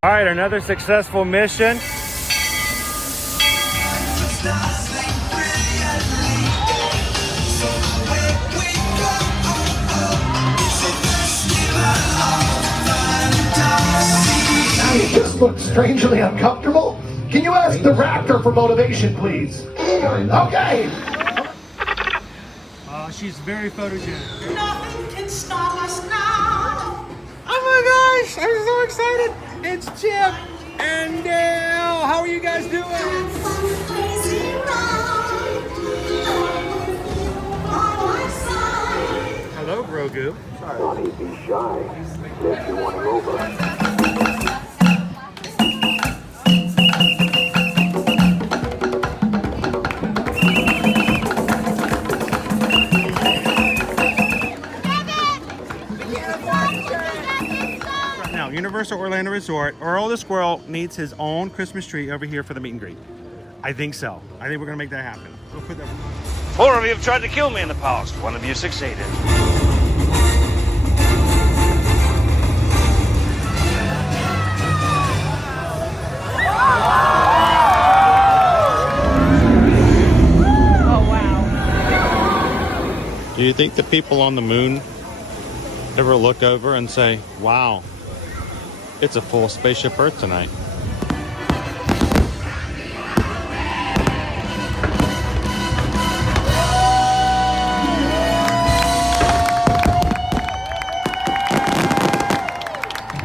All right, another successful mission. You just look strangely uncomfortable. Can you ask the raptor for motivation, please? Okay. She's very photogenic. Nothing can stop us now. Oh my gosh, I'm so excited. It's Chip and Dale. How are you guys doing? Hello, Grogu. Bonnie, be shy. If you want to over. Universal Orlando Resort, Earl the Squirrel needs his own Christmas tree over here for the meet and greet. I think so. I think we're gonna make that happen. We'll put that. 4 of you have tried to kill me in the past. 1 of you succeeded. Oh, wow. Do you think the people on the moon ever look over and say, wow, it's a full spaceship Earth tonight?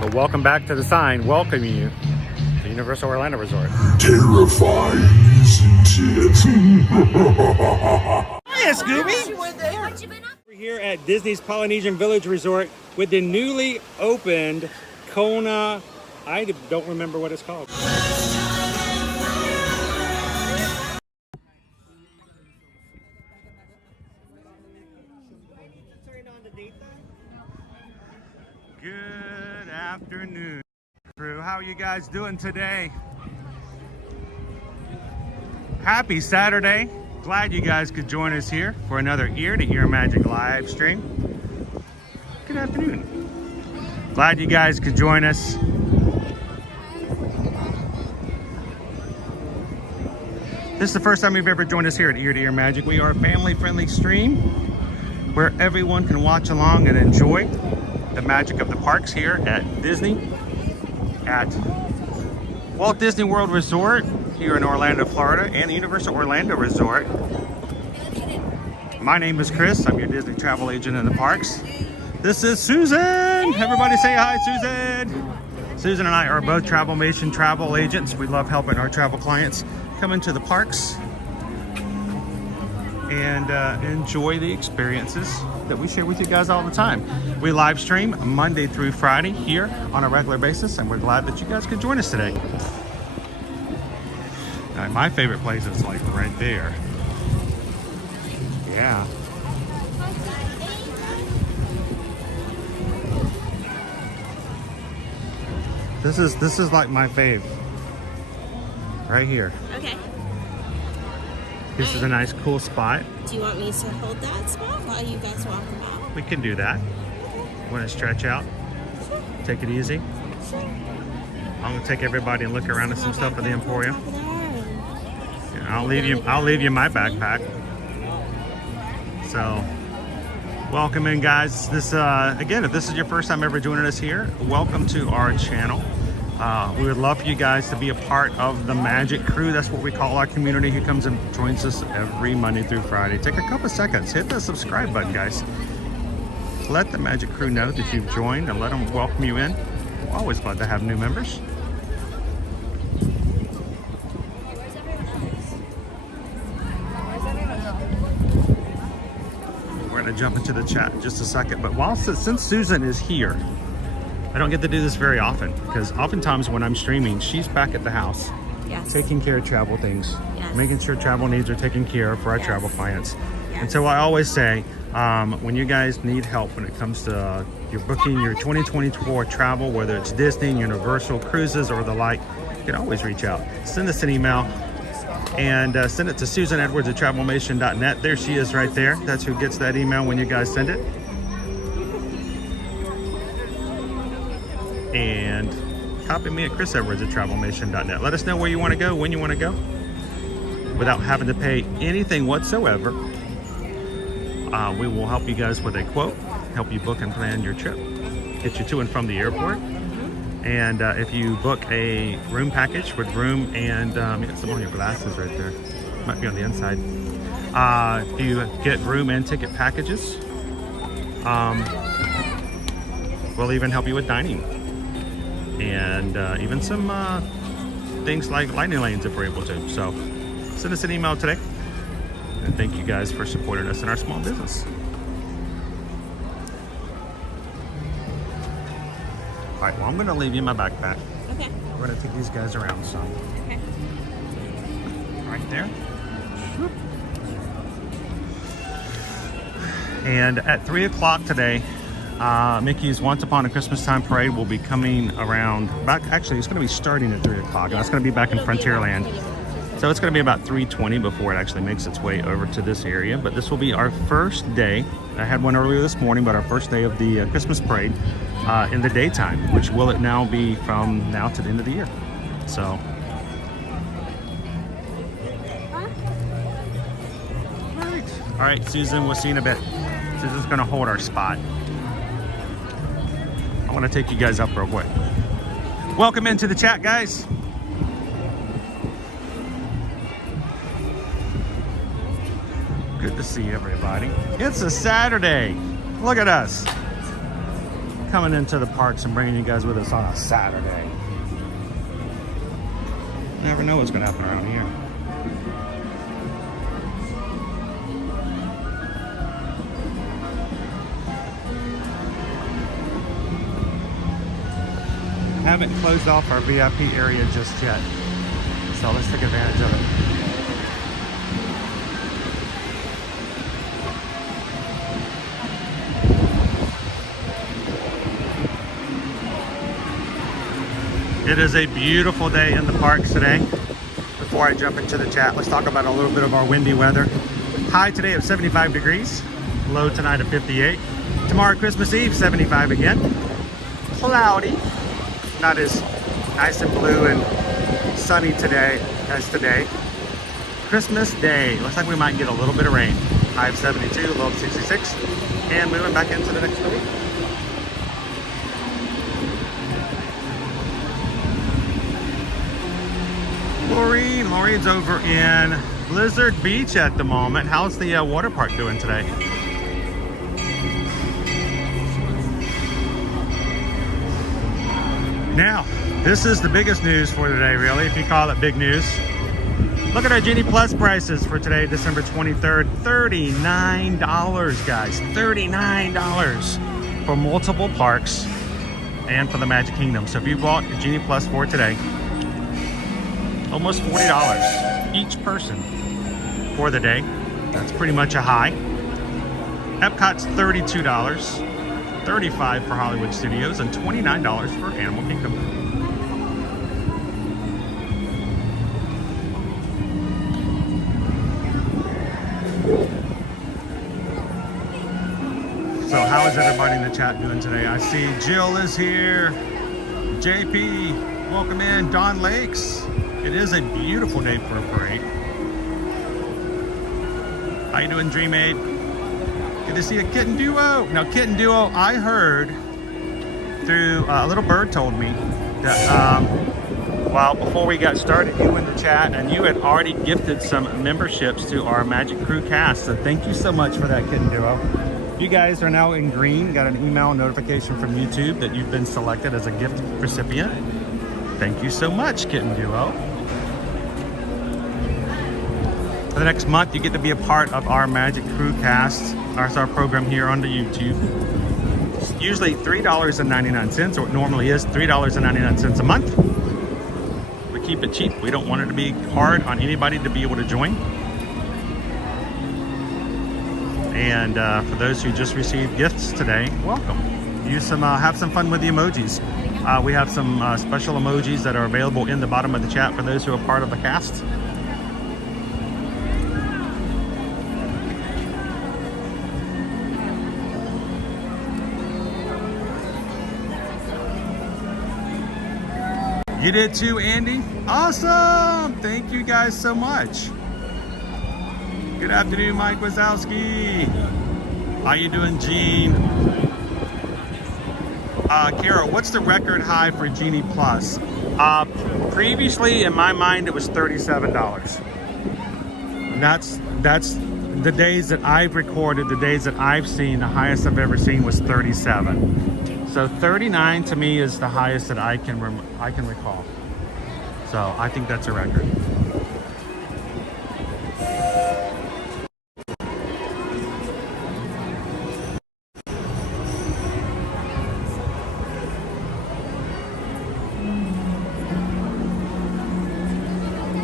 But welcome back to the sign welcoming you to Universal Orlando Resort. Terrifying, isn't it? Hiya, Scooby! We're here at Disney's Polynesian Village Resort with the newly opened Kona, I don't remember what it's called. Good afternoon, crew. How are you guys doing today? Happy Saturday. Glad you guys could join us here for another Ear to Ear Magic live stream. Good afternoon. Glad you guys could join us. This is the first time you've ever joined us here at Ear to Ear Magic. We are a family-friendly stream where everyone can watch along and enjoy the magic of the parks here at Disney, at Walt Disney World Resort here in Orlando, Florida, and the Universal Orlando Resort. My name is Chris. I'm your Disney travel agent in the parks. This is Susan. Everybody say hi, Susan. Susan and I are both Travelmation travel agents. We love helping our travel clients come into the parks and enjoy the experiences that we share with you guys all the time. We live stream Monday through Friday here on a regular basis, and we're glad that you guys could join us today. Now, my favorite place is like right there. Yeah. This is like my fave. Right here. Okay. This is a nice cool spot. Do you want me to hold that spot while you guys walk about? We can do that. Want to stretch out? Sure. Take it easy. Sure. I'm gonna take everybody and look around at some stuff at the Emporium. Yeah, I'll leave you my backpack. So, welcome in, guys. This again, if this is your first time ever joining us here, welcome to our channel. We would love for you guys to be a part of the Magic Crew. That's what we call our community who comes and joins us every Monday through Friday. Take a couple seconds, hit the subscribe button, guys. Let the Magic Crew know that you've joined and let them welcome you in. We're always glad to have new members. We're going to jump into the chat in just a second, but since Susan is here, I don't get to do this very often because oftentimes when I'm streaming, she's back at the house. Yes. Taking care of travel things, yes. Making sure travel needs are taken care of for our yes. travel clients. Yes. And so I always say, when you guys need help when it comes to your booking your 2024 travel, whether it's Disney, Universal, cruises, or the like, you can always reach out. Send us an email and send it to susanedwards@travelmation.net. There she is right there. That's who gets that email when you guys send it. And copy me at chrisedwards@travelmission.net. Let us know where you want to go, when you want to go, without having to pay anything whatsoever. We will help you guys with a quote, help you book and plan your trip, get you to and from the airport. And if you book a room package with room and you got some on your glasses right there, might be on the inside. If you get room and ticket packages, we'll even help you with dining and even some things like lightning lanes if we're able to. So send us an email today, and thank you guys for supporting us in our small business. All right, well, I'm gonna leave you my backpack. Okay. We're gonna take these guys around some. Okay. Right there. And at 3 o'clock today, Mickey's Once Upon a Christmastime Parade will be coming around back. Actually, it's going to be starting at 3 o'clock, and that's going to be back in Frontierland. So it's going to be about 3:20 before it actually makes its way over to this area. But this will be our first day. I had one earlier this morning, but our first day of the Christmas parade in the daytime, which will it now be from now to the end of the year. So. All right, Susan, we'll see you in a bit. Susan's going to hold our spot. I want to take you guys up real quick. Welcome into the chat, guys. Good to see everybody. It's a Saturday. Look at us. Coming into the parks and bringing you guys with us on a Saturday. You never know what's going to happen around here. Haven't closed off our VIP area just yet, so let's take advantage of it. It is a beautiful day in the parks today. Before I jump into the chat, let's talk about a little bit of our windy weather. High today of 75 degrees, low tonight of 58. Tomorrow, Christmas Eve, 75 again. Cloudy. Not as nice and blue and sunny today as today. Christmas Day, looks like we might get a little bit of rain. High of 72, low of 66, and moving back into the next week. Laureen's over in Blizzard Beach at the moment. How's the water park doing today? Now, this is the biggest news for today, really, if you call it big news. Look at our Genie Plus prices for today, December 23rd. $39, guys. $39 for multiple parks and for the Magic Kingdom. So if you bought a Genie Plus for today, almost $40 each person for the day. That's pretty much a high. Epcot's $32. $35 for Hollywood Studios, and $29 for Animal Kingdom. So how is everybody in the chat doing today? I see Jill is here. JP, welcome in. Don Lakes. It is a beautiful day for a parade. How you doing, Dream Aid? Good to see a Kitten Duo. Now, Kitten Duo, I heard through a little bird told me that well, before we got started, you in the chat, and you had already gifted some memberships to our Magic Crew cast. So thank you so much for that, Kitten Duo. You guys are now in green. Got an email notification from YouTube that you've been selected as a gift recipient. Thank you so much, Kitten Duo. For the next month, you get to be a part of our Magic Crew cast. That's our program here on the YouTube. It's usually $3.99, or it normally is $3.99 a month. We keep it cheap. We don't want it to be hard on anybody to be able to join. And for those who just received gifts today, welcome. Use some, have some fun with the emojis. We have some special emojis that are available in the bottom of the chat for those who are part of the cast. You did too, Andy? Awesome! Thank you guys so much. Good afternoon, Mike Wazowski. How you doing, Gene? Carol, what's the record high for Genie Plus? Previously, in my mind, it was $37. And that's the days that I've recorded, the days that I've seen. The highest I've ever seen was 37. So 39 to me is the highest that I can recall. So I think that's a record.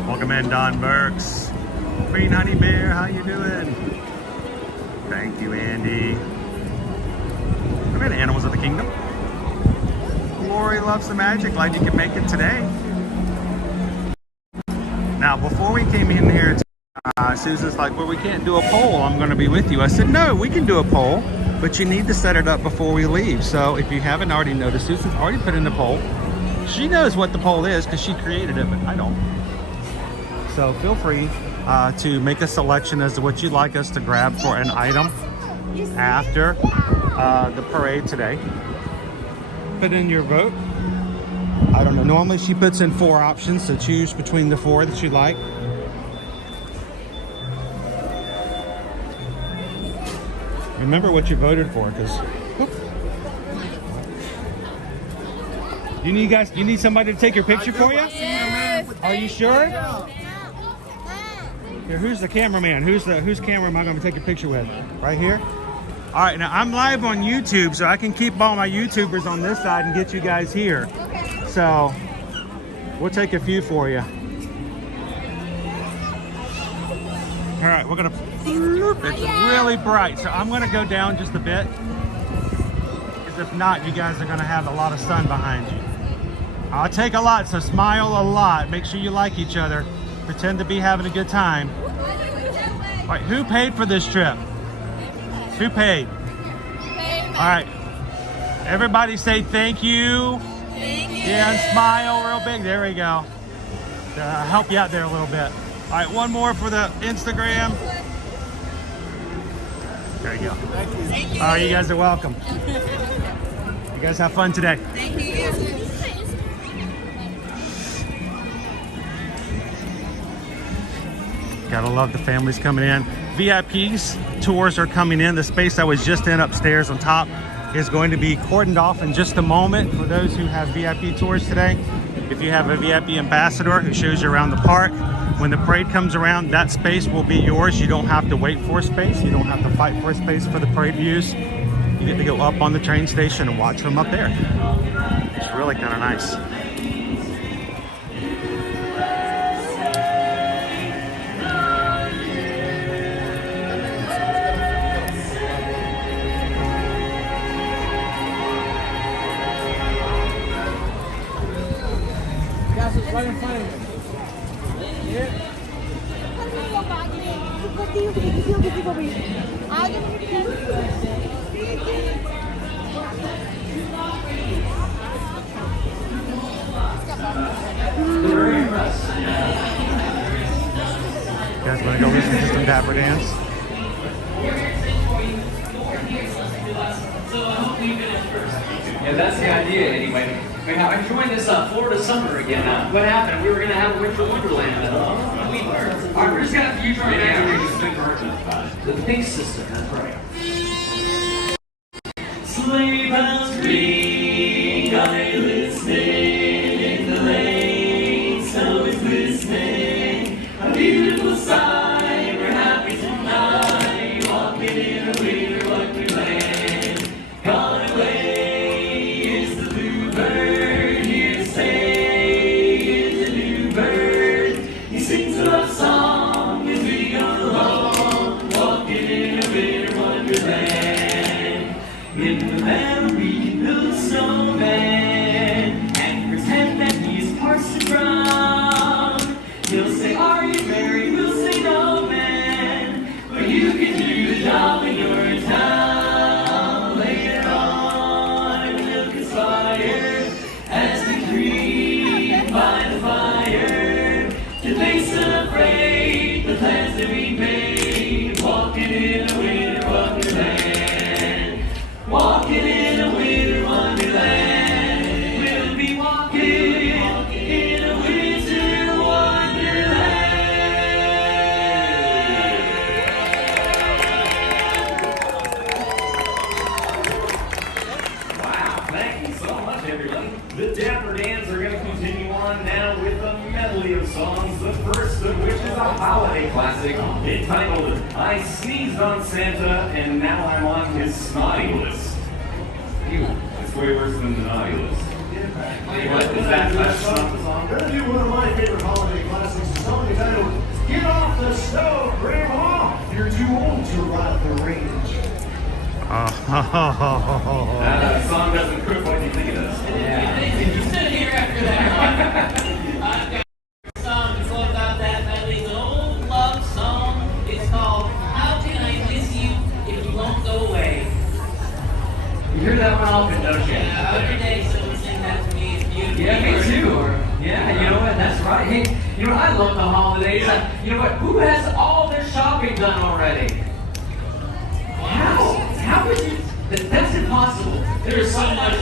Welcome in, Don Burks. Green Honey Bear, how you doing? Thank you, Andy. Come in, Animals of the Kingdom. Lori loves the magic. Glad you could make it today. Now, before we came in here, Susan's like, well, we can't do a poll. I'm going to be with you. I said, no, we can do a poll, but you need to set it up before we leave. So if you haven't already noticed, Susan's already put in the poll. She knows what the poll is because she created it, but I don't. So feel free to make a selection as to what you'd like us to grab for an item after the parade today. Put in your vote. I don't know. Normally she puts in 4 options, so choose between the 4 that you'd like. Remember what you voted for, because you need somebody to take your picture for you? Yes. Are you sure? Here, who's the cameraman? Whose camera am I going to take a picture with? Right here? All right, now I'm live on YouTube, so I can keep all my YouTubers on this side and get you guys here. So we'll take a few for you. All right, we're gonna, it's really bright, so I'm gonna go down just a bit, because if not, you guys are gonna have a lot of sun behind you. I'll take a lot, so smile a lot. Make sure you like each other. Pretend to be having a good time. All right, who paid for this trip? Who paid? All right, everybody say thank you. Thank you. Yeah, and smile real big. There we go. Help you out there a little bit. All right, one more for the Instagram. There you go. Thank you. All right, you guys are welcome. You guys have fun today. Thank you. Gotta love the families coming in. VIPs tours are coming in. The space I was just in upstairs on top is going to be cordoned off in just a moment for those who have VIP tours today. If you have a VIP ambassador who shows you around the park, when the parade comes around, that space will be yours. You don't have to wait for space. You don't have to fight for space for the parade views. You get to go up on the train station and watch them up there. It's really kind of nice. Right in front of you. You guys want to go listen to some Dapper Dans? Yeah, that's the idea anyway. I'm enjoying this Florida summer again now. What happened? We were going to have a winter wonderland. All right, we're just going to have to use our imagination. The pink system, that's right. Sleigh bells ring, are they listening? In the lane, snow is glistening. A beautiful sight, we're happy tonight. Walking in a winter wonderland. Gone away is the bluebird, here to stay is the new bird. He sings a love song as we go along, walking in a winter wonderland. medley of songs, the first of which is a holiday classic entitled I Sneezed on Santa and Now I'm on His Snotty List. Ew, it's way worse than the naughty list. What, is that's not the song? I'm gonna do one of my favorite holiday classics, a song entitled Get Off the Stove, Grandma! You're too old to ride the range. That song doesn't cook like you think it does. You stood here after that. I've got a song to close out that medley. It's an old love song. It's called How Can I Miss You If You Won't Go Away? You hear that one often, don't you? Yeah, every day someone sings that to me. It's beautiful. Yeah, me too. Yeah, you know what? That's right. Hey, you know what? I love the holidays. You know what? Who has all their shopping done already? How? How is it? That's impossible. There's so much.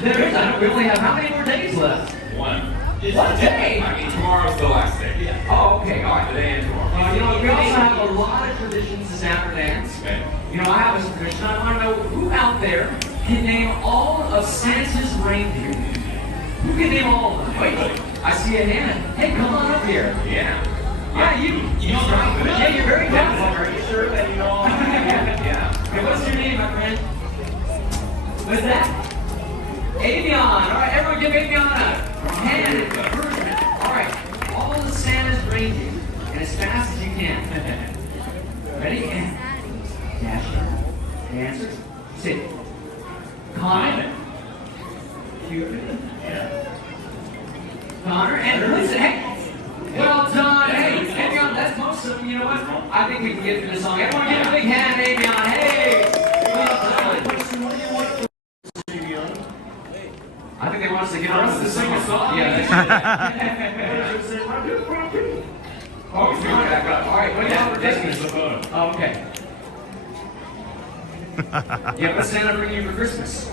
There is. We only have how many more days left? One. One day? I mean, tomorrow's the last day. Yeah. Oh, okay. All right. Today and tomorrow. You know, we also have a lot of traditions this Dapper Dans. Okay. You know, I have a tradition. I want to know who out there can name all of Santa's reindeer. Who can name all of them? Wait, I see a hand. Hey, come on up here. Yeah. Yeah, you confident. Yeah, you're very confident. Are you sure that you know all that? Yeah. Hey, what's your name, my friend? What's that? Avion. All right, everyone give Avion a hand. All right, all of Santa's reindeer, and as fast as you can. Ready? And Dasher. Dancer. Sit. Comet. Cupid. Connor. And listen, hey. Well done. Hey, Avion, that's most of them. You know what? I think we can get through the song. Everyone give a big hand, Avion. Hey. Well done. I think they want us to get on to sing a song. Yeah, that's Oh, he's going back up. All right, what about Christmas? Oh, okay. Yeah, what's Santa bring you for Christmas?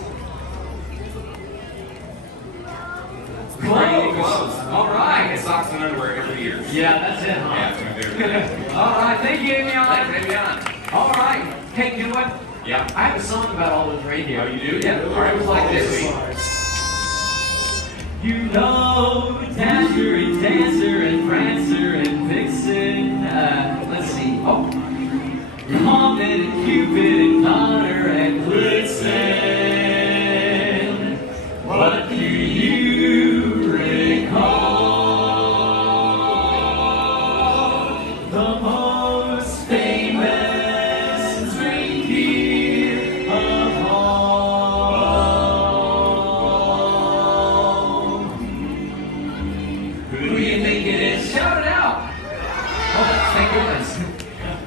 Clothes. All right. And socks and underwear every year. Yeah, that's it, huh? Yeah, that's my favorite. All right, thank you, Avion. Thanks, Avion. All right. Hey, you know what? Yeah. I have a song about all those reindeer. Oh, you do? Yeah. All right, It was like this. You know, Dasher and Dancer and Prancer and Vixen. Let's see. Oh, Comet and Cupid and Connor and Blitzen. What do you recall? The most famous reindeer of all. Who do you think it is? Shout it out! Oh, thank goodness.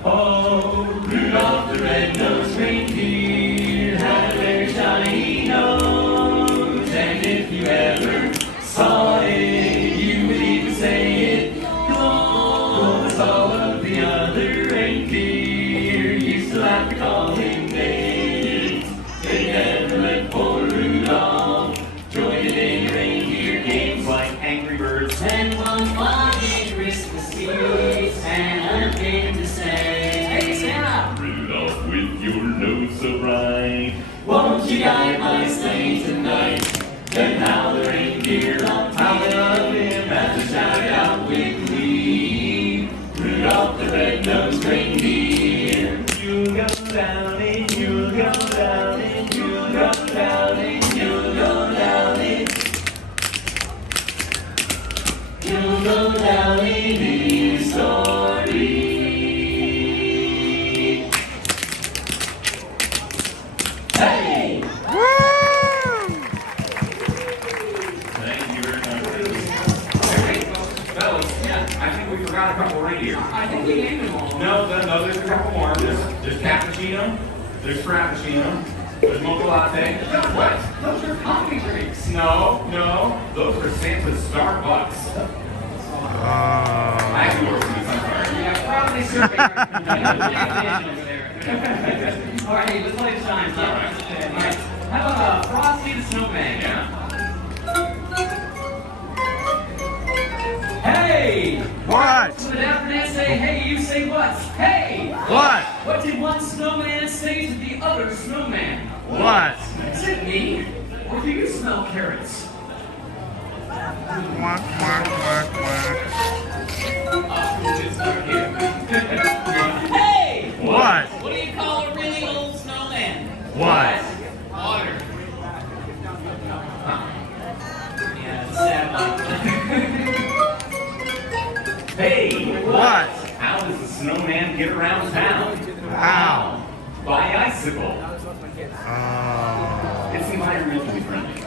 Oh, Rudolph the red-nosed reindeer had a very shiny nose, and if you ever saw it, you would even say it. Cause all of the other reindeer used to have to call him names. They never let poor Rudolph join in any reindeer games like Angry Birds. And one funny Christmas Eve, Santa came to say, hey Santa! Rudolph, with your nose so bright, Won't you guide my sleigh tonight? Then how the reindeer how they love him as they shout out with glee. Rudolph the red-nosed reindeer. You'll go down and you'll go down and you'll go down and you'll go down and you'll go down in history. Hey! thank you very much. Hey, fellas, yeah, I think we forgot a couple reindeer. I think we named them all. No, there's a couple more. There's cappuccino, there's frappuccino, there's mocha latte. What? Those are coffee drinks. No, those are Santa's Starbucks. I actually work for these, I'm sorry. Yeah, probably serving. All right, hey, let's play this time. All right. How about Frosty the Snowman? Yeah. Hey! What? So the Dapper Dans say, hey, you say what? Hey! What? What did one snowman say to the other snowman? What? Is it me? Or do you smell carrots? Quack, quack, quack, quack. Hey, What? How does the snowman get around town? How? By icicle. It's environmentally friendly.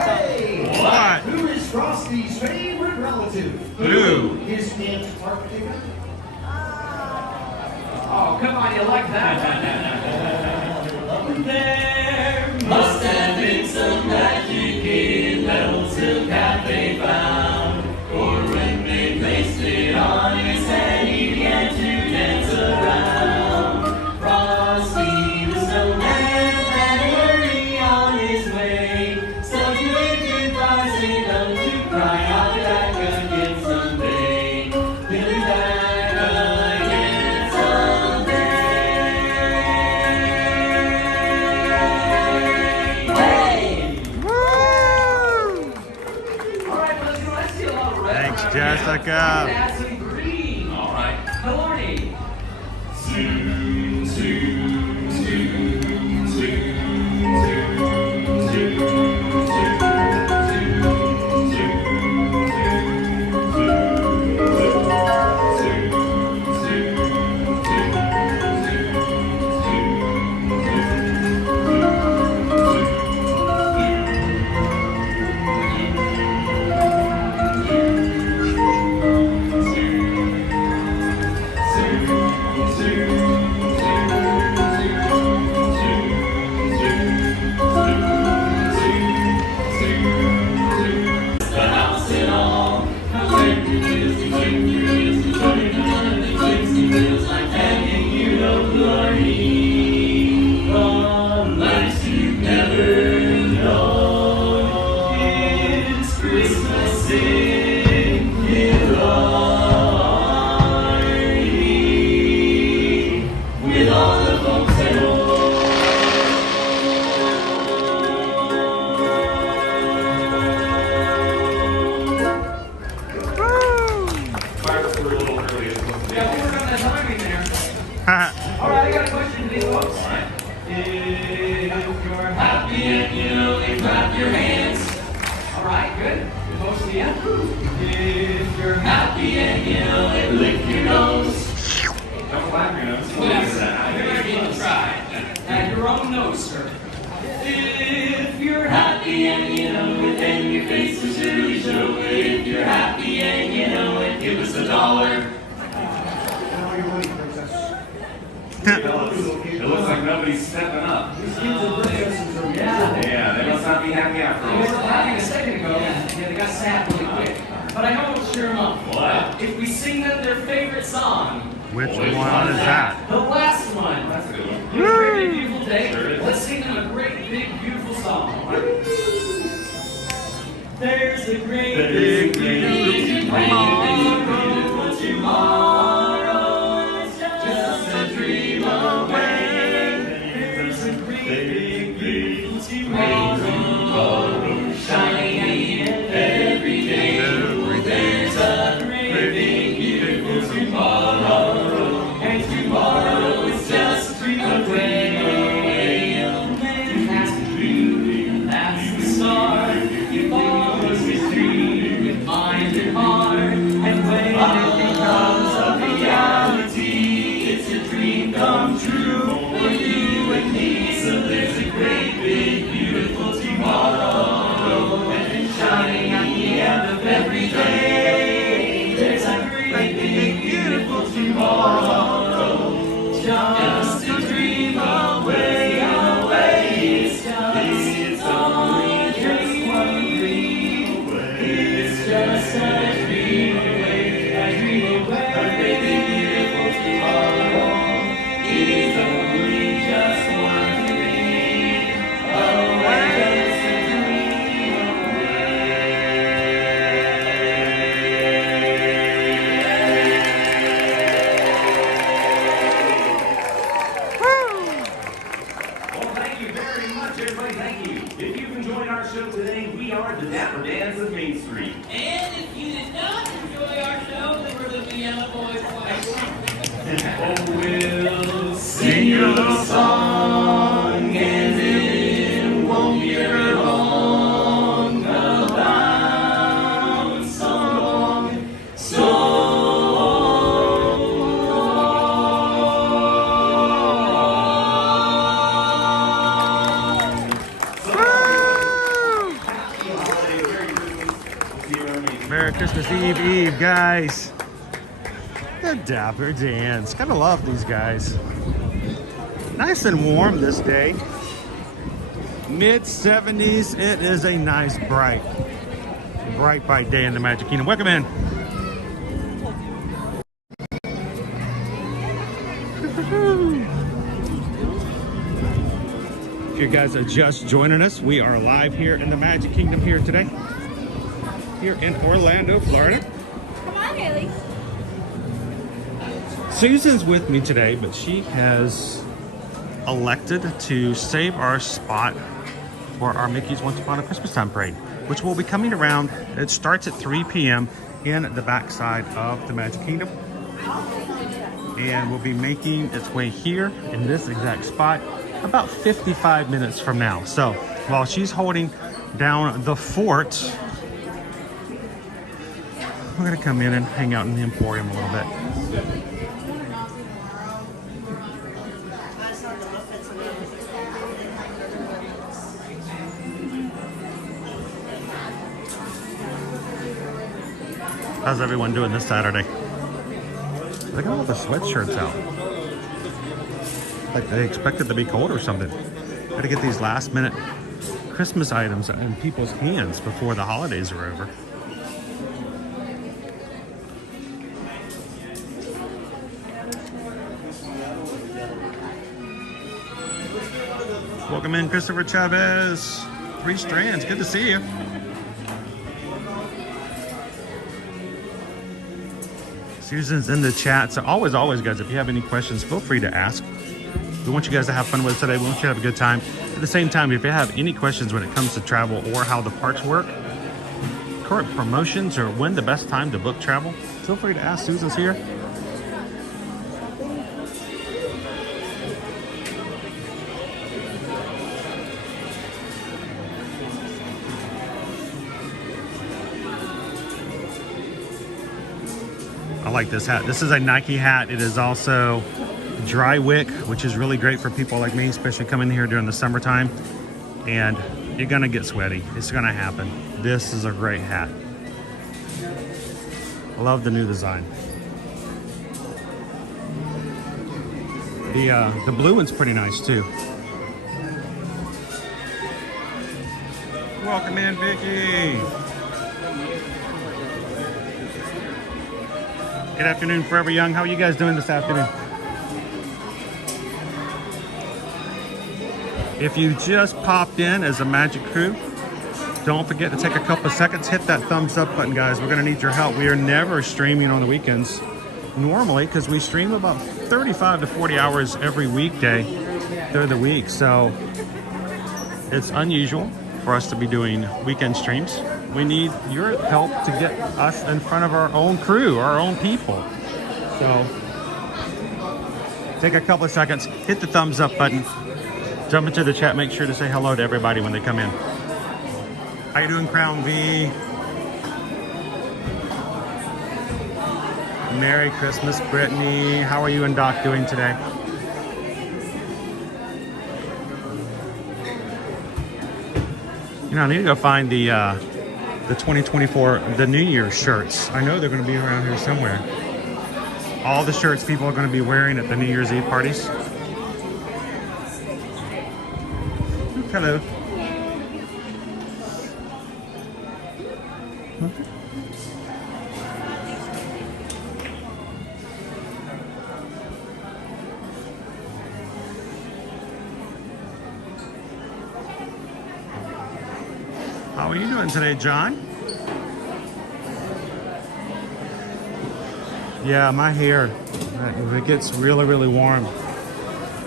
Hey! What? Who is Frosty's favorite relative? Who? His Antarctica? Oh, come on, you like that? There must have been some magic in that old silk hat they found. For when they placed it on his head, he began to dance around. Frosty the snowman ran hurry on his way. So you wave goodbyes and don't you cry, I'll be back again someday. He'll be back again someday. Let's see a little red. Thanks, Jessica. Add some green. All right. Maloney. Zoom, zoom, zoom, zoom, zoom, zoom, Alright, I got a question for these folks. If you're happy and you know it, clap your hands. Alright, good. Most of you. If you're happy and you know it, lick your nose. Don't clap your nose. You're going to try. At your own nose, sir. If you're happy and you know it, then your face will surely show it. If you're happy and you know it, give us $1. It looks like nobody's stepping up. Yeah, they must not be happy after They all. were clapping a second ago. Yeah, they got sad really quick. But I know what'll cheer them up. What? If we sing them their favorite song. Which one is that? The last one. That's a good one. It was a great big beautiful day. Sure is. Let's sing them a great big beautiful song. There's a great Big, beautiful tomorrow. Tomorrow is just a dream away. There's a great big beautiful tomorrow. Shining every day. There's a great big beautiful tomorrow. And tomorrow is just a dream away. That's the dream, that's the star. You follow his dream with mind and heart. And when it becomes a reality, it's a dream come true for you and me. So there's a great big beautiful tomorrow. And shining at the end of every day. There's a great big beautiful tomorrow. Just a dream away, away. It's only just one dream. It's just a dream away, a dream away. A great big beautiful tomorrow. It's only just one dream away. Just a dream Well, thank you very much, everybody. Thank you. If you've enjoyed our show today, we are the Dapper Dans of Main Street. And if you did not enjoy our show, then we're the Yellow Boys twice. Oh, we'll sing your little song, and it won't be very long. Merry Christmas Eve, guys. The Dapper Dans. Gotta love these guys. Nice and warm this day. Mid 70s. It is a nice, bright day in the Magic Kingdom. Welcome in. If you guys are just joining us, we are live here in the Magic Kingdom here today. Here in Orlando, Florida. Come on, Haley. Susan's with me today, but she has elected to save our spot for our Mickey's Once Upon a Christmastime Parade, which will be coming around. It starts at 3 p.m. in the backside of the Magic Kingdom, and will be making its way here in this exact spot about 55 minutes from now. So while she's holding down the fort, we're gonna come in and hang out in the Emporium a little bit. How's everyone doing this Saturday? Look at all the sweatshirts out. Like they expect it to be cold or something. Gotta get these last minute Christmas items in people's hands before the holidays are over. Welcome in, Christopher Chavez. 3 Strands, good to see you. Susan's in the chat. So always, guys, if you have any questions, feel free to ask. We want you guys to have fun with us today. We want you to have a good time. At the same time, if you have any questions when it comes to travel or how the parks work, current promotions, or when the best time to book travel, feel free to ask. Susan's here. I like this hat. This is a Nike hat. It is also dry wick, which is really great for people like me, especially coming here during the summertime. And you're gonna get sweaty. It's gonna happen. This is a great hat. I love the new design. The blue one's pretty nice too. Welcome in, Vicky. Good afternoon, Forever Young. How are you guys doing this afternoon? If you just popped in as a Magic Crew, don't forget to take a couple of seconds, hit that thumbs up button, guys. We're gonna need your help. We are never streaming on the weekends normally, because we stream about 35 to 40 hours every weekday through the week. So it's unusual for us to be doing weekend streams. We need your help to get us in front of our own crew, our own people. So take a couple of seconds, hit the thumbs up button, jump into the chat, make sure to say hello to everybody when they come in. How you doing, Crown V? Merry Christmas, Brittany. How are you and Doc doing today? You know, I need to go find the 2024, the New Year's shirts. I know they're going to be around here somewhere. All the shirts people are going to be wearing at the New Year's Eve parties. Hello. How are you doing today, John? Yeah, my hair, when it gets really, really warm,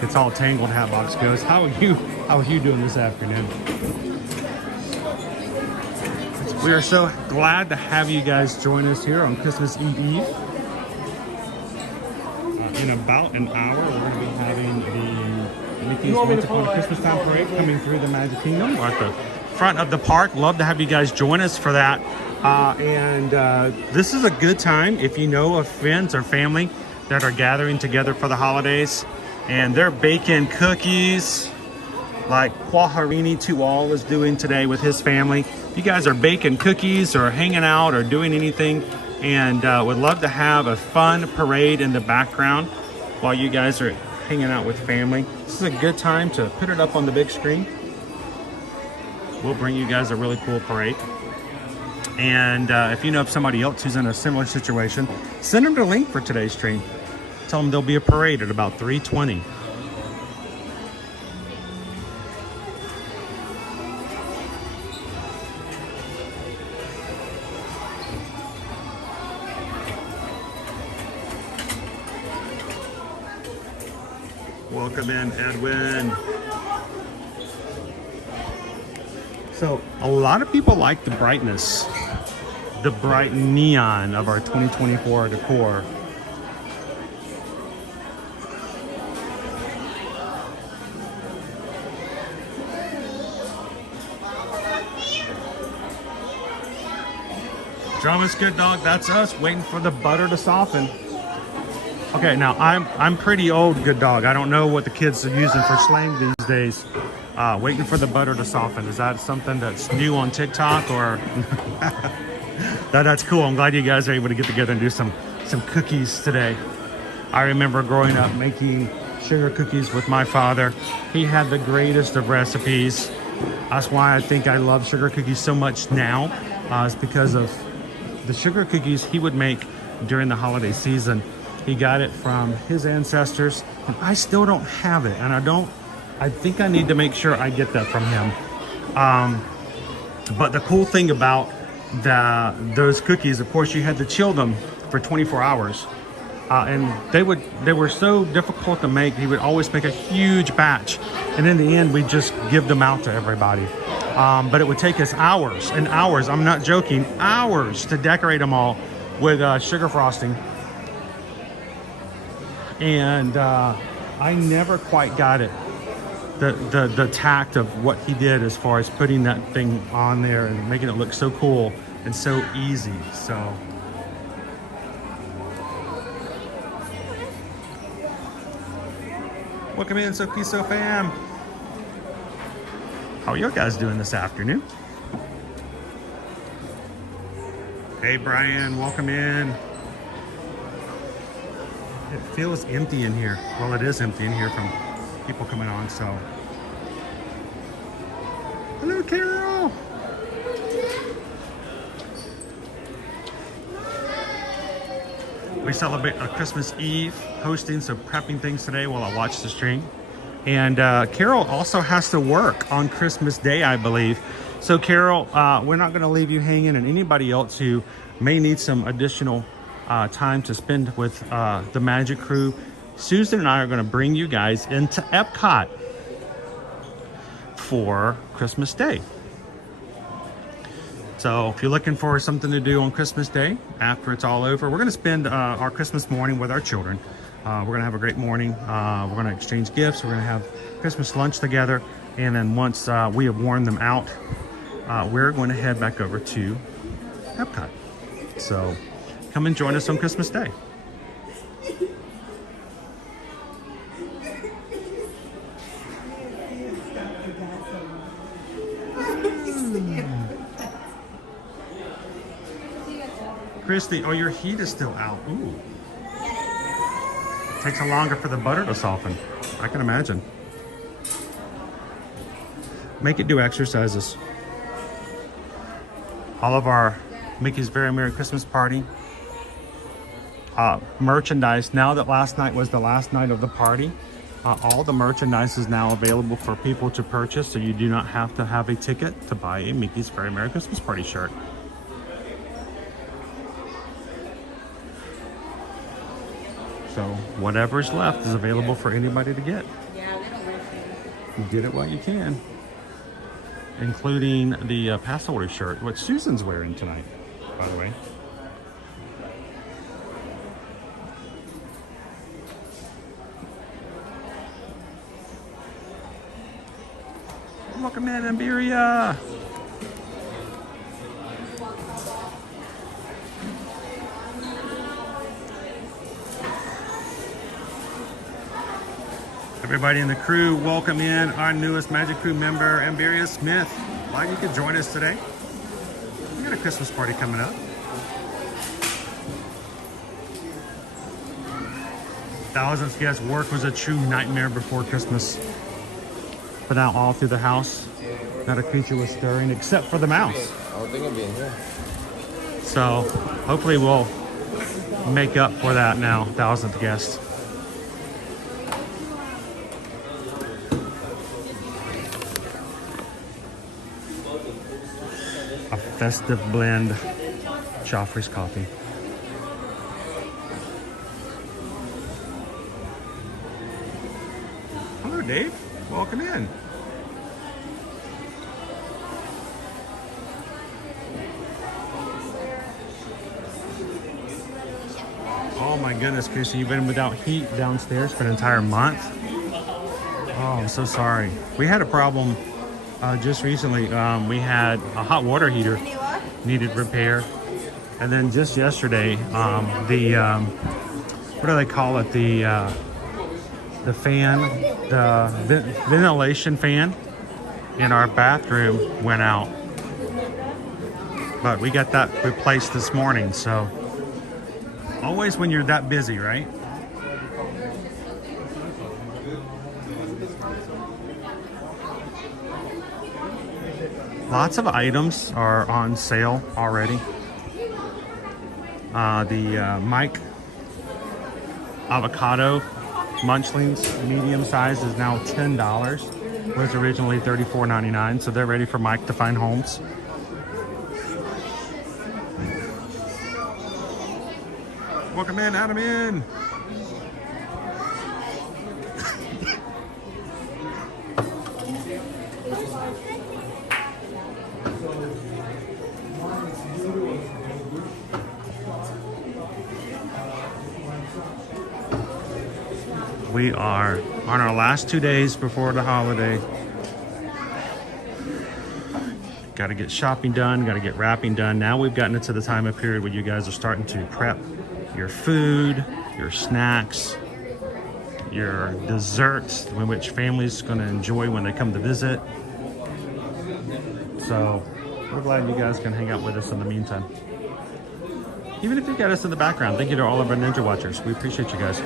it's all tangled. Hatbox goes. How are you doing this afternoon? We are so glad to have you guys join us here on Christmas Eve. In about an hour, we're going to be having the Mickey's Once Upon a Christmastime Parade coming through the Magic Kingdom. We're at the front of the park. Love to have you guys join us for that. This is a good time if you know of friends or family that are gathering together for the holidays, and they're baking cookies like Quaharini Tual is doing today with his family. If you guys are baking cookies or hanging out or doing anything and would love to have a fun parade in the background while you guys are hanging out with family, this is a good time to put it up on the big screen. We'll bring you guys a really cool parade. And if you know of somebody else who's in a similar situation, send them the link for today's stream. Tell them there'll be a parade at about 3:20. Welcome in, Edwin. So a lot of people like the brightness, the bright neon of our 2024 decor. Drama's good dog, that's us waiting for the butter to soften. Okay, now I'm pretty old, good dog. I don't know what the kids are using for slang these days. Waiting for the butter to soften. Is that something that's new on TikTok or? That's cool. I'm glad you guys are able to get together and do some cookies today. I remember growing up making sugar cookies with my father. He had the greatest of recipes. That's why I think I love sugar cookies so much now. It's because of the sugar cookies he would make during the holiday season. He got it from his ancestors, and I still don't have it, and I think I need to make sure I get that from him. But the cool thing about those cookies, of course, you had to chill them for 24 hours. And they were so difficult to make. He would always make a huge batch, and in the end, we'd just give them out to everybody. But it would take us hours and hours, I'm not joking, hours to decorate them all with sugar frosting. And I never quite got it. The tact of what he did as far as putting that thing on there and making it look so cool and so easy. So welcome in, So fam. How are you guys doing this afternoon? Hey Brian, welcome in. It feels empty in here. Well, it is empty in here from people coming on, so. Hello, Carol. We celebrate a Christmas Eve hosting, so prepping things today while I watch the stream. And Carol also has to work on Christmas Day, I believe. So Carol, we're not gonna leave you hanging, and anybody else who may need some additional time to spend with the Magic Crew, Susan and I are going to bring you guys into Epcot for Christmas Day. So if you're looking for something to do on Christmas Day after it's all over, we're going to spend our Christmas morning with our children. We're going to have a great morning. We're going to exchange gifts. We're going to have Christmas lunch together, and then once we have worn them out, we're going to head back over to Epcot. So come and join us on Christmas Day. Christy, oh, your heat is still out. Ooh. It takes a longer for the butter to soften. I can imagine. Make it do exercises. All of our Mickey's Very Merry Christmas Party merchandise, now that last night was the last night of the party, all the merchandise is now available for people to purchase, so you do not have to have a ticket to buy a Mickey's Very Merry Christmas Party shirt. So whatever's left is available for anybody to get. Get it while you can, including the pass holder shirt, which Susan's wearing tonight, by the way. Welcome in, Amberia. Everybody in the crew, welcome in our newest Magic Crew member, Amberia Smith. Glad you could join us today. We got a Christmas party coming up. Thousands, yes, work was a true nightmare before Christmas. But now all through the house, not a creature was stirring except for the mouse. I don't think I'm being here. So hopefully we'll make up for that now, 1000th guest. A festive blend, Joffrey's coffee. Hello, Dave. Welcome in. Oh my goodness, Chrissy, you've been without heat downstairs for an entire month? Oh, I'm so sorry. We had a problem just recently. We had a hot water heater needed repair. And then just yesterday, what do they call it? The fan, the ventilation fan in our bathroom went out. But we got that replaced this morning, so always when you're that busy, right? Lots of items are on sale already. The Mike avocado munchlings medium size is now $10. Was originally $34.99, so they're ready for Mike to find homes. Welcome in, Adam in. We are on our last 2 days before the holiday. Got to get shopping done, got to get wrapping done. Now we've gotten into the time of period where you guys are starting to prep your food, your snacks, your desserts, in which family's going to enjoy when they come to visit. So we're glad you guys can hang out with us in the meantime. Even if you got us in the background, thank you to all of our Ninja Watchers. We appreciate you guys.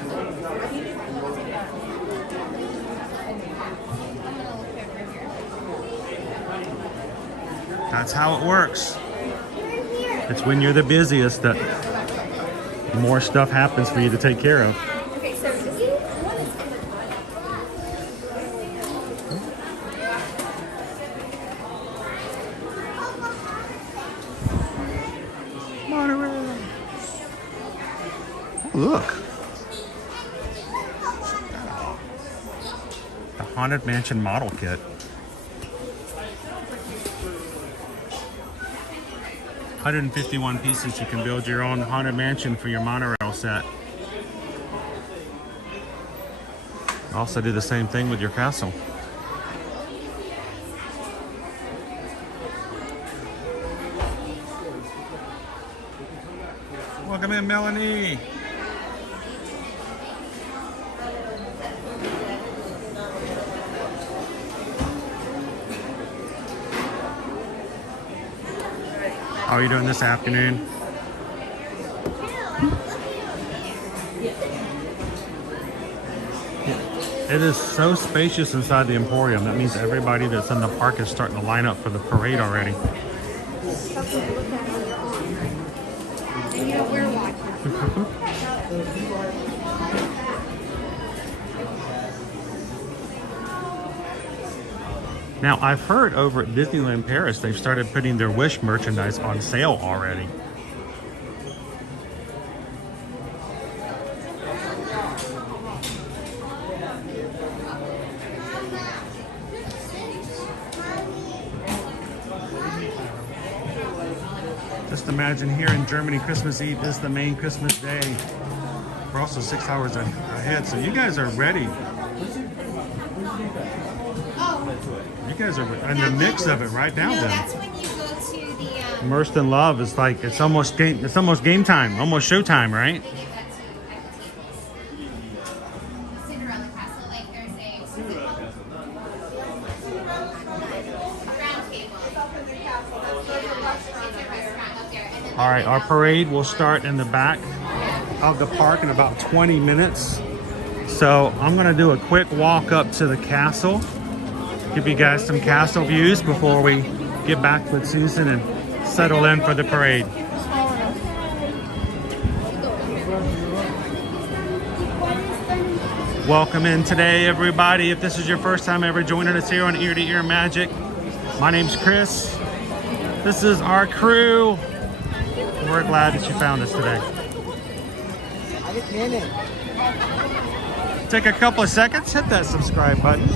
That's how it works. It's when you're the busiest that more stuff happens for you to take care of. Okay, so just one is in the Monorail. Oh, look. The Haunted Mansion model kit. 151 pieces. You can build your own Haunted Mansion for your monorail set. Also do the same thing with your castle. Welcome in, Melanie. How are you doing this afternoon? It is so spacious inside the Emporium. That means everybody that's in the park is starting to line up for the parade already. And you know, we're watching. Now, I've heard over at Disneyland Paris, they've started putting their Wish merchandise on sale already. Just imagine here in Germany, Christmas Eve is the main Christmas day. We're also 6 hours ahead, so you guys are ready. You guys are in the mix of it right now. No, then that's when you go to the Immersed in Love is like it's almost game time, almost showtime, right? Cinderella Castle, like there's a All right, our parade will start in the back of the park in about 20 minutes. So I'm gonna do a quick walk up to the castle, give you guys some castle views before we get back with Susan and settle in for the parade. Welcome in today, everybody. If this is your first time ever joining us here on Ear to Ear Magic, my name's Chris. This is our crew. We're glad that you found us today. Take a couple of seconds, hit that subscribe button,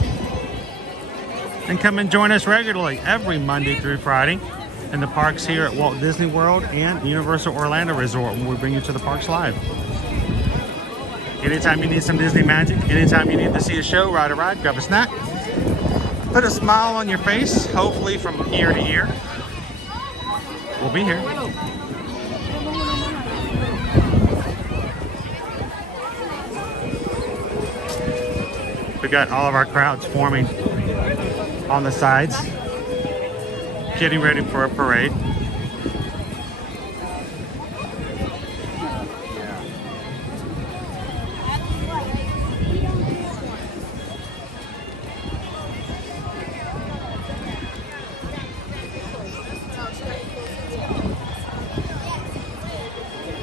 and come and join us regularly every Monday through Friday in the parks here at Walt Disney World and Universal Orlando Resort when we bring you to the parks live. Anytime you need some Disney magic, anytime you need to see a show, ride a ride, grab a snack, put a smile on your face, hopefully from ear to ear, we'll be here. We got all of our crowds forming on the sides, getting ready for a parade.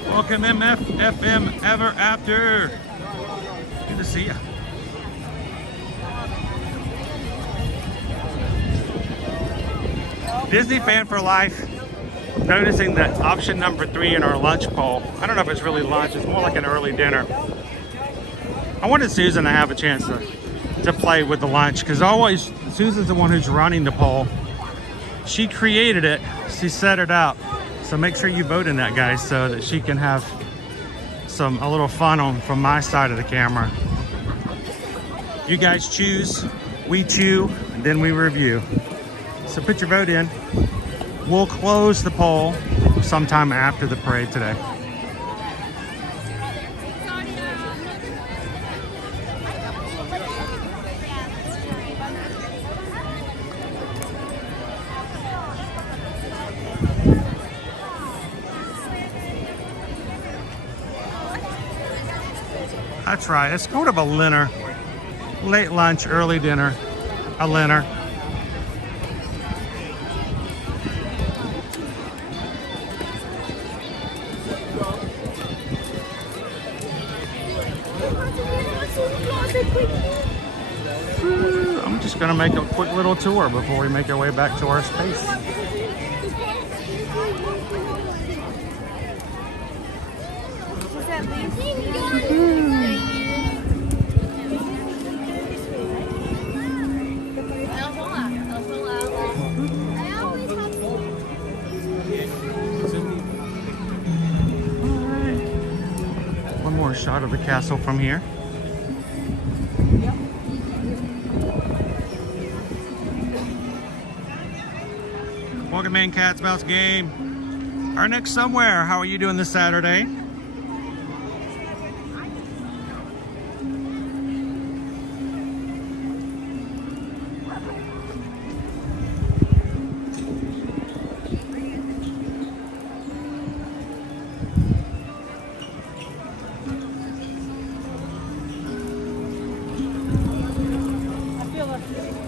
Welcome MFFM Ever After. Good to see you. Disney fan for life. Noticing that option number 3 in our lunch poll. I don't know if it's really lunch, it's more like an early dinner. I wanted Susan to have a chance to play with the lunch, because always Susan's the one who's running the poll. She created it, she set it up. So make sure you vote in that, guys, so that she can have a little fun from my side of the camera. You guys choose, we chew, and then we review. So put your vote in. We'll close the poll sometime after the parade today. That's right, it's sort of a dinner. Late lunch, early dinner, a dinner. I'm just gonna make a quick little tour before we make our way back to our space. One more shot of the castle from here. Welcome in, Cats Mouse Game. Our next somewhere. How are you doing this Saturday?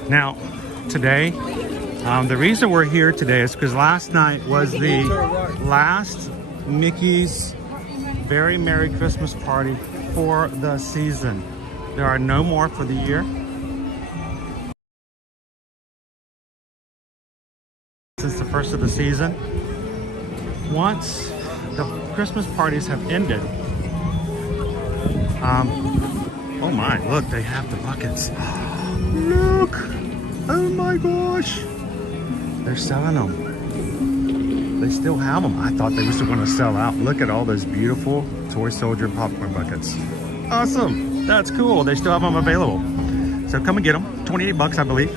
Now, today, the reason we're here today is because last night was the last Mickey's Very Merry Christmas Party for the season. There are no more for the year. Since the first of the season. Once the Christmas parties have ended, oh my, look, they have the buckets. Look, oh my gosh. They're selling them. They still have them. I thought they were still going to sell out. Look at all those beautiful Toy Soldier popcorn buckets. Awesome. That's cool. They still have them available. So come and get them. 28 bucks, I believe.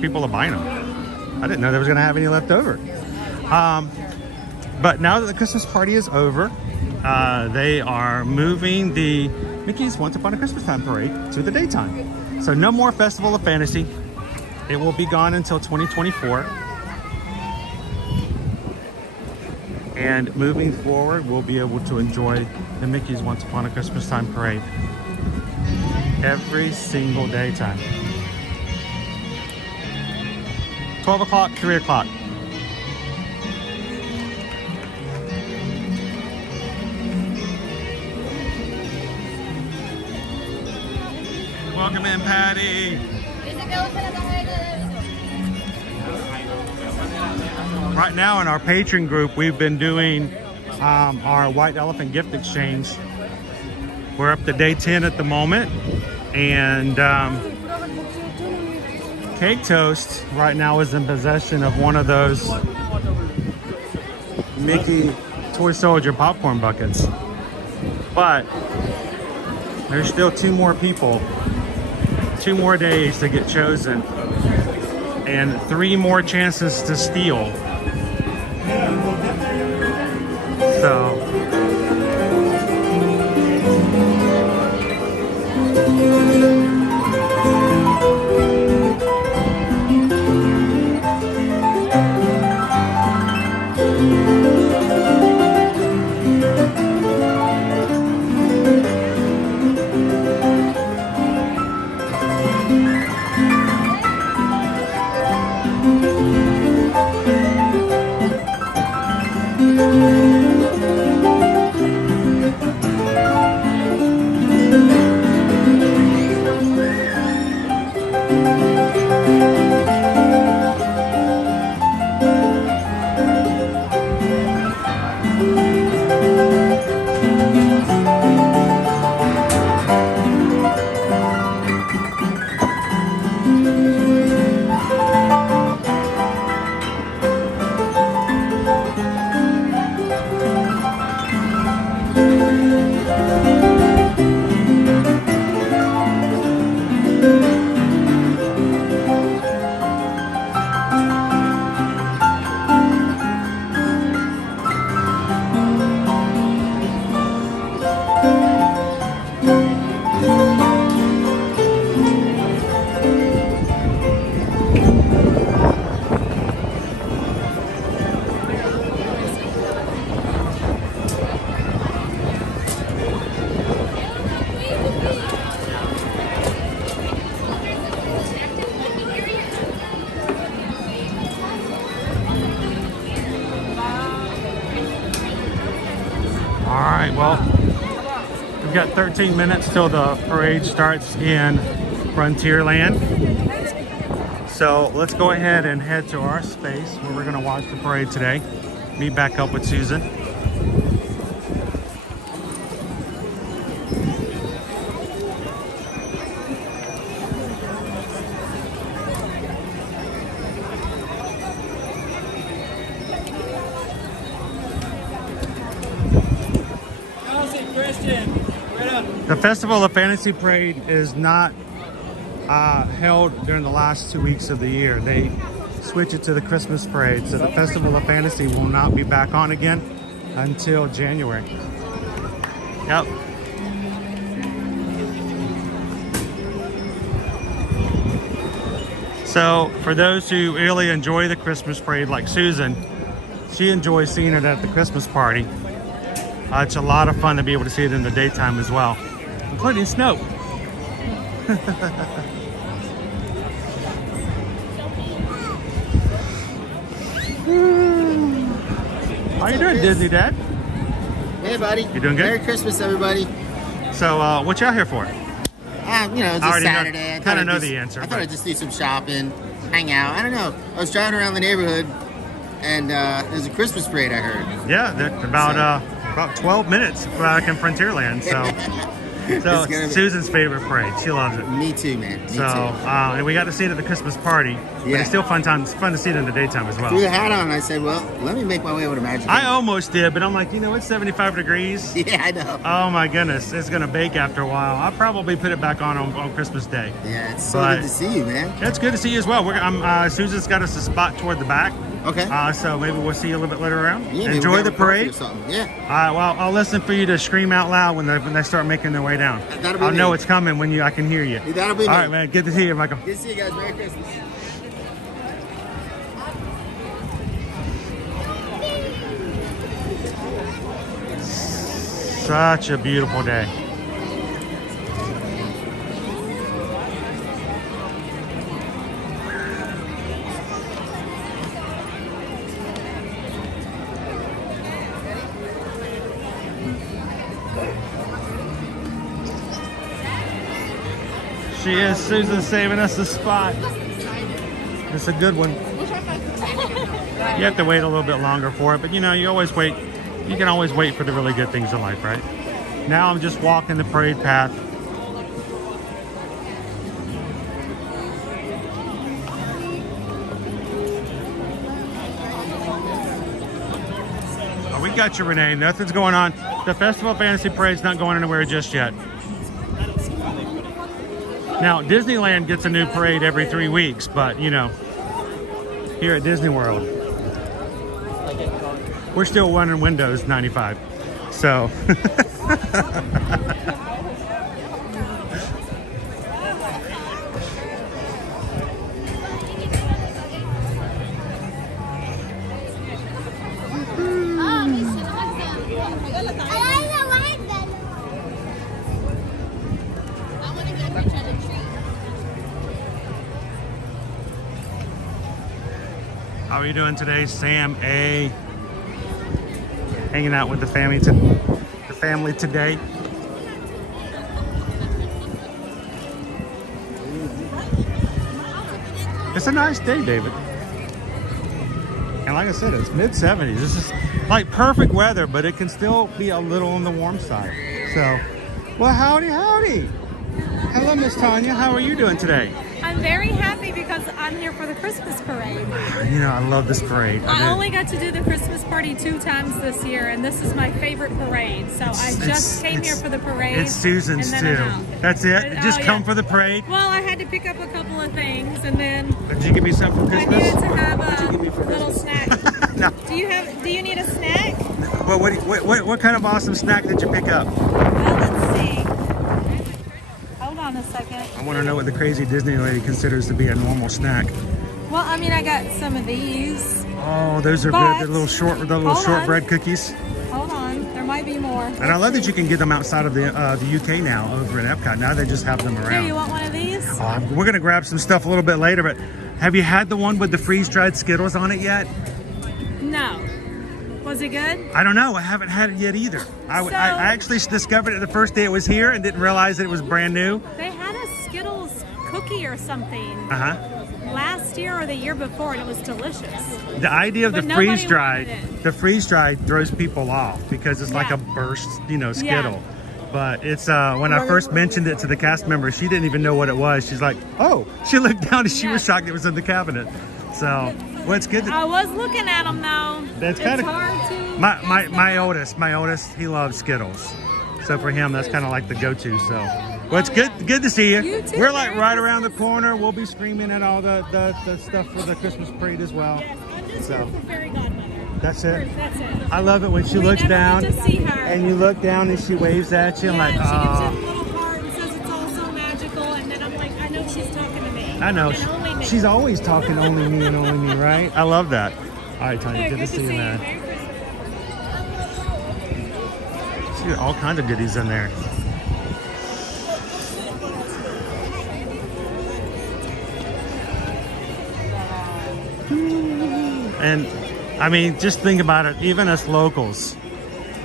People are buying them. I didn't know there was going to have any left over. But now that the Christmas party is over, they are moving the Mickey's Once Upon a Christmastime Parade to the daytime. So no more Festival of Fantasy. It will be gone until 2024. And moving forward, we'll be able to enjoy the Mickey's Once Upon a Christmastime Parade every single daytime. 12 o'clock, 3 o'clock. Welcome in, Patty. Right now in our patron group, we've been doing our White Elephant gift exchange. We're up to day 10 at the moment. And Cake Toast right now is in possession of one of those Mickey Toy Soldier popcorn buckets. But there's still 2 more people, 2 more days to get chosen, and 3 more chances to steal. So well, we've got 13 minutes till the parade starts in Frontierland. So let's go ahead and head to our space where we're going to watch the parade today. Meet back up with Susan. The Festival of Fantasy Parade is not held during the last 2 weeks of the year. They switch it to the Christmas parade, so the Festival of Fantasy will not be back on again until January. Yep. So for those who really enjoy the Christmas parade like Susan, she enjoys seeing it at the Christmas party. It's a lot of fun to be able to see it in the daytime as well, including snow. How you doing, Disney Dad? Hey, buddy. You doing good? Merry Christmas, everybody. So, what you out here for? You know, it's a Saturday. Kind of know the answer. I thought I'd just do some shopping, hang out. I don't know. I was driving around the neighborhood, and there's a Christmas parade, I heard. Yeah, about 12 minutes back in Frontierland. So it's Susan's favorite parade. She loves it. Me too, man. Me too. And we got to see it at the Christmas party. But it's still fun to see it in the daytime as well. Threw the hat on and I said, well, let me make my way over to Magic. I almost did, but I'm like, you know, it's 75 degrees. Yeah, I know. Oh my goodness, it's gonna bake after a while. I'll probably put it back on Christmas Day. Yeah, it's so good to see you, man. It's good to see you as well. Susan's got us a spot toward the back. Okay. So maybe we'll see you a little bit later around. Yeah, enjoy the parade. Or something. Yeah. Well, I'll listen for you to scream out loud when they start making their way down. I'll know it's coming when I can hear you. That'll be all right, man. Good to see you, Michael. Good to see you guys. Merry Christmas. such a beautiful day. She is. Susan's saving us a spot. It's a good one. You have to wait a little bit longer for it, but you know, you always wait. You can always wait for the really good things in life, right? Now I'm just walking the parade path. Oh, we got you, Renee. Nothing's going on. The Festival Fantasy Parade's not going anywhere just yet. Now, Disneyland gets a new parade every 3 weeks, but you know, here at Disney World, we're still running Windows 95. So, how are you doing today, Sam A? Hanging out with the family today. It's a nice day, David. And like I said, it's mid-70s. This is like perfect weather, but it can still be a little on the warm side. So, well, howdy, howdy. Hello, Miss Tanya. How are you doing today? I'm very happy because I'm here for the Christmas parade. You know, I love this parade. I only got to do the Christmas party 2 times this year, and this is my favorite parade. So I just came here for the parade. It's Susan's too. That's it? Just come for the parade? Well, I had to pick up a couple of things, and then Did you give me something for Christmas? I needed to have a little snack. No. Do you need a snack? Well, what kind of awesome snack did you pick up? Well, let's see. Hold on a second. I want to know what the crazy Disney lady considers to be a normal snack. Well, I mean, I got some of these. Oh, those are good. The little shortbread cookies. Hold on, there might be more. And I love that you can get them outside of the UK now, over in Epcot. Now they just have them around. Here, you want one of these? We're gonna grab some stuff a little bit later, but have you had the one with the freeze-dried Skittles on it yet? No. Was it good? I don't know. I haven't had it yet either. I actually discovered it the first day it was here and didn't realize that it was brand new. They had a Skittles cookie or something last year or the year before, and it was delicious. The idea of the freeze-dried throws people off because it's like a burst, you know, Skittle. Yeah. But it's when I first mentioned it to the cast member, she didn't even know what it was. She's like, "Oh!" She looked down and she was shocked it was in the cabinet. So, well, it's good. I was looking at them though. That's kind of hard to. My oldest, he loves Skittles. So for him, that's kind of like the go-to. So, well, it's good to see you. You too. We're like right around the corner. We'll be screaming at all the stuff for the Christmas parade as well. Yes, I'm just here for Fairy Godmother. That's it. That's it. I love it when she looks down to see her. and you look down and she waves at you. I'm like, she gives you a little heart and says it's all so magical, and then I'm like, I know she's talking to me. I know. She's always talking only me and only me, right? I love that. All right, Tanya, good to see you, man. She got all kinds of goodies in there. And I mean, just think about it, even us locals,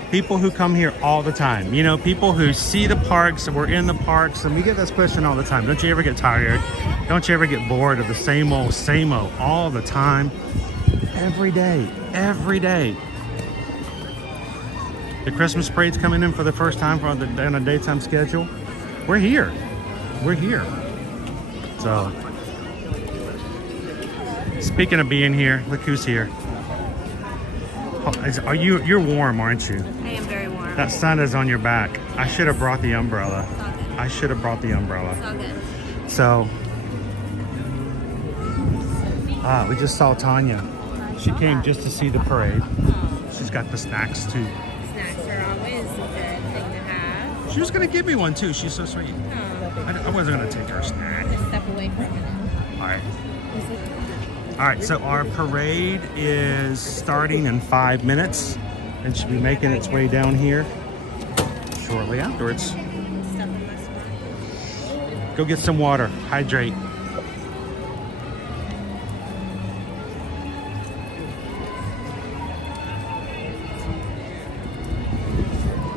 people who come here all the time, you know, people who see the parks and we're in the parks and we get this question all the time. Don't you ever get tired? Don't you ever get bored of the same old all the time? Every day, every day. The Christmas parade's coming in for the first time on a daytime schedule. We're here. We're here. So, speaking of being here, look who's here. You're warm, aren't you? I am very warm. That sun is on your back. I should have brought the umbrella. I should have brought the umbrella. It's all good. So, we just saw Tanya. She came just to see the parade. She's got the snacks too. Snacks are always a good thing to have. She was gonna give me one too. She's so sweet. I wasn't gonna take her a snack. I'm gonna step away for a minute. All right. All right, so our parade is starting in 5 minutes and should be making its way down here. shortly afterwards. Go get some water, hydrate.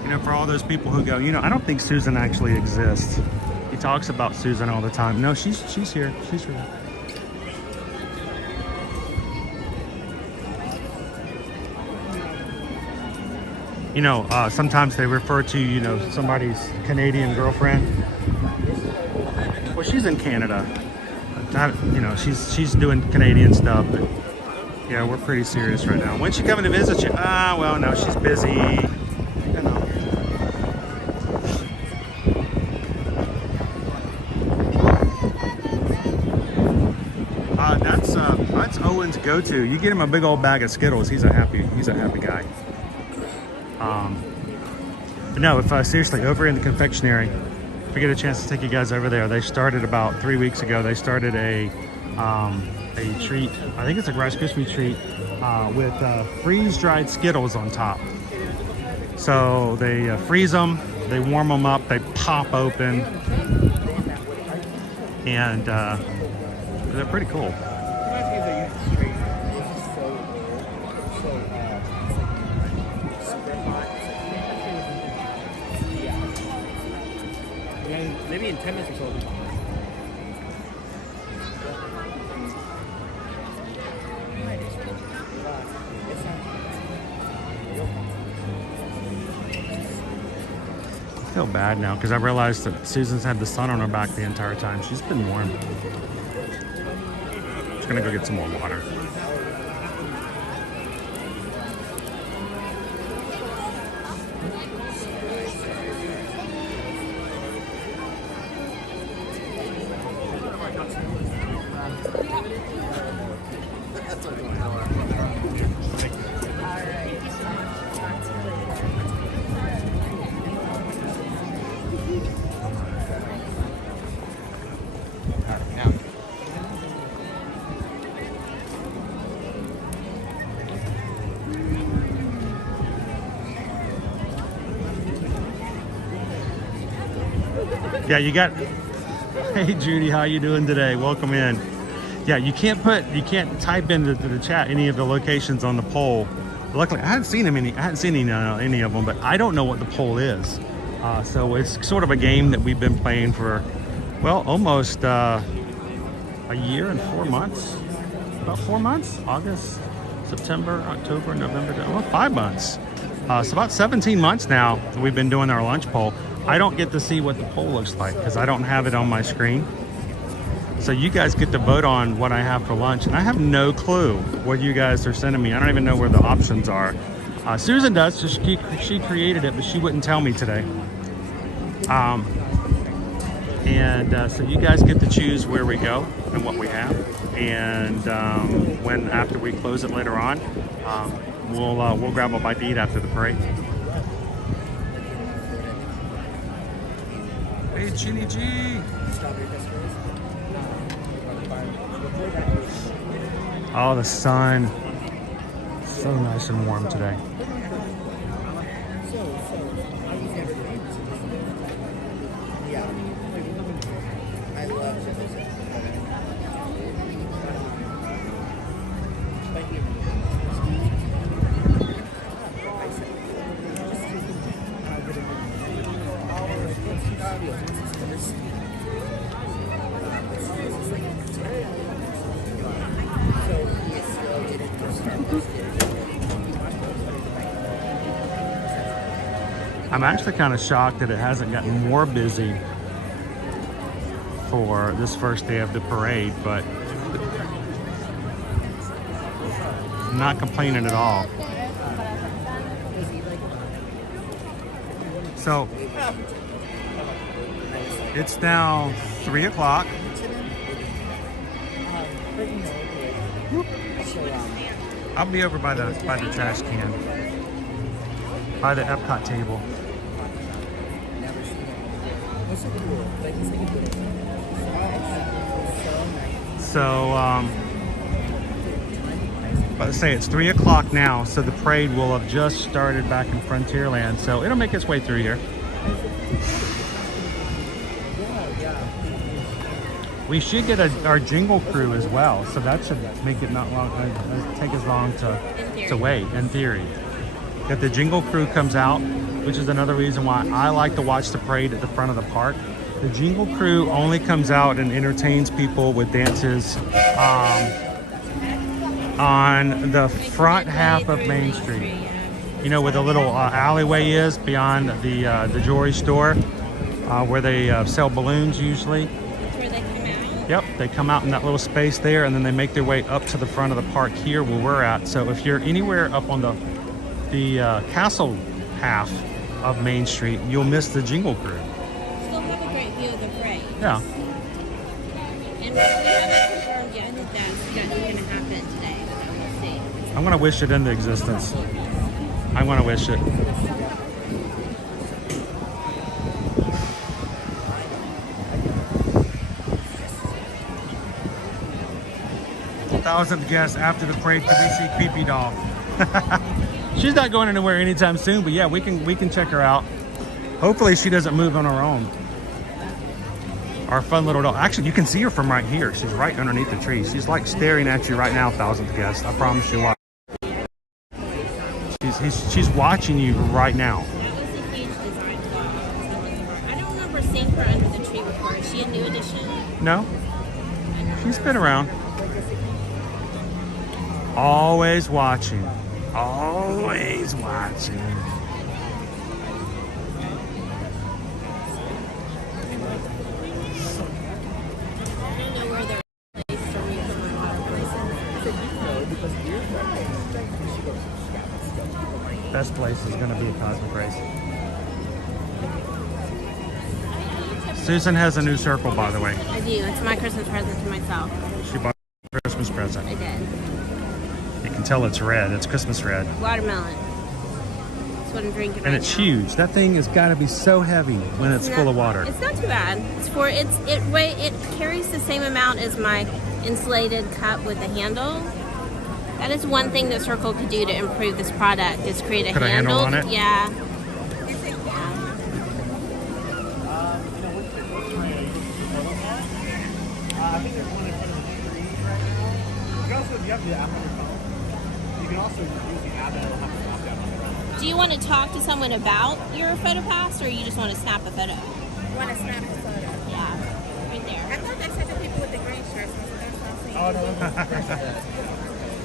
You know, for all those people who go, you know, I don't think Susan actually exists. He talks about Susan all the time. No, she's here. She's here. You know, sometimes they refer to, you know, somebody's Canadian girlfriend. Well, she's in Canada. You know, she's doing Canadian stuff, but yeah, we're pretty serious right now. When's she coming to visit you? Ah, well, no, she's busy. You know. That's Owen's go-to. You get him a big old bag of Skittles. He's a happy guy. But no, if seriously, over in the confectionery, if we get a chance to take you guys over there, they started about 3 weeks ago. They started a treat. I think it's a Rice Krispie treat with freeze-dried Skittles on top. So they freeze them, they warm them up, they pop open, and they're pretty cool. Maybe in 10 minutes or so. I feel bad now because I realized that Susan's had the sun on her back the entire time. She's been warm. Just gonna go get some more water. Yeah, you got. Hey Judy, how you doing today? Welcome in. Yeah, you can't type into the chat any of the locations on the poll. Luckily, I hadn't seen any of them, but I don't know what the poll is. So it's sort of a game that we've been playing for, well, almost a year and 4 months. About 4 months. August, September, October, November, well, 5 months. So about 17 months now that we've been doing our lunch poll. I don't get to see what the poll looks like because I don't have it on my screen. So you guys get to vote on what I have for lunch, and I have no clue what you guys are sending me. I don't even know where the options are. Susan does, so she created it, but she wouldn't tell me today. So you guys get to choose where we go and what we have. And after we close it later on, we'll grab a bite to eat after the parade. Hey, Genie G. Oh, the sun. So nice and warm today. I'm actually kind of shocked that it hasn't gotten more busy for this first day of the parade, but I'm not complaining at all. So it's now 3 o'clock. I'll be over by the trash can, by the Epcot table. So, about to say it's 3 o'clock now, so the parade will have just started back in Frontierland. So it'll make its way through here. We should get our jingle crew as well, so that should make it not long, take as long to wait. In theory, if the jingle crew comes out, which is another reason why I like to watch the parade at the front of the park. The jingle crew only comes out and entertains people with dances on the front half of Main Street. You know, where the little alleyway is beyond the jewelry store, where they sell balloons usually. That's where they come out? Yep, they come out in that little space there, and then they make their way up to the front of the park here where we're at. So if you're anywhere up on the castle half of Main Street, you'll miss the jingle crew. Still have a great view of the parade. Yeah. And we haven't confirmed yet that that's going to happen today, so we'll see. I'm going to wish it into existence. I'm going to wish it. Thousandth guest after the parade. Can we see Creepy Doll? She's not going anywhere anytime soon, but yeah, we can check her out. Hopefully she doesn't move on her own. Our fun little doll. Actually, you can see her from right here. She's right underneath the tree. She's like staring at you right now, thousandth guest. I promise you what. She's watching you right now. That was a huge design flaw. I don't remember seeing her under the tree before. Is she a new addition? No, she's been around. Always watching. Always watching. I don't know where they're placed or we put my water places. Best place is going to be a Cosmic Race. Susan has a new circle, by the way. I do. It's my Christmas present to myself. She bought a Christmas present. I did. You can tell it's red. It's Christmas red. Watermelon. That's what I'm drinking right now. And it's huge. That thing has got to be so heavy when it's full of water. It's not too bad. It carries the same amount as my insulated cup with the handle. That is one thing that Circle could do to improve this product, is create a Put a handle on it? Yeah. Do you want to talk to someone about your photo pass, or you just want to snap a photo? I want to snap a photo. Yeah, right there. I thought they said the people with the green shirts. Oh, no.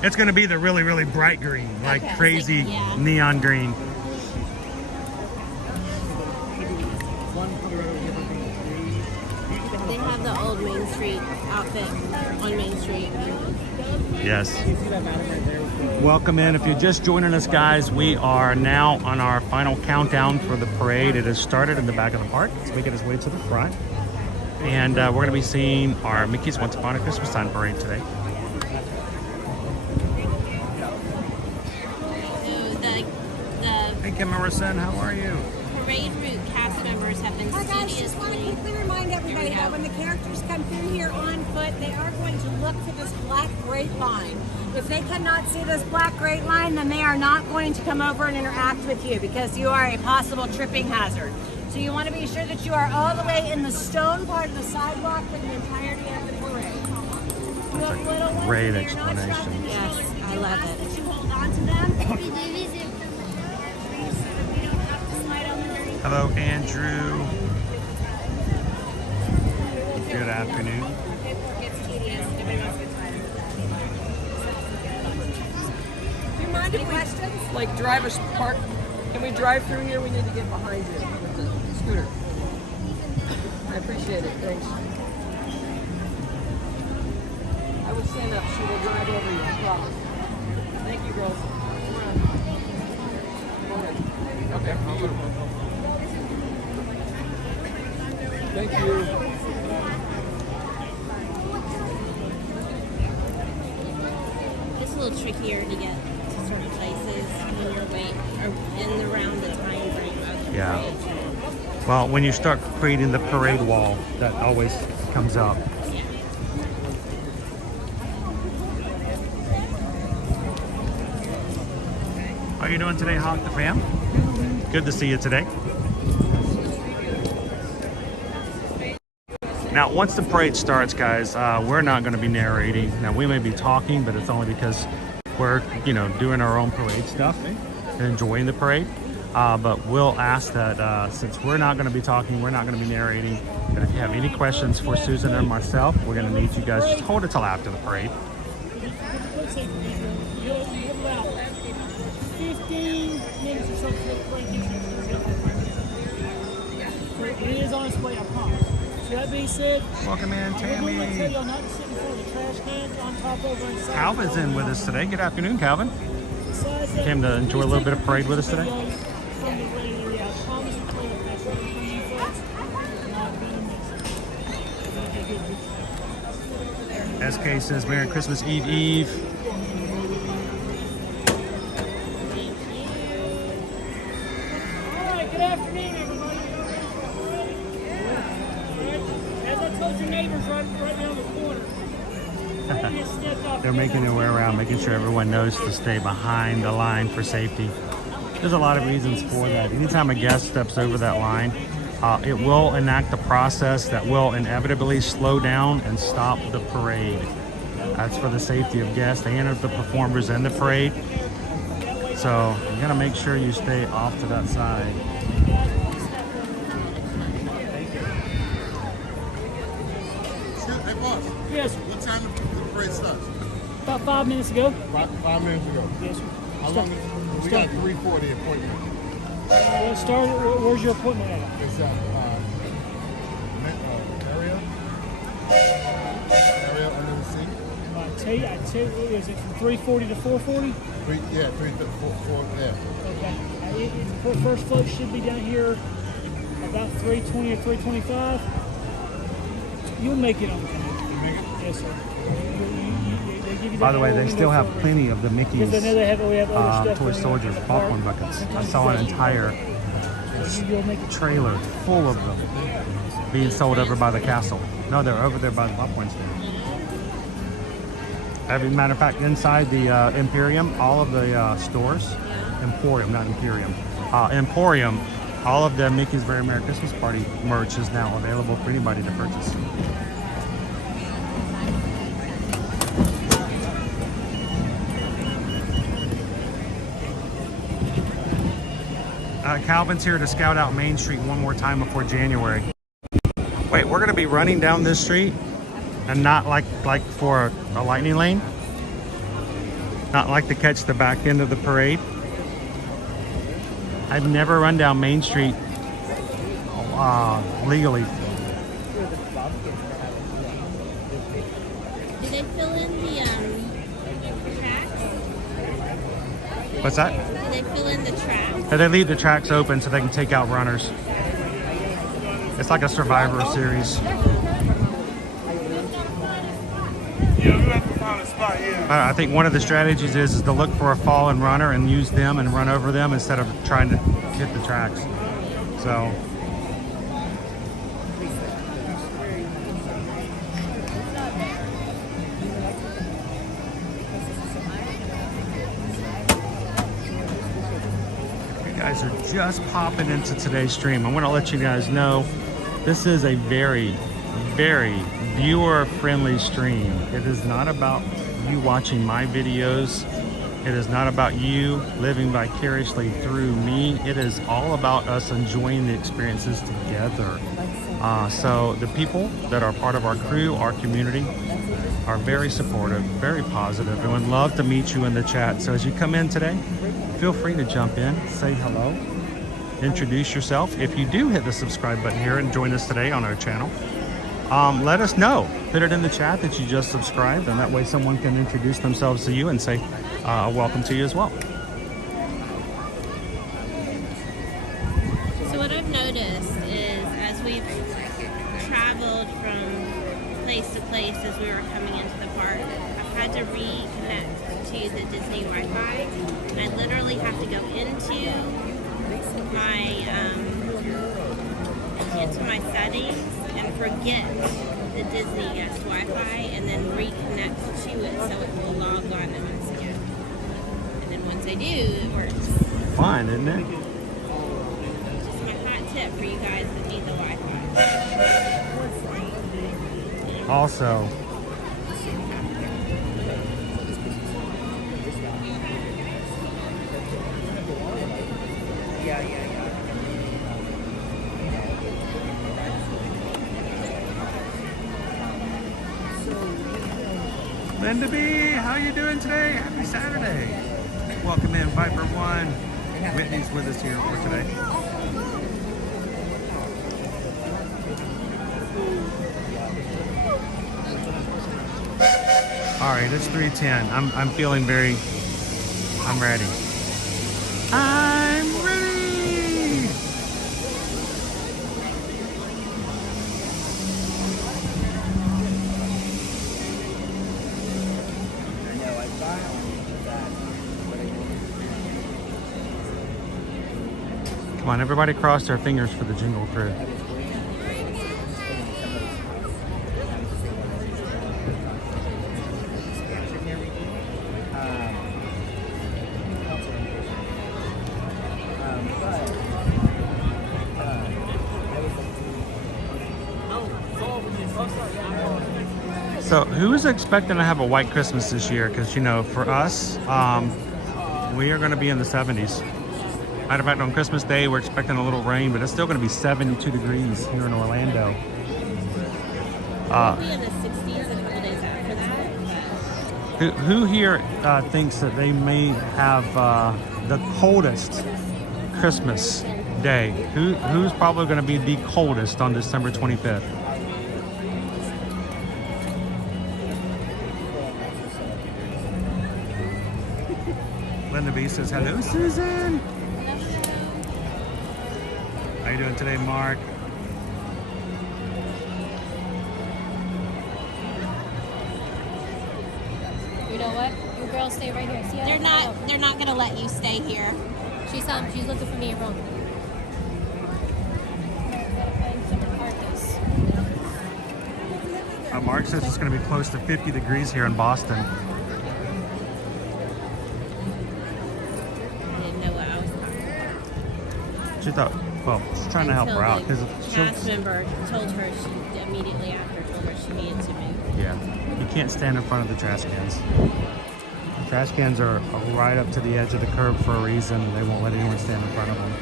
It's going to be the really, really bright green, like Okay. crazy Yeah. neon green. They have the old Main Street outfit on Main Street. Yes. Welcome in. If you're just joining us, guys, we are now on our final countdown for the parade. It has started in the back of the park. It's making its way to the front. And we're going to be seeing our Mickey's Once Upon a Christmastime Parade today. Hey, Kim Morrison, how are you? Parade route cast members have been Hi guys, just want to quickly remind everybody that when the characters come through here on foot, they are going to look for this black grate line. If they cannot see this black grate line, then they are not going to come over and interact with you because you are a possible tripping hazard. So you want to be sure that you are all the way in the stone part of the sidewalk for the entirety of the parade. You have little ones, Great and you're not explanation. strapped in Yes, strollers, I love ask it. that you hold on to them. Hello, Andrew. Good afternoon. Do you mind if we like drive us park? Can we drive through here? We need to get behind you with the scooter. I appreciate it. Thanks. I would stand up. She will drive over you. No problem. Thank you, girls. Come on. Okay. Thank you. It's a little trickier to get to certain places when you're in around the time frame of the Yeah. parade. Well, when you start creating the parade wall, that always comes up. How are you doing today, Hawk the fam? Good to see you today. Now, once the parade starts, guys, we're not going to be narrating. Now, we may be talking, but it's only because we're, you know, doing our own parade stuff and enjoying the parade. But we'll ask that since we're not going to be talking, we're not going to be narrating, but if you have any questions for Susan or myself, we're going to need you guys just hold it till after the parade. 15 minutes or so for the parade gets here. It is on its way, I promise. So that being said, welcome in, Tammy. I'm tell y'all not to sit in front of the trash cans on top over inside. Calvin's in with us today. Good afternoon, Calvin. Came to enjoy a little bit of parade with us today. From the radio, I promise to play with that for you folks. Not gonna miss it. SK says Merry Christmas Eve Eve. Alright, good afternoon everybody. As I told your neighbors right down the corner. They're making their way around, making sure everyone knows to stay behind the line for safety. There's a lot of reasons for that. Anytime a guest steps over that line, it will enact a process that will inevitably slow down and stop the parade. That's for the safety of guests and of the performers in the parade. So you gotta make sure you stay off to that side. Hey boss. Yes. What time the parade starts? About 5 minutes ago. 5 minutes ago. Yes, sir. How long is we got 3:40 appointment? Well, started. Where's your appointment at? It's at area under the sea. I tell you, is it from 3:40 to 4:40? 3 to 4 there. Okay. The first float should be down here about 3:20 or 3:25. You'll make it on time. You make it? Yes, sir. They give you By the way, they still have for a plenty of the Mickey's Because I know they have other stuff Toy going on Soldiers in the popcorn park. buckets. I saw an entire You'll make it. trailer full of them being sold over by the castle. No, they're over there by the popcorn stand. As a matter of fact, inside the Emporium, all of the stores, Emporium, not Imperium, Emporium, all of the Mickey's Very Merry Christmas Party merch is now available for anybody to purchase. Calvin's here to scout out Main Street one more time before January. Wait, we're gonna be running down this street and not like for a lightning lane? Not like to catch the back end of the parade? I've never run down Main Street legally. Do they fill in the tracks? What's that? Do they fill in the tracks? They leave the tracks open so they can take out runners. It's like a Survivor series. I think one of the strategies is to look for a fallen runner and use them and run over them instead of trying to hit the tracks. So. Guys are just popping into today's stream. I want to let you guys know this is a very, very viewer-friendly stream. It is not about you watching my videos. It is not about you living vicariously through me. It is all about us enjoying the experiences together. So the people that are part of our crew, our community, are very supportive, very positive, and would love to meet you in the chat. So as you come in today, feel free to jump in, say hello, introduce yourself. If you do hit the subscribe button here and join us today on our channel, let us know. Put it in the chat that you just subscribed, and that way someone can introduce themselves to you and say welcome to you as well. So what I've noticed is as we've traveled from place to place as we were coming into the park, I've had to reconnect to the Disney Wi-Fi. I literally have to go into my settings and forget the Disney guest Wi-Fi and then reconnect to it so it will log on to us again. And then once I do, it works. Fine, isn't it? Just my hot tip for you guys that need the Wi-Fi. also. Linda B, how you doing today? Happy Saturday. Welcome in, Viper 1. Whitney's with us here for today. All right, it's 3:10. I'm feeling very, I'm ready. I'm ready. Come on, everybody cross their fingers for the Jingle Crew. So who's expecting to have a white Christmas this year? Because, you know, for us, we are going to be in the 70s. Matter of fact, on Christmas Day, we're expecting a little rain, but it's still going to be 72 degrees here in Orlando. We'll be in the 60s a couple days after that. Who here thinks that they may have the coldest Christmas day? Who's probably going to be the coldest on December 25th? Linda B says, hello, Susan. How you doing today, Mark? You know what? You girls stay right here. See how They're not gonna let you stay here. she's looking for me around. Mark says it's going to be close to 50 degrees here in Boston. I didn't know what I was talking about. She thought, well, she's trying to help her out because The cast member told her immediately after she needed to move. Yeah, you can't stand in front of the trash cans. The trash cans are right up to the edge of the curb for a reason. They won't let anyone stand in front of them.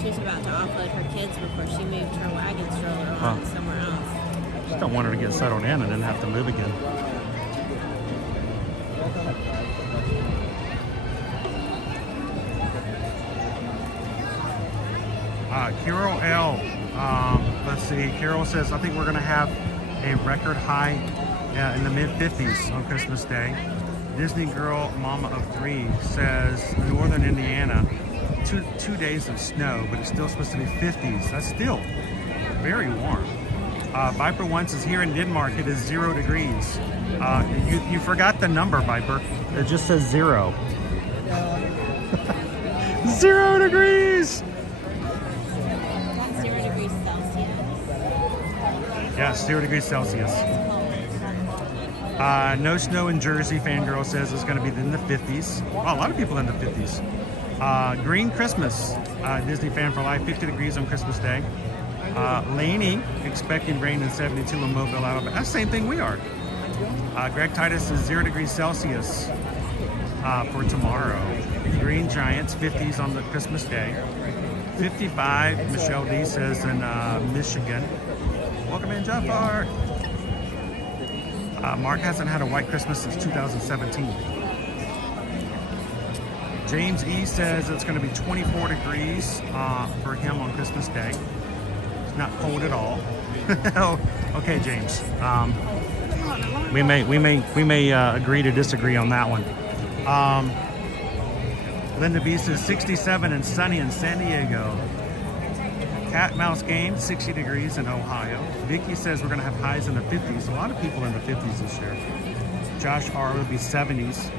She was about to offload her kids before she moved her wagon stroller on somewhere else. Just don't want her to get settled in and then have to move again. Carol L. Let's see. Carol says, I think we're going to have a record high in the mid-50s on Christmas Day. Disney Girl Mama of 3 says, Northern Indiana, two days of snow, but it's still supposed to be 50s. That's still very warm. Viper 1 says, here in Denmark, it is 0 degrees. You forgot the number, Viper. It just says 0. 0 degrees! Yes, 0 degrees Celsius. No snow in Jersey, Fangirl says it's going to be in the 50s. Well, a lot of people in the 50s. Green Christmas, Disney Fan for Life, 50 degrees on Christmas Day. Laney, expecting rain in 72 in Mobile, Alabama. That's the same thing we are. Greg Titus is 0 degrees Celsius for tomorrow. Green Giants, 50s on the Christmas Day. 55, Michelle D says in Michigan. Welcome in, Jafar. Mark hasn't had a white Christmas since 2017. James E says it's going to be 24 degrees for him on Christmas Day. It's not cold at all. Okay, James. We may agree to disagree on that one. Linda B says 67 and sunny in San Diego. Cat Mouse Game, 60 degrees in Ohio. Vicky says we're going to have highs in the 50s. A lot of people in the 50s this year. Josh R will be 70s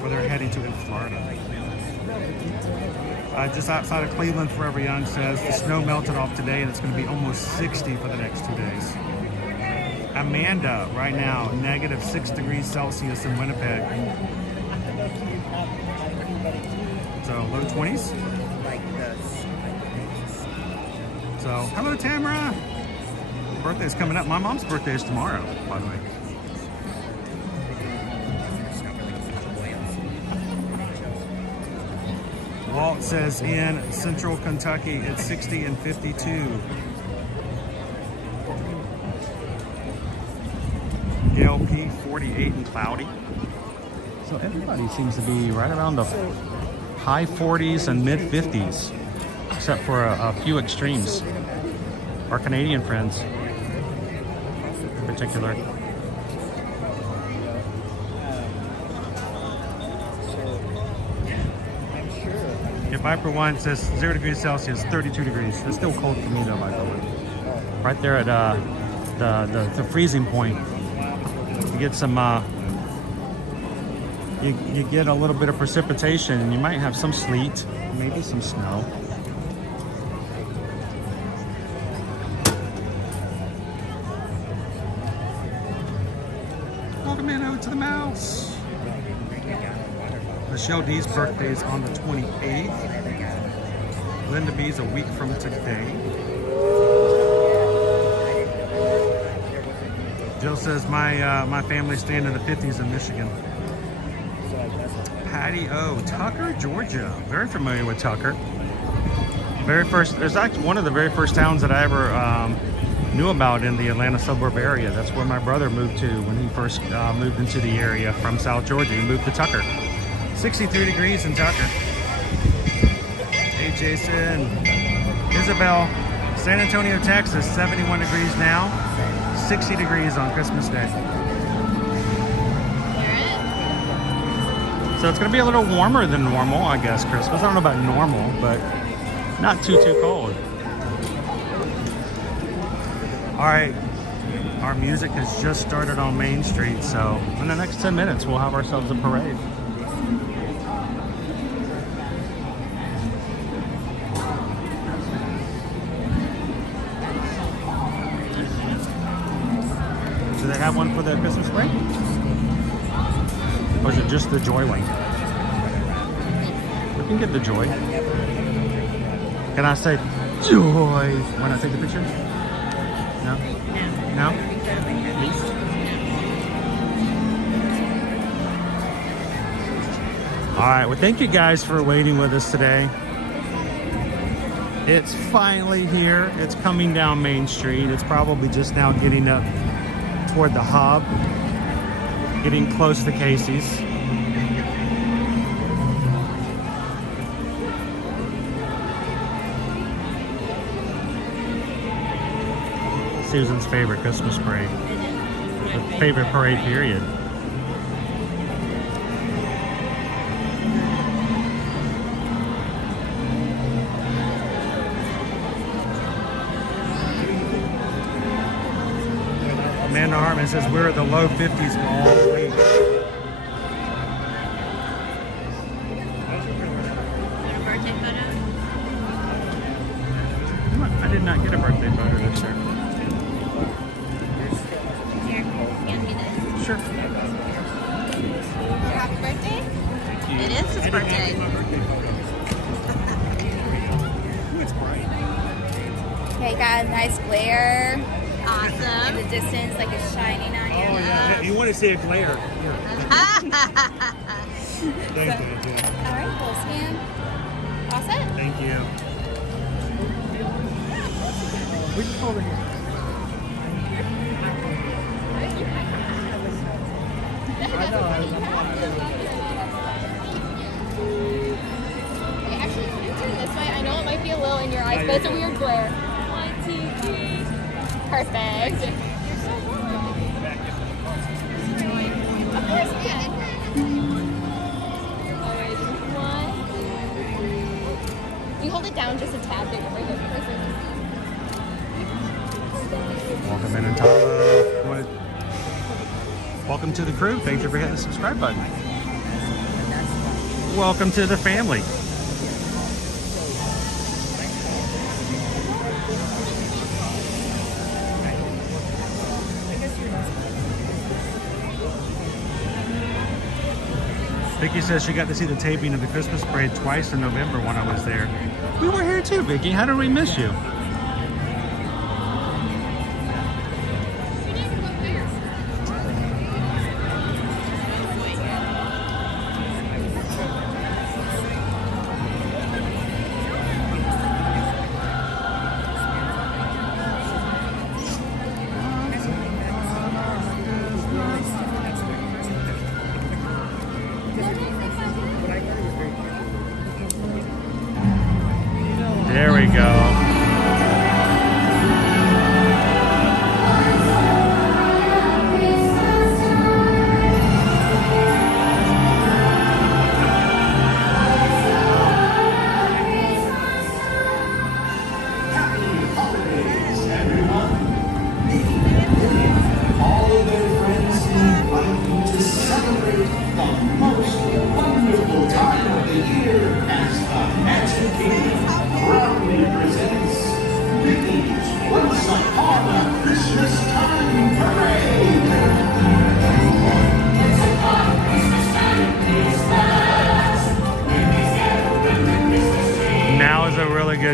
where they're heading to in Florida. Just outside of Cleveland, Forever Young says the snow melted off today and it's going to be almost 60 for the next 2 days. Amanda, right now, negative 6 degrees Celsius in Winnipeg. So low 20s. So, hello Tamara. Birthday's coming up. My mom's birthday is tomorrow, by the way. Walt says in Central Kentucky it's 60 and 52. Gail P 48 and cloudy. So everybody seems to be right around the high 40s and mid 50s, except for a few extremes. Our Canadian friends in particular. Yeah, Viper 1 says 0 degrees Celsius, 32 degrees. It's still cold for me though, Viper 1. Right there at the freezing point. You get some, you get a little bit of precipitation, and you might have some sleet, maybe some snow. Welcome in out to the mouse. Michelle D's birthday is on the 28th. Linda B's a week from today. Jill says my family's staying in the 50s in Michigan. Patty O, Tucker, Georgia. Very familiar with Tucker. There's actually one of the very first towns that I ever knew about in the Atlanta suburb area. That's where my brother moved to when he first moved into the area from South Georgia. He moved to Tucker. 63 degrees in Tucker. Hey Jason. Isabel, San Antonio, Texas, 71 degrees now. 60 degrees on Christmas Day. So it's going to be a little warmer than normal, I guess, Christmas. I don't know about normal, but not too cold. All right, our music has just started on Main Street, so in the next 10 minutes, we'll have ourselves a parade. Do they have one for the Christmas parade? Or is it just the joy one? We can get the joy. Can I say joy when I take the picture? No? No? Please? Alright, well thank you guys for waiting with us today. It's finally here. It's coming down Main Street. It's probably just now getting up toward the hub. Getting close to Casey's. Susan's favorite Christmas parade. The favorite parade period. Amanda Hartman says we're at the low 50s all week. Birthday photo? I did not get a birthday photo this year. Here, hand me this. Sure. Happy birthday? It is his birthday. Okay, guys, nice glare. Awesome. In the distance, like it's shining on you. Oh yeah, you want to see a glare. Thank you. All right, full scan. All set? Thank you. We just over here. Okay, actually, can you turn this way? I know it might be a little in your eyes, but it's a weird glare. 1, 2, 3. Perfect. You're so warm. Of course, yeah. Alright, 1. You hold it down just a tad bigger right here. Perfect. Welcome in and welcome to the crew. Thank you for hitting the subscribe button. Welcome to the family. Vicky says she got to see the taping of the Christmas parade twice in November when I was there. We were here too, Vicky. How did we miss you?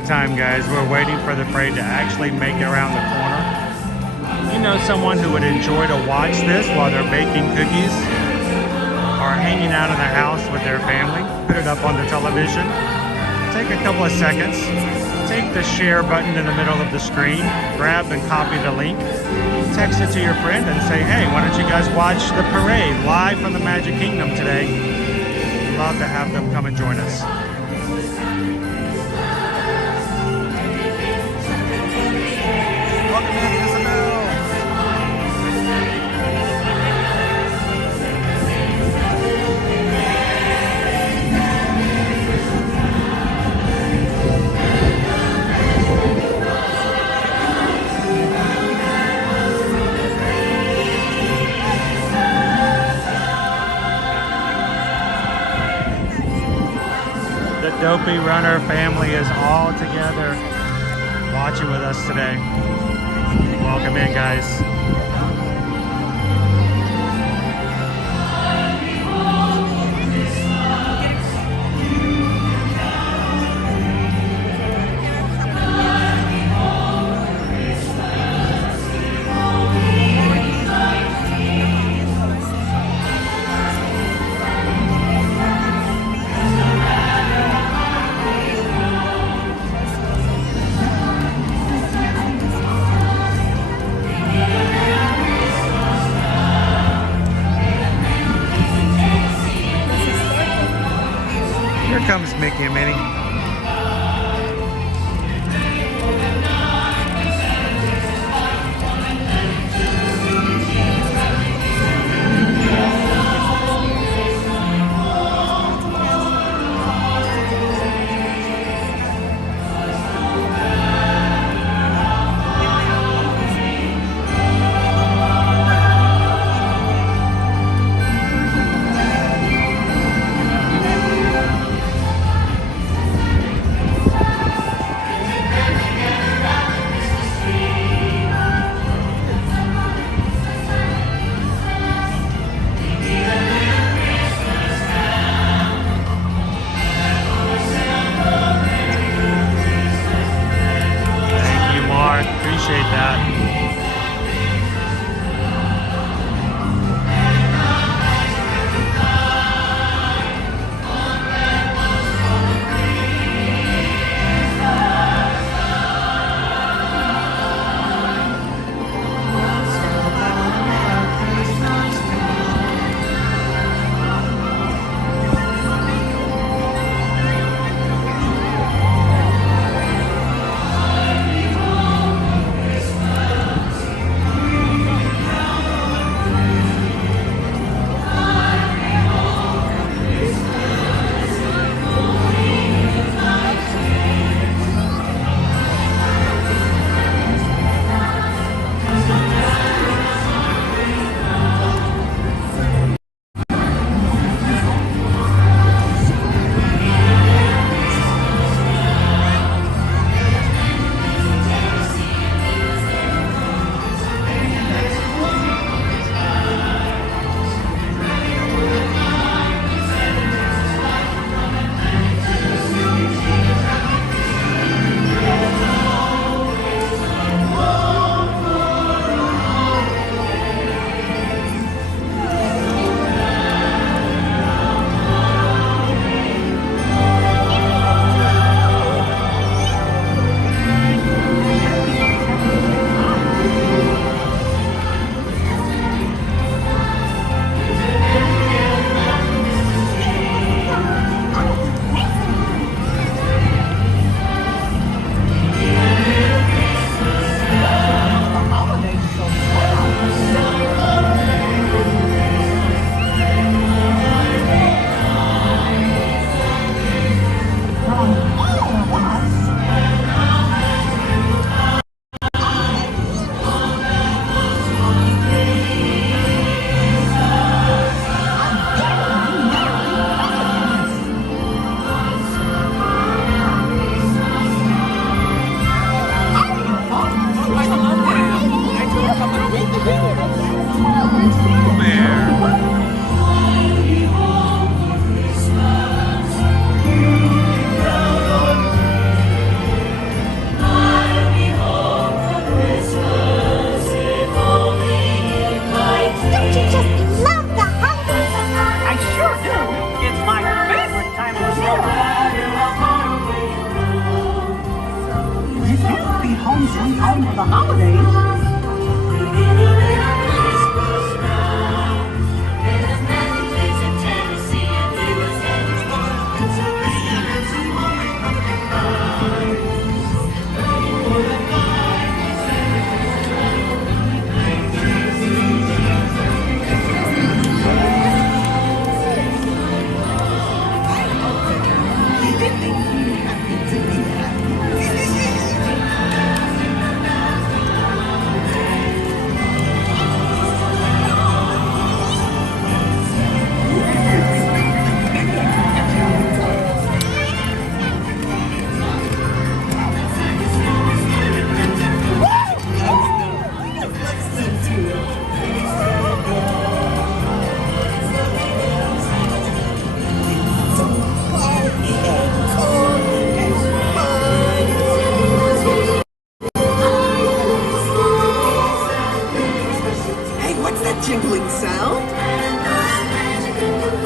good time, guys. We're waiting for the parade to actually make it around the corner. You know someone who would enjoy to watch this while they're baking cookies or hanging out in the house with their family? Put it up on the television. Take a couple of seconds. Take the share button in the middle of the screen. Grab and copy the link. Text it to your friend and say, hey, why don't you guys watch the parade live from the Magic Kingdom today? We'd love to have them come and join us. Welcome in, Isabel. The Dopey Runner family is all together watching with us today. Welcome in, guys. Here comes Mickey and Minnie.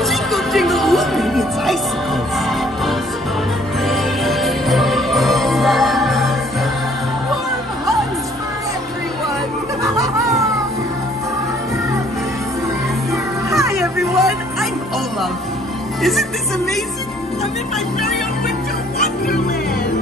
Jingle, jingle, ooh, maybe it's icicles. Warm hugs for everyone. Hi, everyone. I'm Olaf. Isn't this amazing? I'm in my very own winter wonderland.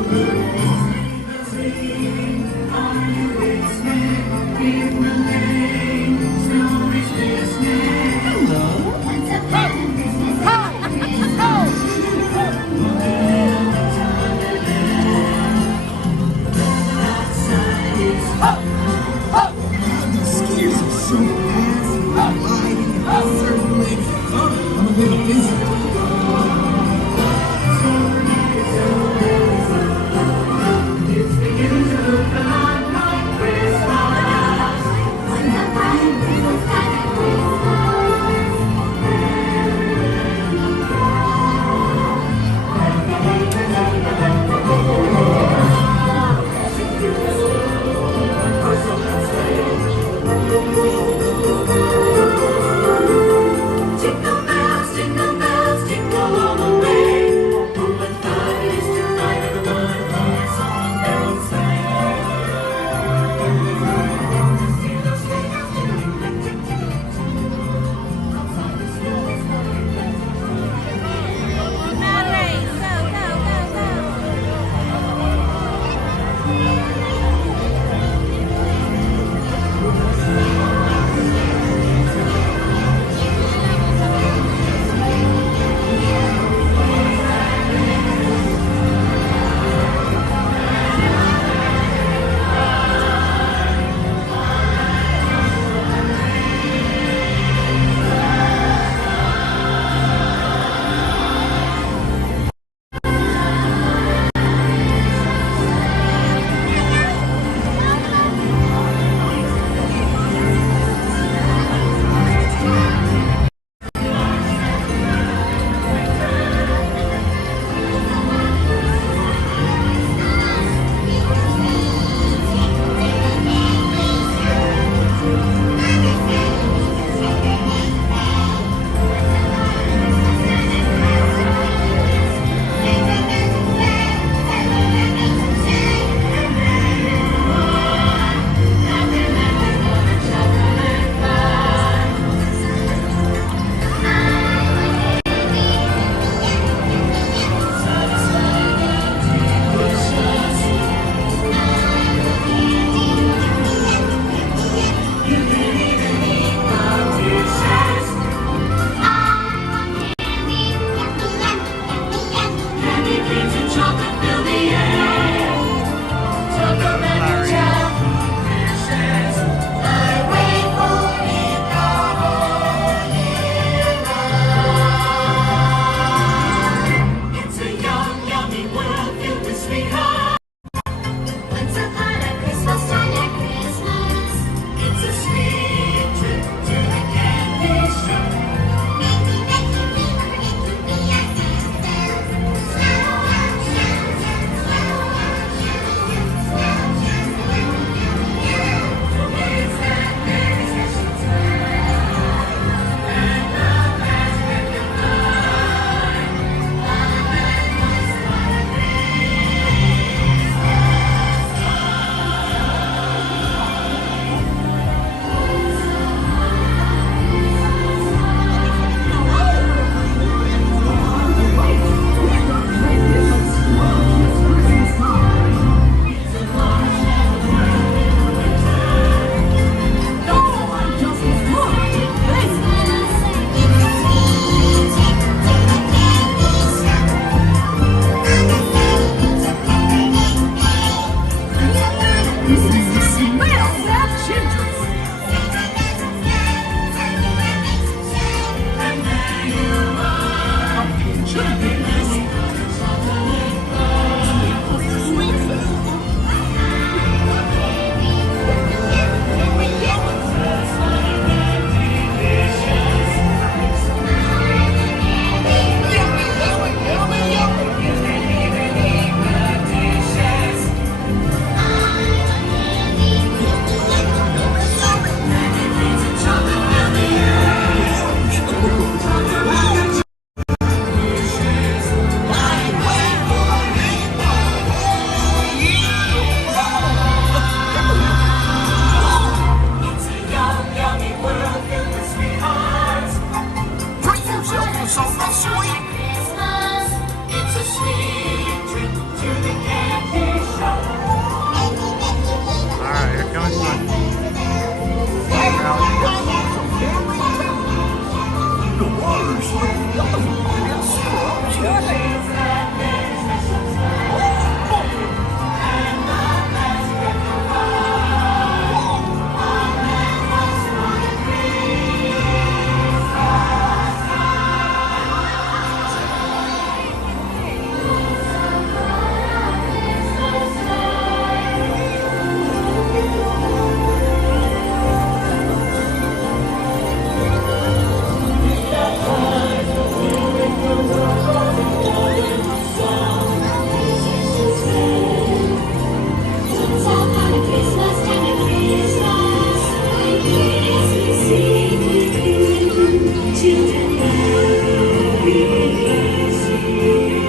children everywhere sing.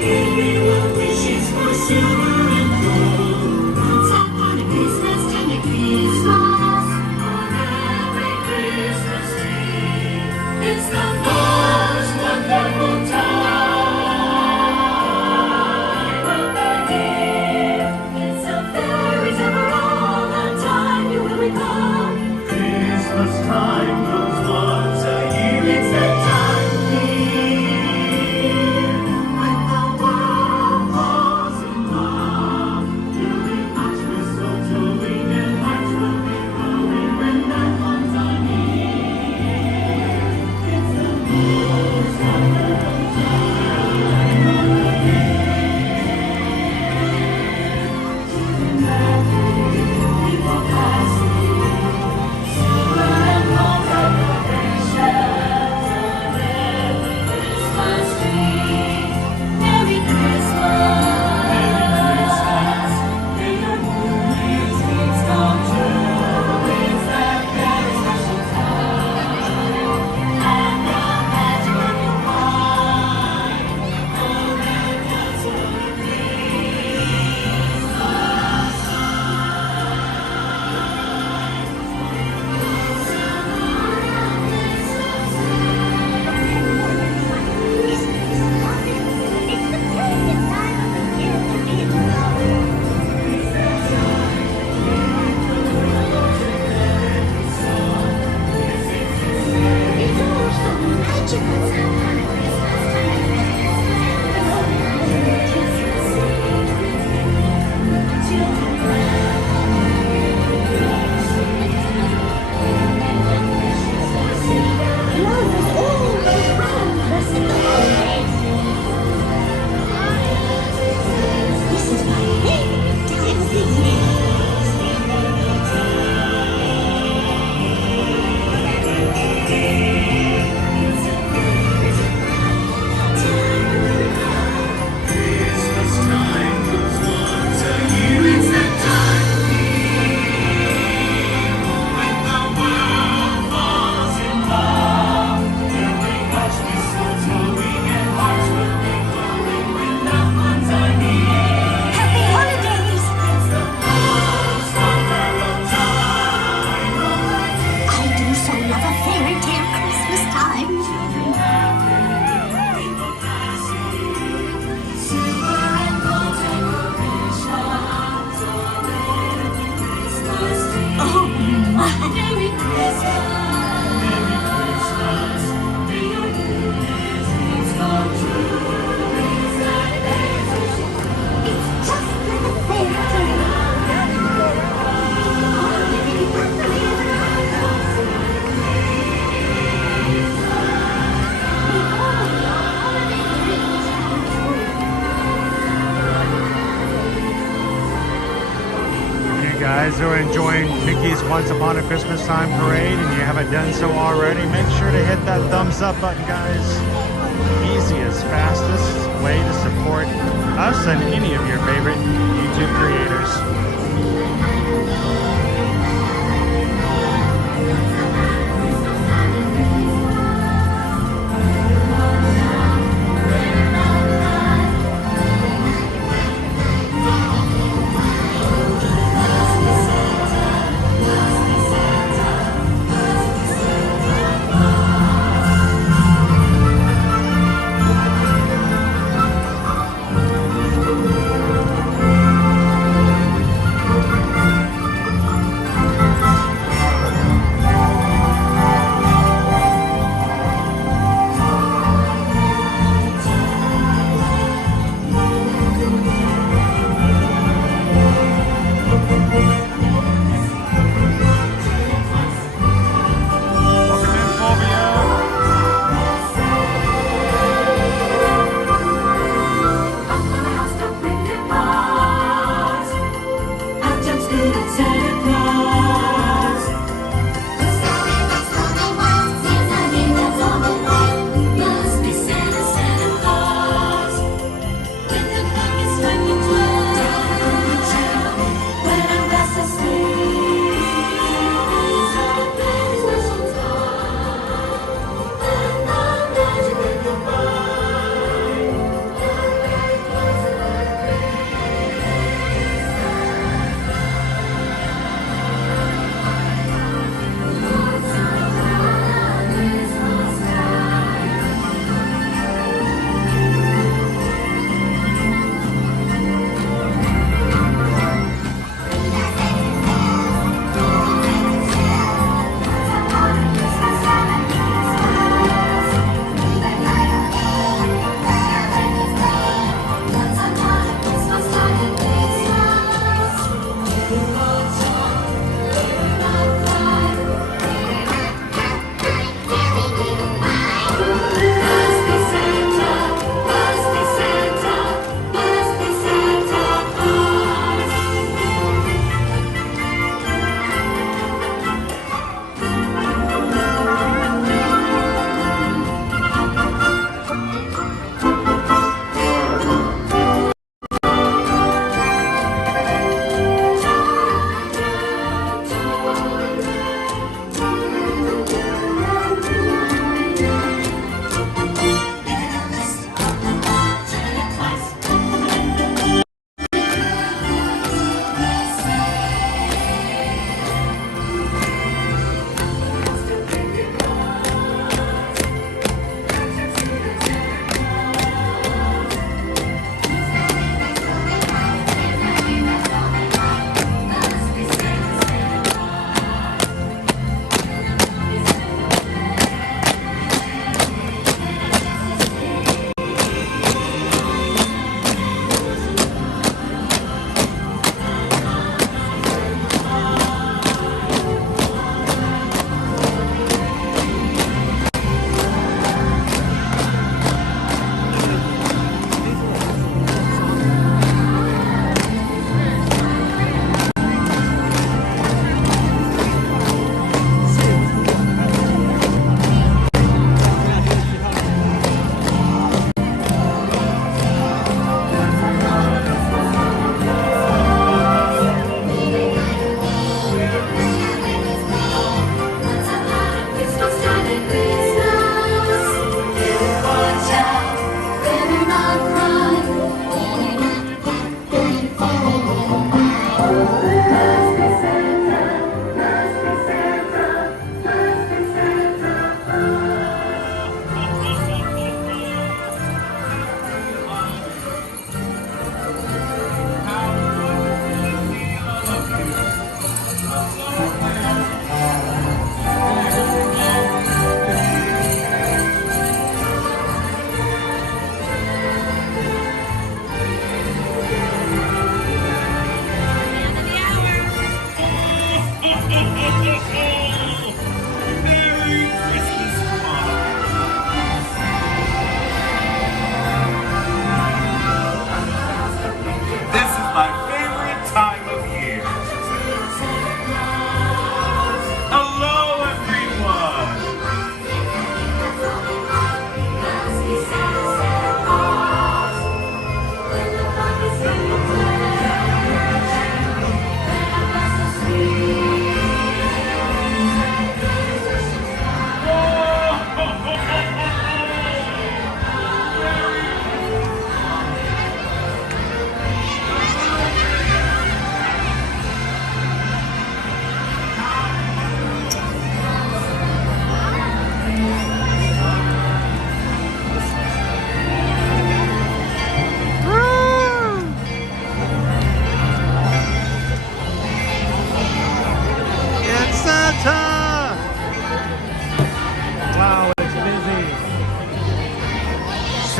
Everyone wishes for silver and gold. Once upon a Christmas, tender Christmas, on every Christmas tree. It's the most wonderful time of the year. It's a fairy tale for all the time you will recall. Christmas time comes once a year. It's the time of year when the world falls in love. You'll be much mistletoeing and hearts will be glowing when that comes on near. It's the most wonderful time of the year. People passing, silver and gold decorations on every Christmas tree. Merry Christmas, may your New Year's dreams come true. It's that very special time, and the magic of your mind. Oh, that castle of Guys who are enjoying Mickey's Once Upon a Christmastime Parade and you haven't done so already, make sure to hit that thumbs up button, guys. Easiest, fastest way to support us and any of your favorite YouTube creators.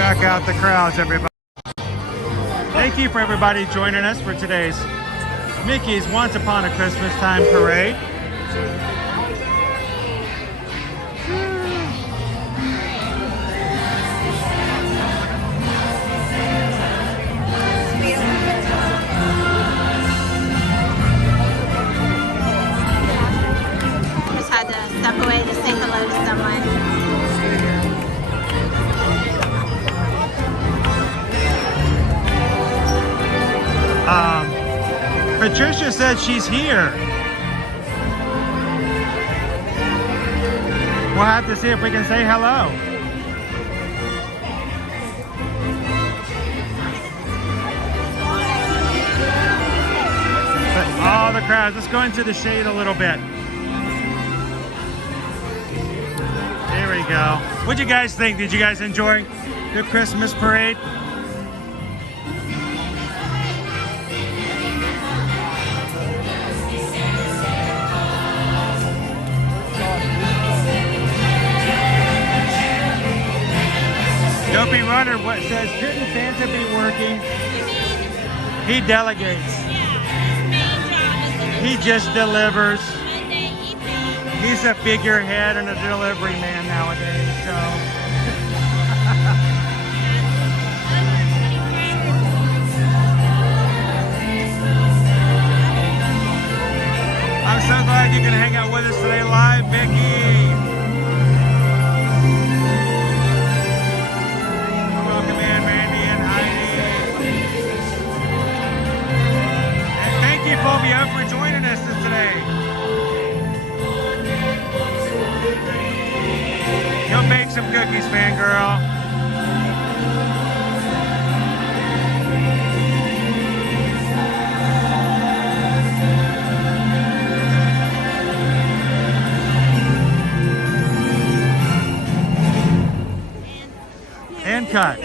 Check out the crowds, everybody. Thank you for everybody joining us for today's Mickey's Once Upon a Christmastime Parade. Just had to step away to say hello to someone. Patricia said she's here. We'll have to see if we can say hello. But all the crowds, let's go into the shade a little bit. There we go. What'd you guys think? Did you guys enjoy the Christmas parade? Dopey Runner what says, shouldn't Santa be working? He delegates. He just delivers. He's a figurehead and a delivery man nowadays, so. I'm so glad you can hang out with us today live, Mickey. Welcome in, Randy and Heidi. And thank you, Fulvio, for joining us today. Go bake some cookies, fangirl. And cut.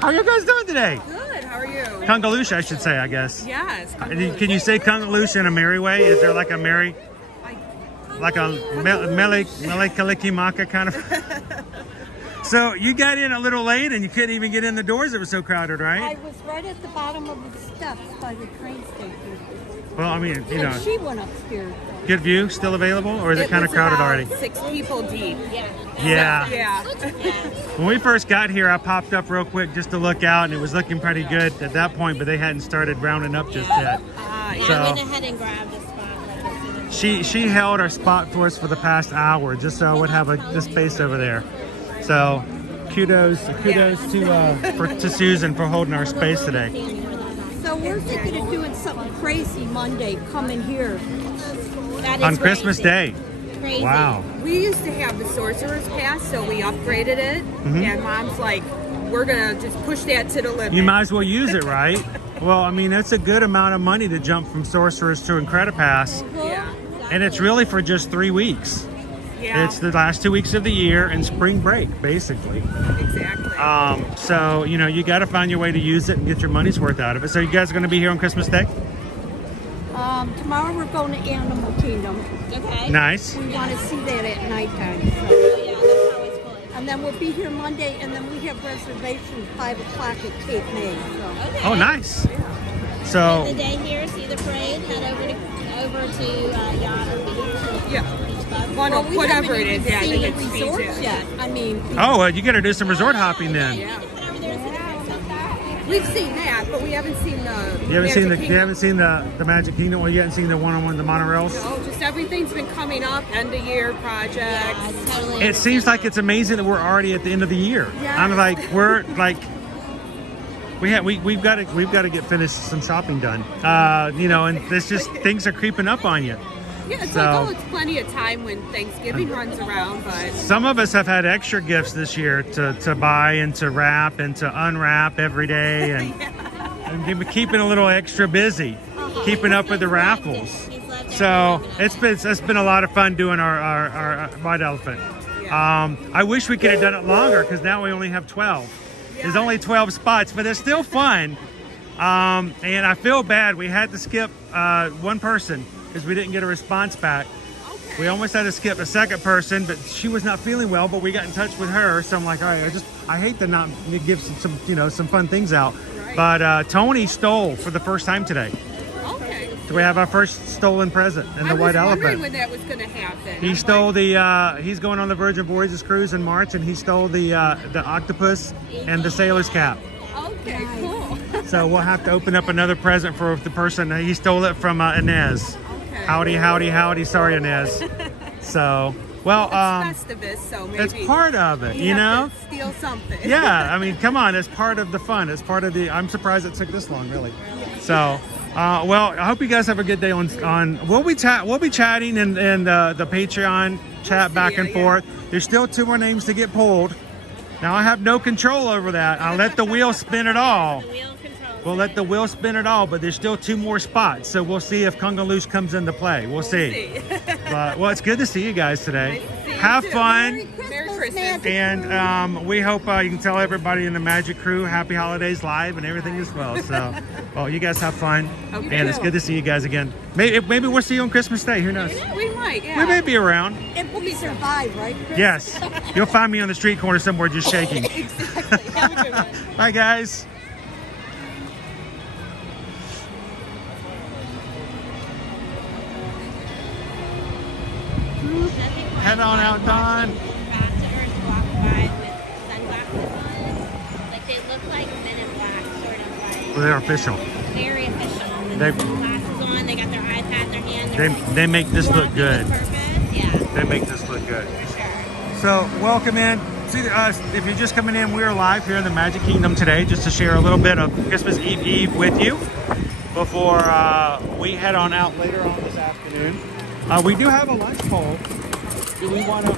How are you guys doing today? Good, how are you? Kungaloosh, I should say, I guess. Yes. Can you say Kungaloosh in a merry way? Is there like a merry, like a mele kalikimaka kind of? So you got in a little late and you couldn't even get in the doors. It was so crowded, right? I was right at the bottom of the steps by the train station. Well, I mean, you know. And she went upstairs. Good view still available, or is it kind of crowded already? 6 people deep. Yeah. Yeah. When we first got here, I popped up real quick just to look out, and it was looking pretty good at that point, but they hadn't started rounding up just yet. I went ahead and grabbed a spot. She held our spot for us for the past hour, just so I would have the space over there. So kudos to Susan for holding our space today. So we're thinking of doing something crazy Monday, coming here. On Christmas Day. Crazy. Wow. We used to have the Sorcerer's Pass, so we upgraded it. And Mom's like, we're going to just push that to the limit. You might as well use it, right? Well, I mean, that's a good amount of money to jump from Sorcerer's to Incredipass. Yeah. And it's really for just 3 weeks. Yeah. It's the last 2 weeks of the year and spring break, basically. Exactly. So, you know, you got to find your way to use it and get your money's worth out of it. So you guys are going to be here on Christmas Day? Tomorrow we're going to Animal Kingdom. Okay. Nice. We want to see that at nighttime. So. Yeah, that's always cool. And then we'll be here Monday, and then we have reservations 5 o'clock at Cape May. So. Okay. Oh, nice. So. The day here, see the parade, head over to Yacht or Beach. Yeah. Well, we whatever haven't it is, even yeah, I seen think the it's resorts featured. yet. I mean. Oh, well, you got to do some resort hopping then. Yeah. We've seen that, but we haven't seen the. You haven't seen the Magic Kingdom. Well, you haven't seen the one-on-one, the monorails. No, just everything's been coming up, end of year projects. Yeah, totally. It seems like it's amazing that we're already at the end of the year. Yes. I'm like, we've got to get finished some shopping done. You know, and it's just things are creeping up on you. Yeah, it's So- like, it's plenty of time when Thanksgiving runs around, but Some of us have had extra gifts this year to buy and to wrap and to unwrap every day, and keeping a little extra busy, keeping up with the raffles. So it's been a lot of fun doing our White Elephant. I wish we could have done it longer because now we only have 12. There's only 12 spots, but it's still fun. And I feel bad. We had to skip one person because we didn't get a response back. We almost had to skip a second person, but she was not feeling well, but we got in touch with her. So I'm like, all right, I hate to not give some you know, some fun things out. Right. But Tony stole for the first time today. Okay. So we have our first stolen present in the White I was wondering Elephant. when that was going to happen. He stole he's going on the Virgin Voyages cruise in March, and he stole the octopus and the sailor's cap. Okay, cool. So we'll have to open up another present for the person. He stole it from Inez. Okay. Howdy, howdy, howdy. Sorry, Inez. So, well, It's Festivus, so maybe it's part of it, we you know? have to steal something. Yeah, I mean, come on, it's part of the fun. It's part of the, I'm surprised it took this long, really. So, well, I hope you guys have a good day on we'll be chatting and the Patreon chat back and forth. There's still 2 more names to get pulled. Now, I have no control over that. I'll let the wheel spin it all. We'll let the wheel spin it all, but there's still 2 more spots. So we'll see if Congaloosh comes into play. We'll see. But, well, it's good to see you guys today. Have fun. Merry Christmas. And we hope you can tell everybody in the Magic Crew Happy Holidays live and everything as well. So, well, you guys have fun. Okay. And it's good to see you guys again. Maybe we'll see you on Christmas Day. Who knows? We might, yeah. We may be around. If we survive, right, Chris? Yes. You'll find me on the street corner somewhere just shaking. Exactly. Have a good one. Bye, guys. Head on out, Don. Ambassadors walk by with sunglasses on. Like they look like Men in Black, sort of like. Well, they're official. Very official. With They- glasses on, they got their iPad in their hand. They make this look good. Yeah. They make this look good. For sure. So, welcome in. See, if you're just coming in, we're live here in the Magic Kingdom today just to share a little bit of Christmas Eve with you before we head on out later on this afternoon. We do have a lunch poll. Do we want to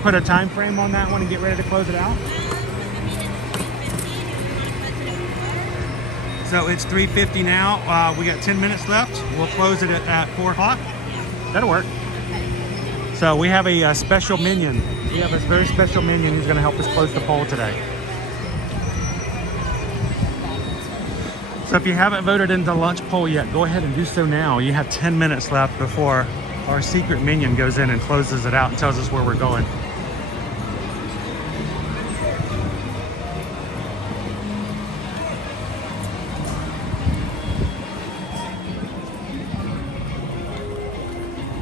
put a time frame on that one and get ready to close it out? So it's 3:50 now. We got 10 minutes left. We'll close it at 4 o'clock. That'll work. So we have a special minion. We have a very special minion who's going to help us close the poll today. So if you haven't voted in the lunch poll yet, go ahead and do so now. You have 10 minutes left before our secret minion goes in and closes it out and tells us where we're going.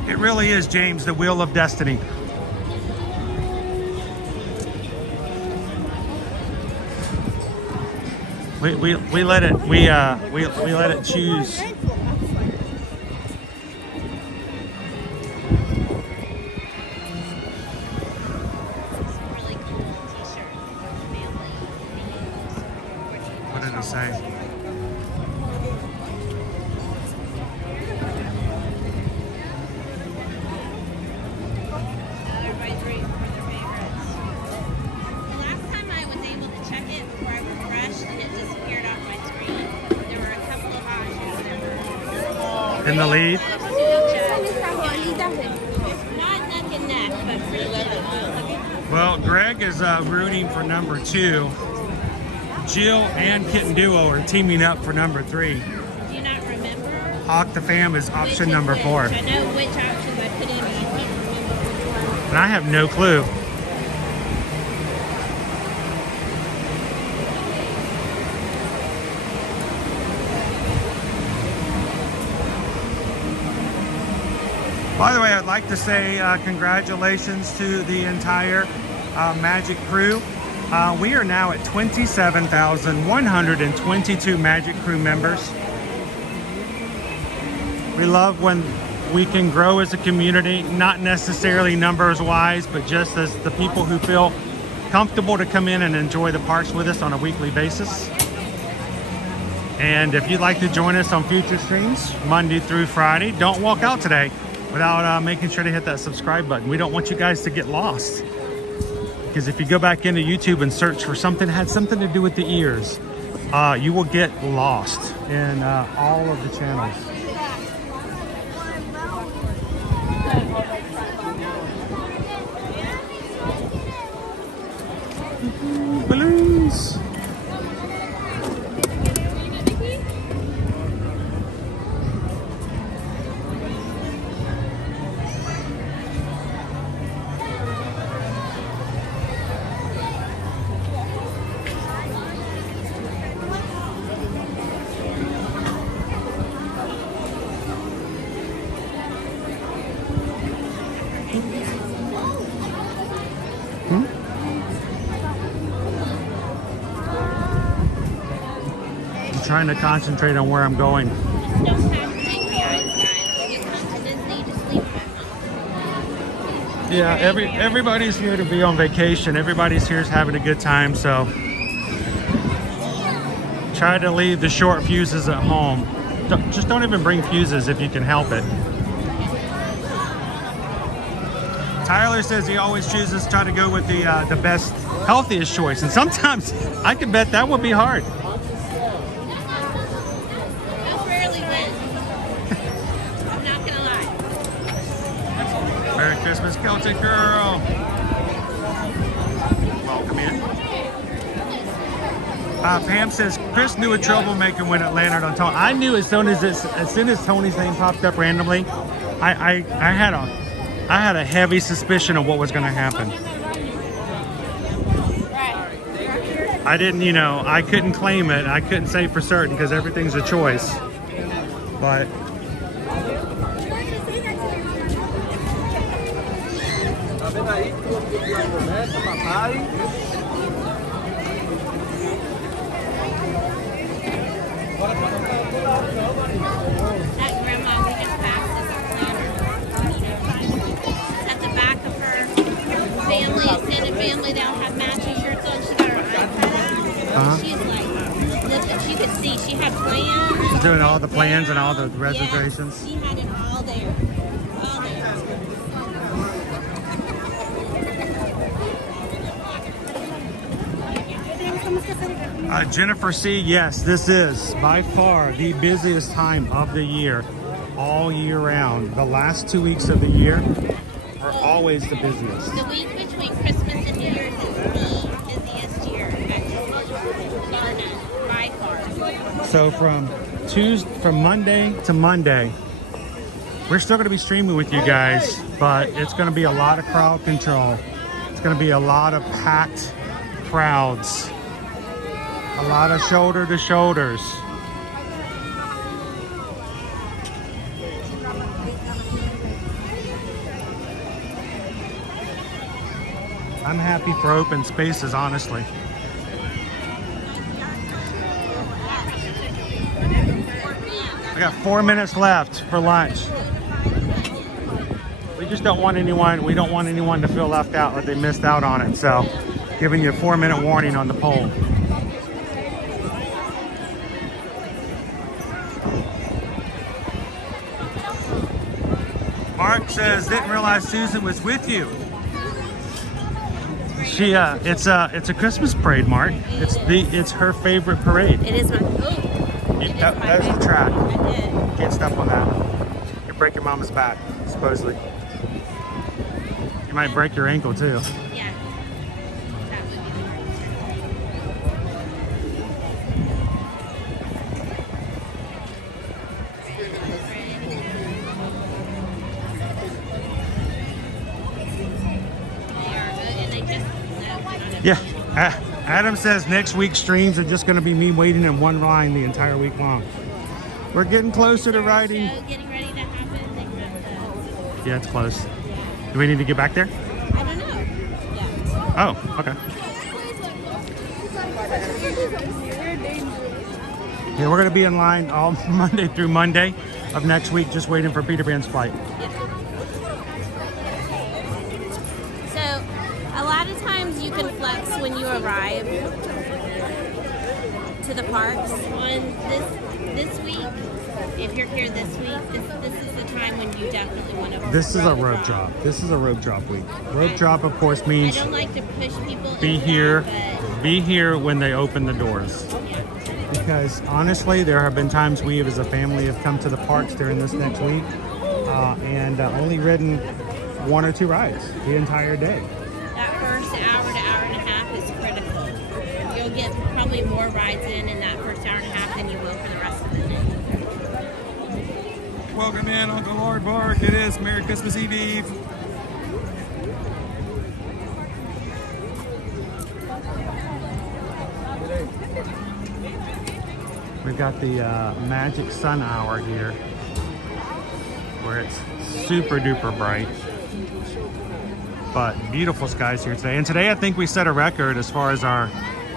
It really is, James, the wheel of destiny. We let it choose. What did it say? Everybody's waiting for their favorites. The last time I was able to check it before I refreshed and it disappeared off my screen, there were a couple of options that were In the lead? not neck and neck, but pretty close. Well, Greg is rooting for number 2. Jill and Kitten Duo are teaming up for number 3. Do you not remember? Hawk the Fam is option number 4. I know which options I put in, but I can't remember which one. And I have no clue. By the way, I'd like to say congratulations to the entire Magic Crew. We are now at 27,122 Magic Crew members. We love when we can grow as a community, not necessarily numbers wise, but just as the people who feel comfortable to come in and enjoy the parks with us on a weekly basis. And if you'd like to join us on future streams, Monday through Friday, don't walk out today without making sure to hit that subscribe button. We don't want you guys to get lost. Because if you go back into YouTube and search for something that had something to do with the ears, you will get lost in all of the channels. Balloons! I'm trying to concentrate on where I'm going. Yeah, everybody's here to be on vacation. Everybody's here is having a good time, so try to leave the short fuses at home. Just don't even bring fuses if you can help it. Tyler says he always chooses to try to go with the best, healthiest choice, and sometimes I can bet that would be hard. I'll rarely win. I'm not gonna lie. Merry Christmas, Celtic girl. Welcome in. Pam says Chris knew a troublemaker when it landed on Tony. I knew as soon as Tony's name popped up randomly, I had a heavy suspicion of what was going to happen. I didn't, you know, I couldn't claim it. I couldn't say for certain because everything's a choice. But That grandma we just passed is a planner. At the back of her family, extended family, they all have matching shirts on. She got her iPad out. She's like, look, you could see she had plans. she's doing all the plans and all the reservations. Yeah, she had it all there. All there. Jennifer C, yes, this is by far the busiest time of the year, all year round. The last 2 weeks of the year are always the busiest. The week between Christmas and New Year's is the busiest year at Disney, by far. So from Monday to Monday, we're still going to be streaming with you guys, but it's going to be a lot of crowd control. It's going to be a lot of packed crowds. A lot of shoulder to shoulders. I'm happy for open spaces, honestly. I got 4 minutes left for lunch. We just don't want anyone, we don't want anyone to feel left out like they missed out on it. So, giving you a 4-minute warning on the poll. Mark says, didn't realize Susan was with you. She, it's a Christmas parade, Mark. It's her favorite parade. It is my, That's the track. You can't step on that. You break your mama's back, supposedly. You might break your ankle too. Yeah. Yeah. Adam says next week's streams are just going to be me waiting in one line the entire week long. We're getting closer to riding. Getting ready to happen. Yeah, it's close. Do we need to get back there? I don't know. Yeah. Oh, okay. Yeah, we're going to be in line all Monday through Monday of next week, just waiting for Peter Pan's flight. So, a lot of times you can flex when you arrive to the parks. On this week, if you're here this week, this is the time when you definitely want to. This is a rope drop. This is a rope drop week. Rope drop, of course, means I don't like to push people. Be here when they open the doors. Yeah. Because honestly, there have been times we as a family have come to the parks during this next week and only ridden 1 or 2 rides the entire day. That first hour to hour and a half is critical. You'll get probably more rides in that first hour and a half than you will for the rest of the day. Welcome in, Uncle Lord Bark. It is Merry Christmas Eve. We've got the Magic Sun Hour here, where it's super duper bright. But beautiful skies here today. And today I think we set a record as far as our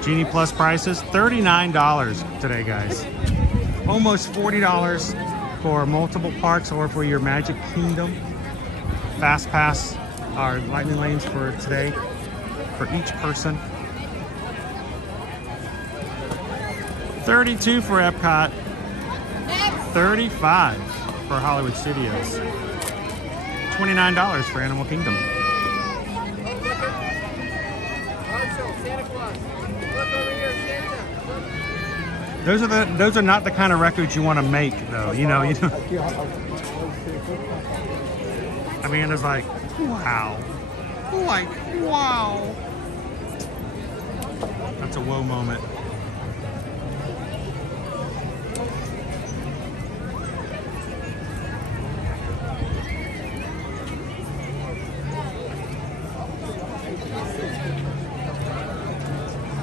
Genie Plus prices. $39 today, guys. Almost $40 for multiple parks or for your Magic Kingdom Fast Pass, our lightning lanes for today for each person. $32 for Epcot. $35 for Hollywood Studios. $29 for Animal Kingdom. Those are not the kind of records you want to make, though. You know. Amanda's like, wow. Like, wow. That's a whoa moment.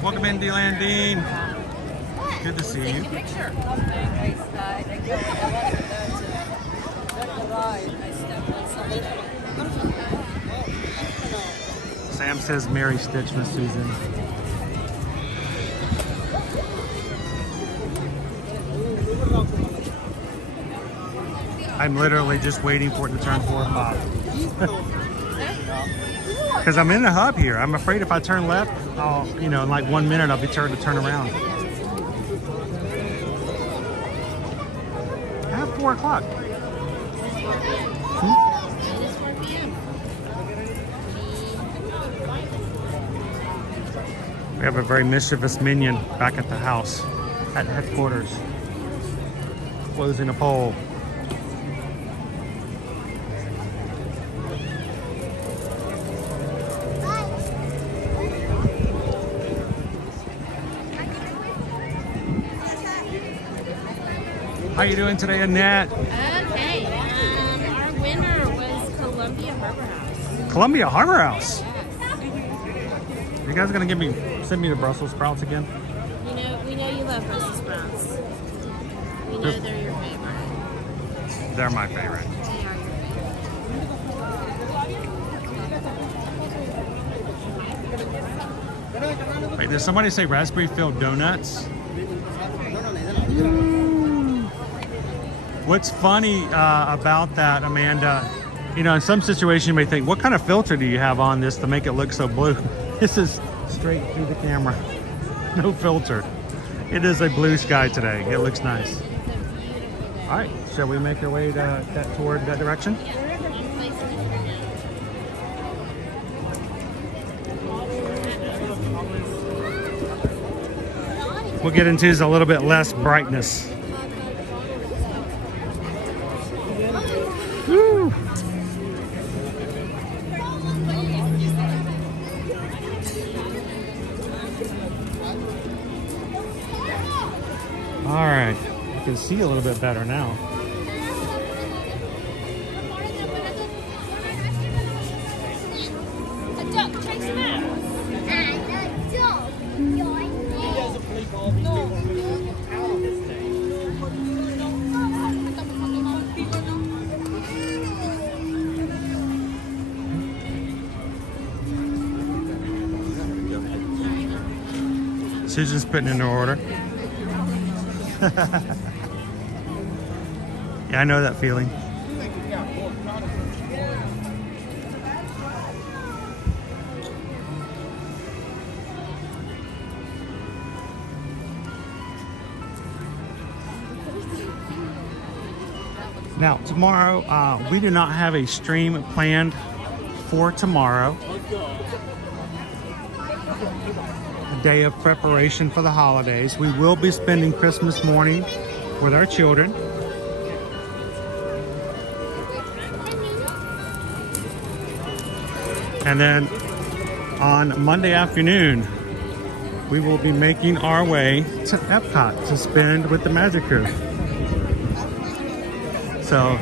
Welcome in, Delandine. Good to see you. Take a picture. Sam says Merry Stitchmas, Susan. I'm literally just waiting for it to turn 4 o'clock. Because I'm in the hub here. I'm afraid if I turn left, I'll, you know, in like 1 minute, I'll be turned to turn around. At 4 o'clock. We have a very mischievous minion back at the house, at headquarters, closing a poll. How you doing today, Annette? Okay, our winner was Columbia Harbor House. Columbia Harbor House. You guys gonna send me the Brussels sprouts again? We know you love Brussels sprouts. We know they're your favorite. They're my favorite. They are your favorite. Wait, did somebody say raspberry filled donuts? What's funny about that, Amanda, you know, in some situations you may think, what kind of filter do you have on this to make it look so blue? This is straight through the camera. No filter. It is a blue sky today. It looks nice. All right, shall we make our way toward that direction? We'll get into is a little bit less brightness. Woo. All right, I can see a little bit better now. A duck chase a mouse. And a dog. He doesn't believe all these people are moving out of this day. Susan's putting in her order. Yeah, I know that feeling. Now, tomorrow, we do not have a stream planned for tomorrow. A day of preparation for the holidays. We will be spending Christmas morning with our children. And then on Monday afternoon, we will be making our way to Epcot to spend with the Magic Crew. So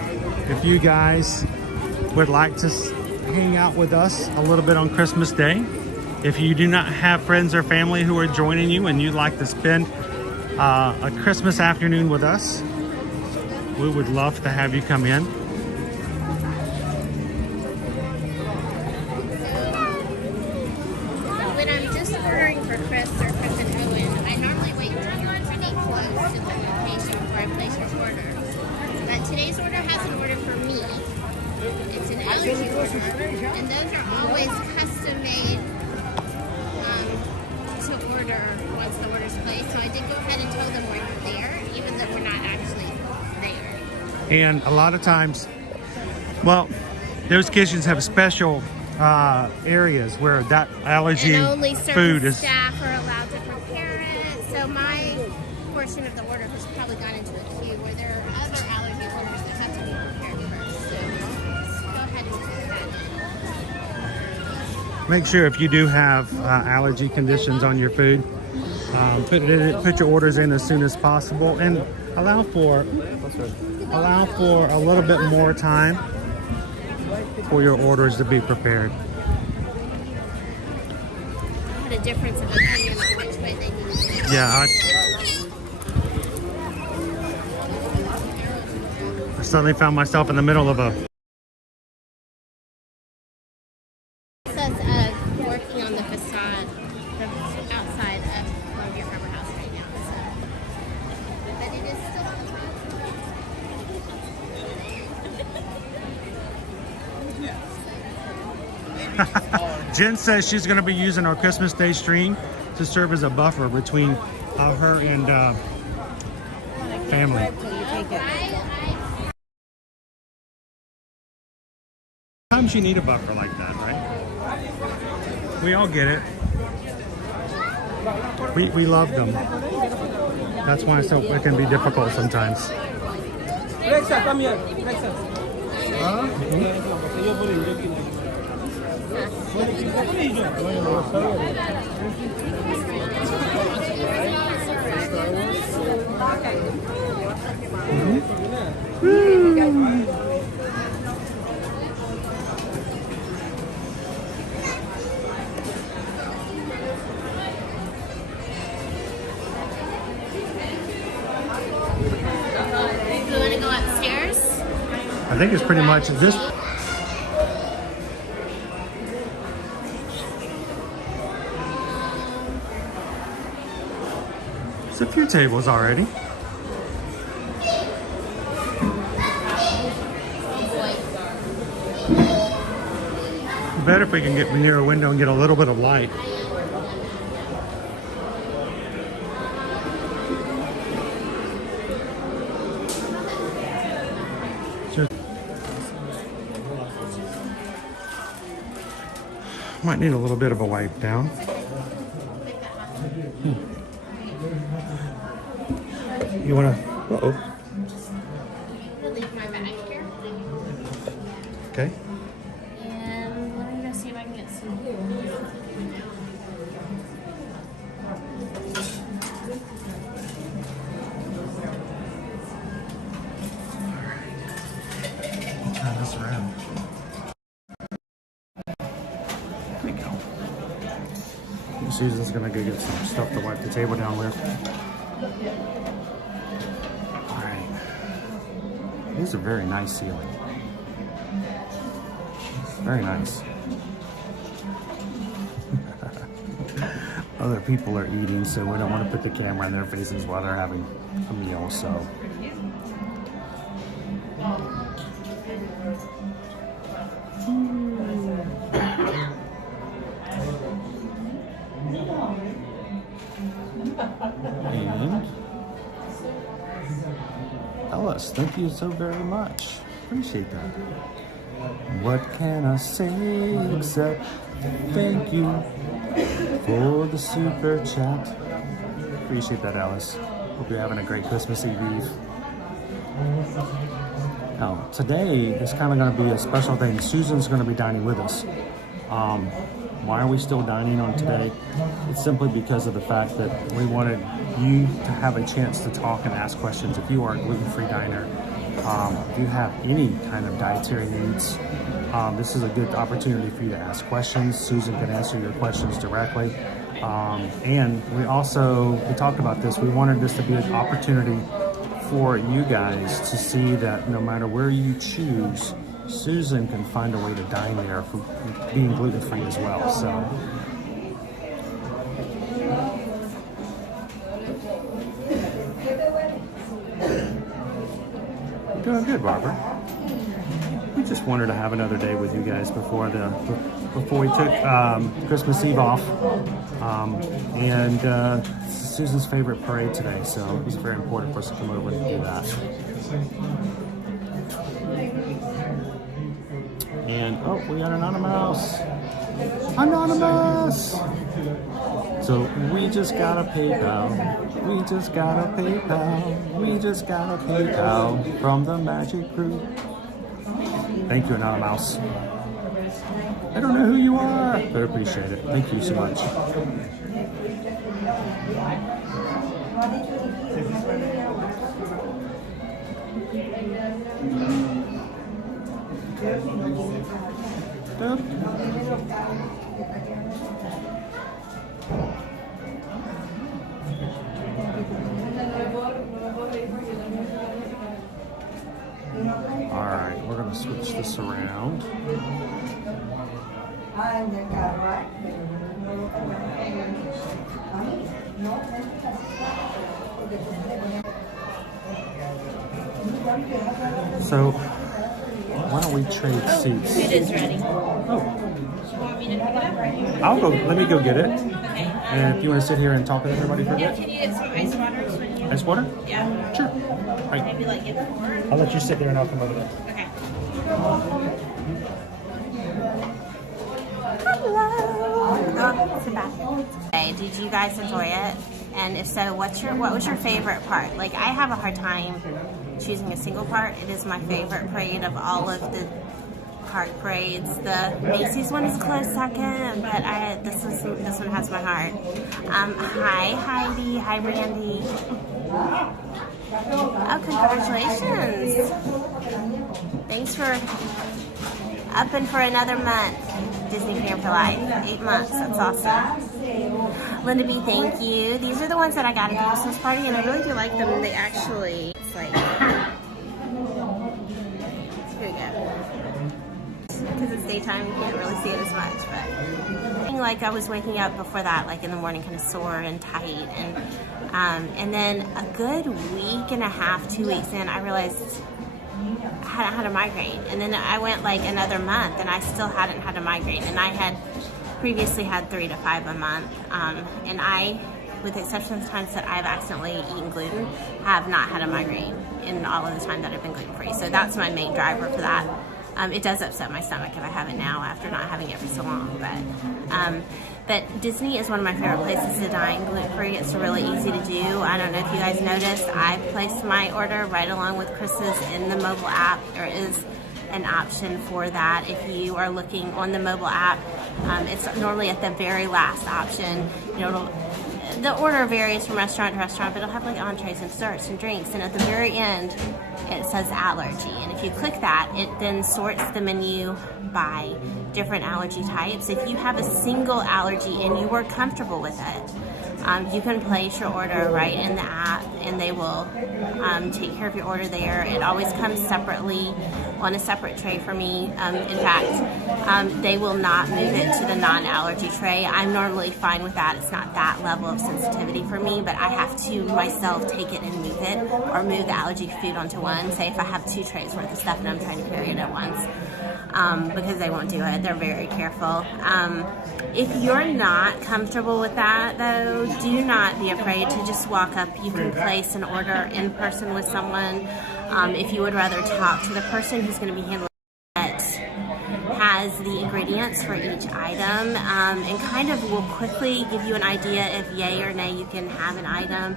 if you guys would like to hang out with us a little bit on Christmas Day, if you do not have friends or family who are joining you and you'd like to spend a Christmas afternoon with us, we would love to have you come in. ordering for Chris or Chris and Owen, I normally wait until you're pretty close to the location before I place your order. But today's order has an order for me. It's an allergy order, and those are always custom made to order once the order's placed. So I did go ahead and tell them we're there, even though we're not actually there. And a lot of times, well, those kitchens have special areas where that allergy and only certain food is. staff are allowed to prepare it. So my portion of the order has probably gone into a queue where there are other allergy orders that have to be prepared first. So go ahead and do that. Make sure if you do have allergy conditions on your food, put your orders in as soon as possible, and allow for a little bit more time for your orders to be prepared. I had a difference of opinion on which way they need to go. Yeah, I suddenly found myself in the middle of a process of working on the facade outside of your Harbor House right now. So, but it is still on the Jen says she's going to be using our Christmas Day stream to serve as a buffer between her and family. Sometimes you need a buffer like that, right? We all get it. We love them. That's why it can be difficult sometimes. Alexa, come here. Alexa. You want to go upstairs? I think it's pretty much this. There's a few tables already. Better if we can get near a window and get a little bit of light. Might need a little bit of a wipe down. You wanna? Uh-oh. Leave my bag here. Okay. And let me go see if I can get some. Turn this around. There we go. Susan's gonna go get some stuff to wipe the table down with. Alright. It is a very nice ceiling. Very nice. Other people are eating, so we don't want to put the camera in their faces while they're having a meal, so. And Ellis, thank you so very much. Appreciate that. What can I say except thank you for the super chat. Appreciate that, Alice. Hope you're having a great Christmas Eve. Now, today is kind of going to be a special thing. Susan's going to be dining with us. Why are we still dining on today? It's simply because of the fact that we wanted you to have a chance to talk and ask questions. If you are a gluten-free diner, if you have any kind of dietary needs, this is a good opportunity for you to ask questions. Susan can answer your questions directly. And we talked about this. We wanted this to be an opportunity for you guys to see that no matter where you choose, Susan can find a way to dine there for being gluten-free as well. So doing good, Barbara. We just wanted to have another day with you guys before we took Christmas Eve off, and Susan's favorite parade today, so it was very important for us to come over and do that. And oh, we got Anonymous! Anonymous! So we just got a PayPal. We just got a PayPal. We just got a PayPal from the Magic Crew. Thank you, Anonymous. I don't know who you are, but I appreciate it. Thank you so much. Alright, we're going to switch this around. So, why don't we trade seats? It is ready. Oh. You want me to pick it up or you want I'll go, let me go get it. Okay. And if you want to sit here and talk to everybody for a Yeah, bit. can you get some ice water? When you... Ice water? Yeah. Sure. Right. Maybe like get 4. I'll let you sit there and I'll come over there. Okay. Hello. Sebastian. Hey, did you guys enjoy it? And if so, what was your favorite part? Like, I have a hard time choosing a single part. It is my favorite parade of all of the park parades. The Macy's one is a close second, but this one has my heart. Hi Heidi, hi Randy. Oh, congratulations! Thanks for up and for another month. Disney fan for life. 8 months. That's awesome. Linda B, thank you. These are the ones that I got at the Christmas party, and I really do like them. They actually, it's like, here we go. Because it's daytime, you can't really see it as much, but like I was waking up before that, like in the morning, kind of sore and tight, and then a good week and a half, 2 weeks in, I realized I had a migraine, and then I went like another month, and I still hadn't had a migraine, and I had previously had 3 to 5 a month, and I, with the exception of times that I've accidentally eaten gluten, have not had a migraine in all of the time that I've been gluten-free. So that's my main driver for that. It does upset my stomach if I have it now after not having it for so long, but Disney is one of my favorite places to dine gluten-free. It's really easy to do. I don't know if you guys noticed, I placed my order right along with Chris's in the mobile app. There is an option for that. If you are looking on the mobile app, it's normally at the very last option. You know, the order varies from restaurant to restaurant, but it'll have like entrees and desserts and drinks, and at the very end it says allergy, and if you click that, it then sorts the menu by different allergy types. If you have a single allergy and you are comfortable with it, you can place your order right in the app, and they will take care of your order there. It always comes separately on a separate tray for me. In fact, they will not move it to the non-allergy tray. I'm normally fine with that. It's not that level of sensitivity for me, but I have to myself take it and move it, or move the allergy food onto one. Say if I have 2 trays worth of stuff and I'm trying to carry it at once, because they won't do it. They're very careful. If you're not comfortable with that, though, do not be afraid to just walk up. You can place an order in person with someone. If you would rather talk to the person who's going to be handling it, has the ingredients for each item, and kind of will quickly give you an idea if yay or nay you can have an item.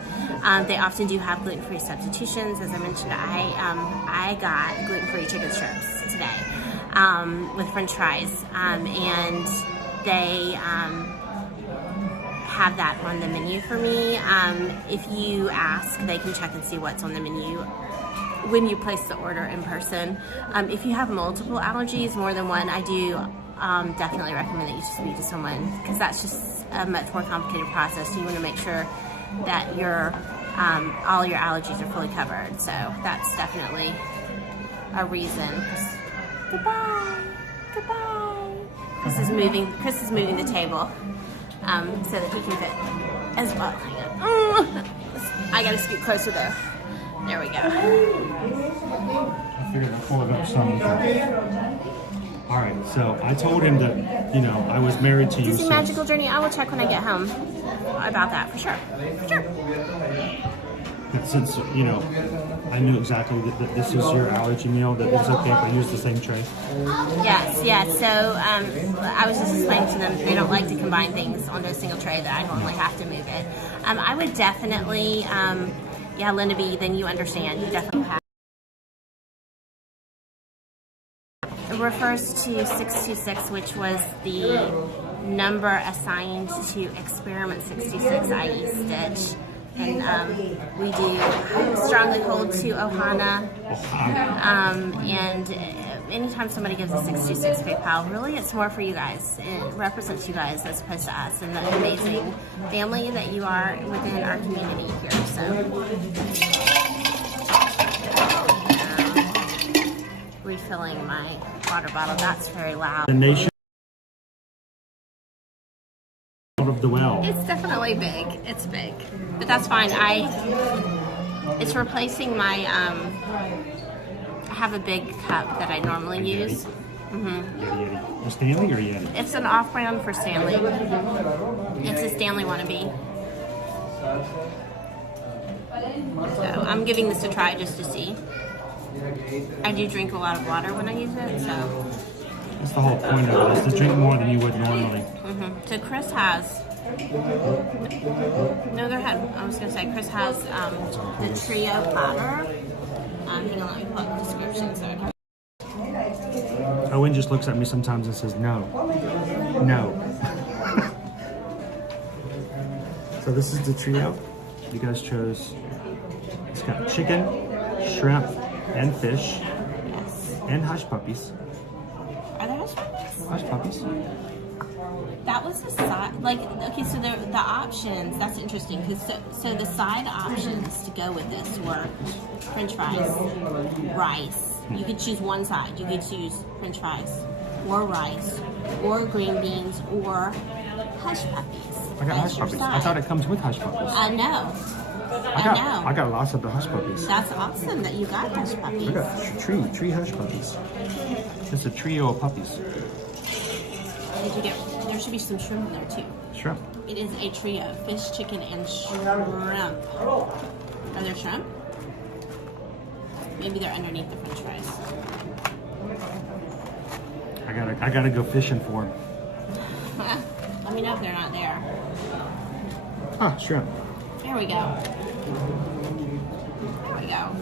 They often do have gluten-free substitutions. As I mentioned, I got gluten-free chicken strips today with French fries, and they have that on the menu for me. If you ask, they can check and see what's on the menu when you place the order in person. If you have multiple allergies, more than one, I do definitely recommend that you speak to someone, because that's just a much more complicated process. You want to make sure that your all your allergies are fully covered. So that's definitely a reason. Goodbye. Goodbye. Chris is moving the table so that he can fit as well. Hang on. I gotta scoot closer though. There we go. figured I'd pull it up some. All right, so I told him that, you know, I was married to you. Disney Magical Journey, I will check when I get home about that, for sure. For sure. Since, you know, I knew exactly that this is your allergy meal, that it's okay if I use the same tray. Yes, yes. So I was just explaining to them that they don't like to combine things onto a single tray, that I normally have to move it. I would definitely, yeah, Linda B, then you understand. You definitely have. It refers to 626, which was the number assigned to Experiment 66, i.e. Stitch. And we do strongly hold to Ohana. And anytime somebody gives a 626 PayPal, really it's more for you guys. It represents you guys as opposed to us and the amazing family that you are within our community here. So, refilling my water bottle. That's very loud. The nation of the well. It's definitely big. It's big, but that's fine. It's replacing my. I have a big cup that I normally use. Yeti. A Stanley or Yeti? It's an off-brand for Stanley. It's a Stanley wannabe. So I'm giving this a try just to see. I do drink a lot of water when I use it, so. That's the whole point of it, is to drink more than you would normally. So Chris has. No, go ahead. I was gonna say Chris has the trio platter. Hang on, let me pull up the description so I can. Owen just looks at me sometimes and says, no. No. So this is the trio. You guys chose, it's got chicken, shrimp, and fish. Yes. And hush puppies. Are there hush puppies? Hush puppies. That was the side, like, okay, so the options, that's interesting, because so the side options to go with this were French fries, rice. You could choose one side. You could choose French fries, or rice, or green beans, or hush puppies. I got hush puppies. I thought it comes with hush puppies. I know. I got lots of the hush puppies. That's awesome that you got hush puppies. I got three hush puppies. It's a trio of puppies. Did you get? There should be some shrimp in there too. Shrimp. It is a trio: fish, chicken, and shrimp. Are there shrimp? Maybe they're underneath the French fries. I gotta go fishing for them. Let me know if they're not there. Ah, shrimp. There we go. There we go.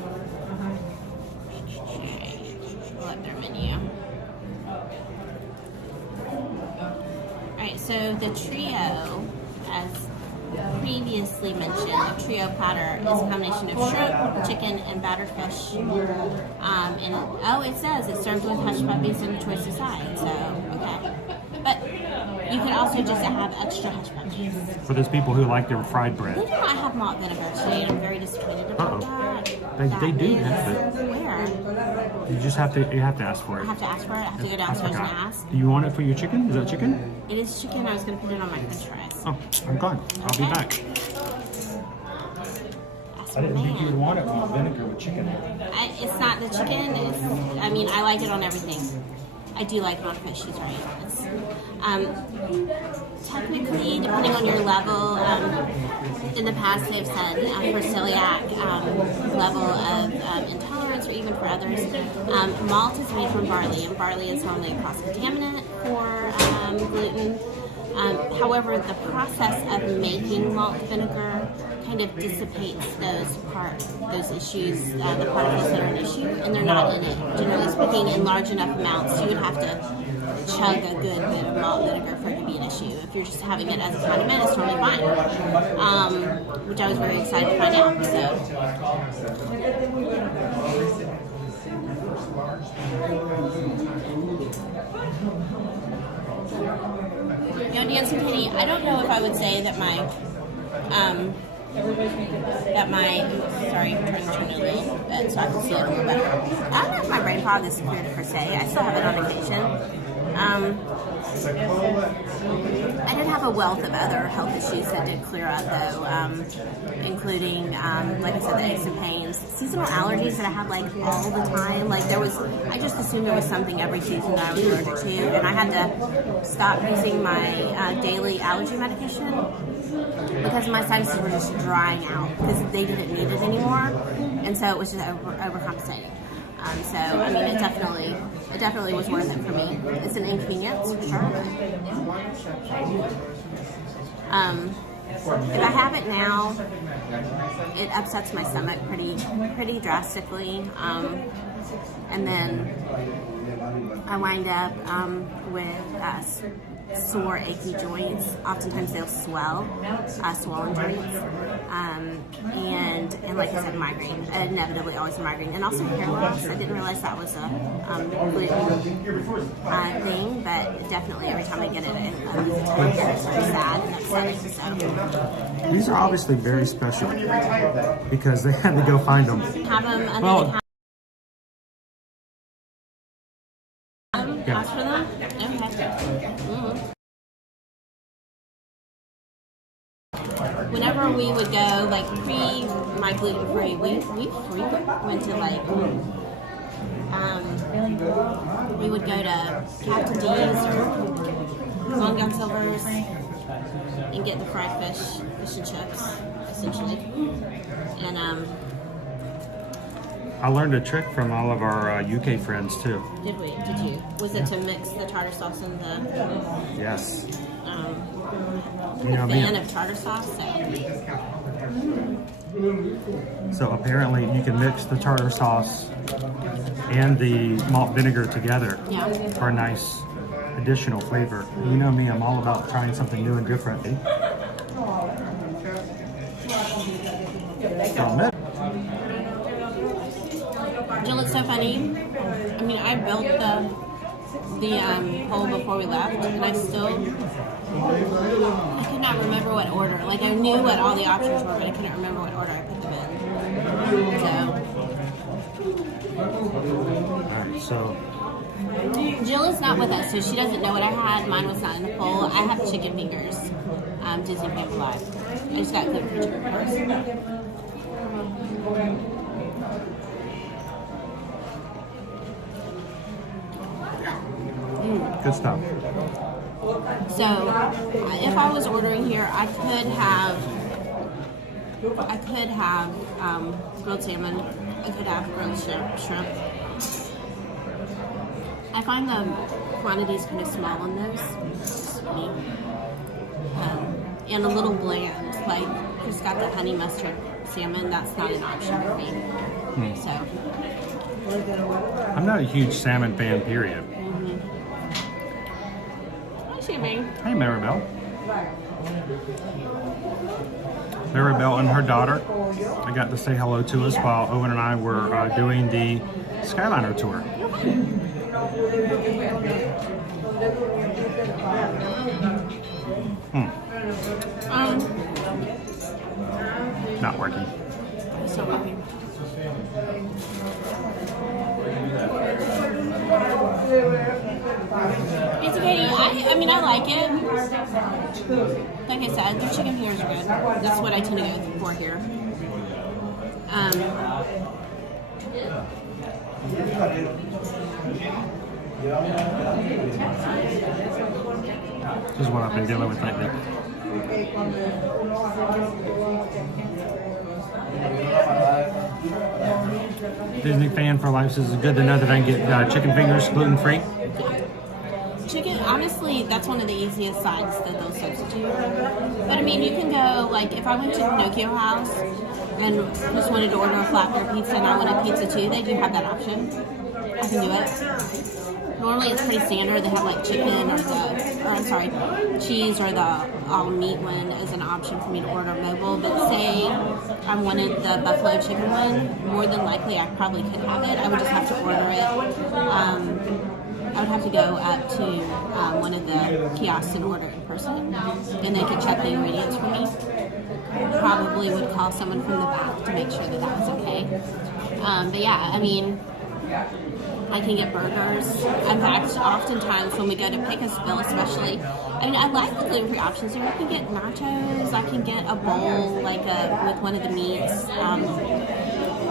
Pull up their menu. Alright, so the trio, as previously mentioned, the trio platter is a combination of shrimp, chicken, and battered fish. It says it's served with hush puppies and a choice of sides, so, okay. But you can also just have extra hush puppies. For those people who like their fried bread. They do not have malt vinegar today, and I'm very disappointed about that. They do have it. Where? You have to ask for it. I have to ask for it? I have to go downstairs and ask? Do you want it for your chicken? Is that chicken? It is chicken. I was going to put it on my French fries. Oh, I'm gone. I'll be back. I didn't think you would want it with vinegar with chicken. It's not the chicken. I mean, I like it on everything. I do like it on fish, she's right. Technically, depending on your level, in the past they've said for celiac level of intolerance, or even for others, malt is made from barley, and barley is normally a cross-contaminant for gluten. However, the process of making malt vinegar kind of dissipates those issues, the particles that are an issue, and they're not in it. Generally speaking, in large enough amounts, you would have to chug a good bit of malt vinegar for it to be an issue. If you're just having it as a condiment, it's totally fine. Which I was very excited to find out. You know, Dancing Katie, I don't know if I would say that my sorry, I'm trying to turn it a little bit so I can see it a little better. I don't know if my brain fog is disappeared per se. I still have it on occasion. I did have a wealth of other health issues that did clear up though, including, like I said, the aches and pains, seasonal allergies that I had like all the time. Like I just assumed there was something every season that I was allergic to, and I had to stop using my daily allergy medication because my sinuses were just drying out because they didn't need it anymore, and so it was just overcompensating. So I mean, it definitely was worth it for me. It's an inconvenience for sure. If I have it now, it upsets my stomach pretty drastically, and then I wind up with sore, achy joints. Oftentimes they'll swell, swollen joints, and like I said, migraine. Inevitably, always a migraine, and also hair loss. I didn't realize that was a gluten thing, but definitely every time I get it, I lose a ton of hair. It's pretty sad and upsetting. So These are obviously very special because they had to go find them. have them under Well, the counter. Ask for them. Okay. Whenever we would go, like pre my gluten-free, we frequent went to like we would go to Captain D's or Long John Silver's and get the fried fish and chips, essentially. And I learned a trick from all of our UK friends too. did you? Was it to mix the tartar sauce and the? Yes. I'm a fan of tartar sauce, So apparently you can mix the tartar sauce and the malt vinegar together for a nice additional flavor. You know me, I'm all about trying something new and different. Jill, it's so funny. I mean, I built the poll before we left, and I could not remember what order. Like, I knew what all the options were, but I couldn't remember what order I put them in. So Jill is not with us, so she doesn't know what I had. Mine was not in the poll. I have chicken fingers, Disney Paper Live. I just got gluten-free chicken fingers. good stuff. So, if I was ordering here, I could have grilled salmon. I could have grilled shrimp. I find the quantities kind of small on those. Just me. And a little bland. Like, it's got the honey mustard salmon. That's not an option for me. So, I'm not a huge salmon fan, period. Hey, Maribel. Maribel and her daughter, I got to say hello to us while Owen and I were doing the Skyliner tour. Not working. It's not working. It's okay. I mean, I like it. Like I said, the chicken fingers are good. That's what I tend to go for here. This is what I've been dealing with lately. Disney fan for life says it's good to know that I can get chicken fingers gluten-free. Chicken, honestly, that's one of the easiest sides that they'll substitute. But I mean, you can go, like, if I went to Pinocchio House and just wanted to order a flatbread pizza and I wanted pizza too, they do have that option. I can do it. Normally it's pretty standard. They have like chicken or cheese or the all meat one as an option for me to order mobile. But say I wanted the buffalo chicken one, more than likely I probably could have it. I would just have to order it. I would have to go up to one of the kiosks and order it in person, and they could check the ingredients for me. Probably would call someone from the back to make sure that that was okay. But yeah, I mean, I can get burgers. In fact, oftentimes when we go to Pecosville, especially, I mean, I like the gluten-free options here. I can get nachos. I can get a bowl with one of the meats.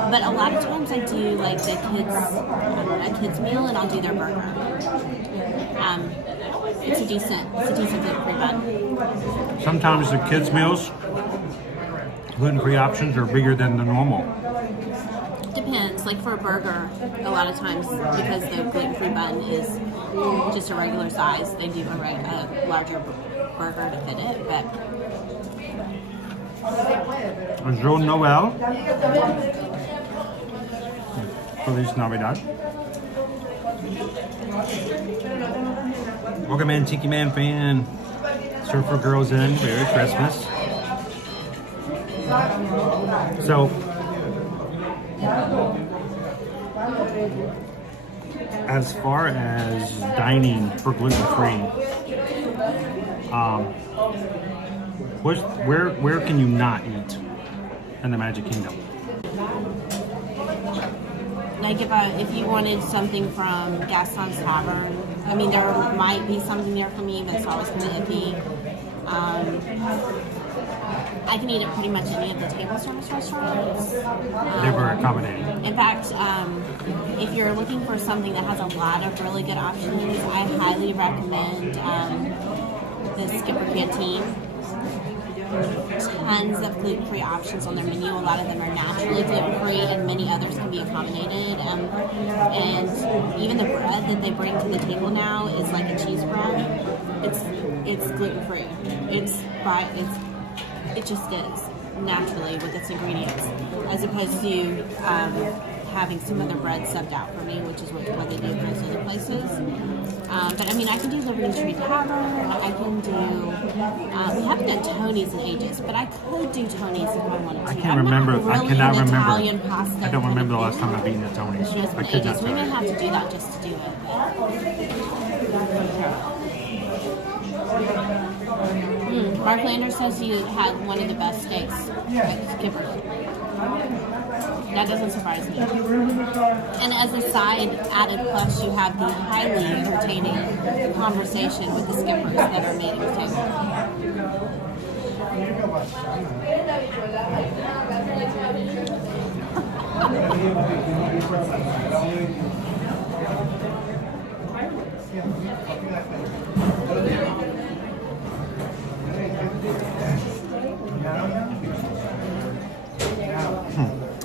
But a lot of times I do like the a kids meal, and I'll do their burger. It's a decent gluten-free bun. Sometimes the kids' meals, gluten-free options are bigger than the normal. Depends. Like for a burger, a lot of times because the gluten-free bun is just a regular size, they do a larger burger to fit it. But Bonjour Noel. Feliz Navidad. Welcome in, Tiki Man fan. Surfer Girls in. Merry Christmas. So, as far as dining for gluten-free, where can you not eat in the Magic Kingdom? like if you wanted something from Gaston's Tavern, I mean there might be something there for me, but it's always kind of iffy. I can eat at pretty much any of the table service restaurants. They were accommodating. In fact, if you're looking for something that has a lot of really good options, I highly recommend the Skipper Canteen. Tons of gluten-free options on their menu. A lot of them are naturally gluten-free, and many others can be accommodated. And even the bread that they bring to the table now is like a cheese bread. It's gluten-free. It just is naturally with its ingredients, as opposed to having some other bread subbed out for me, which is what they do in those other places. But I mean, I can do Liberty Tree Tavern. I can do. We haven't done Tony's in ages, but I could do Tony's if I wanted to. I cannot remember. Italian pasta. I don't remember the last time I've eaten at Tony's. It's I could not we tell may you. have to do that just to do it. Mark Landers says he had one of the best steaks at Skipper's. That doesn't surprise me. And as a side added plus, you have the highly entertaining conversation with the skippers that are made at the table.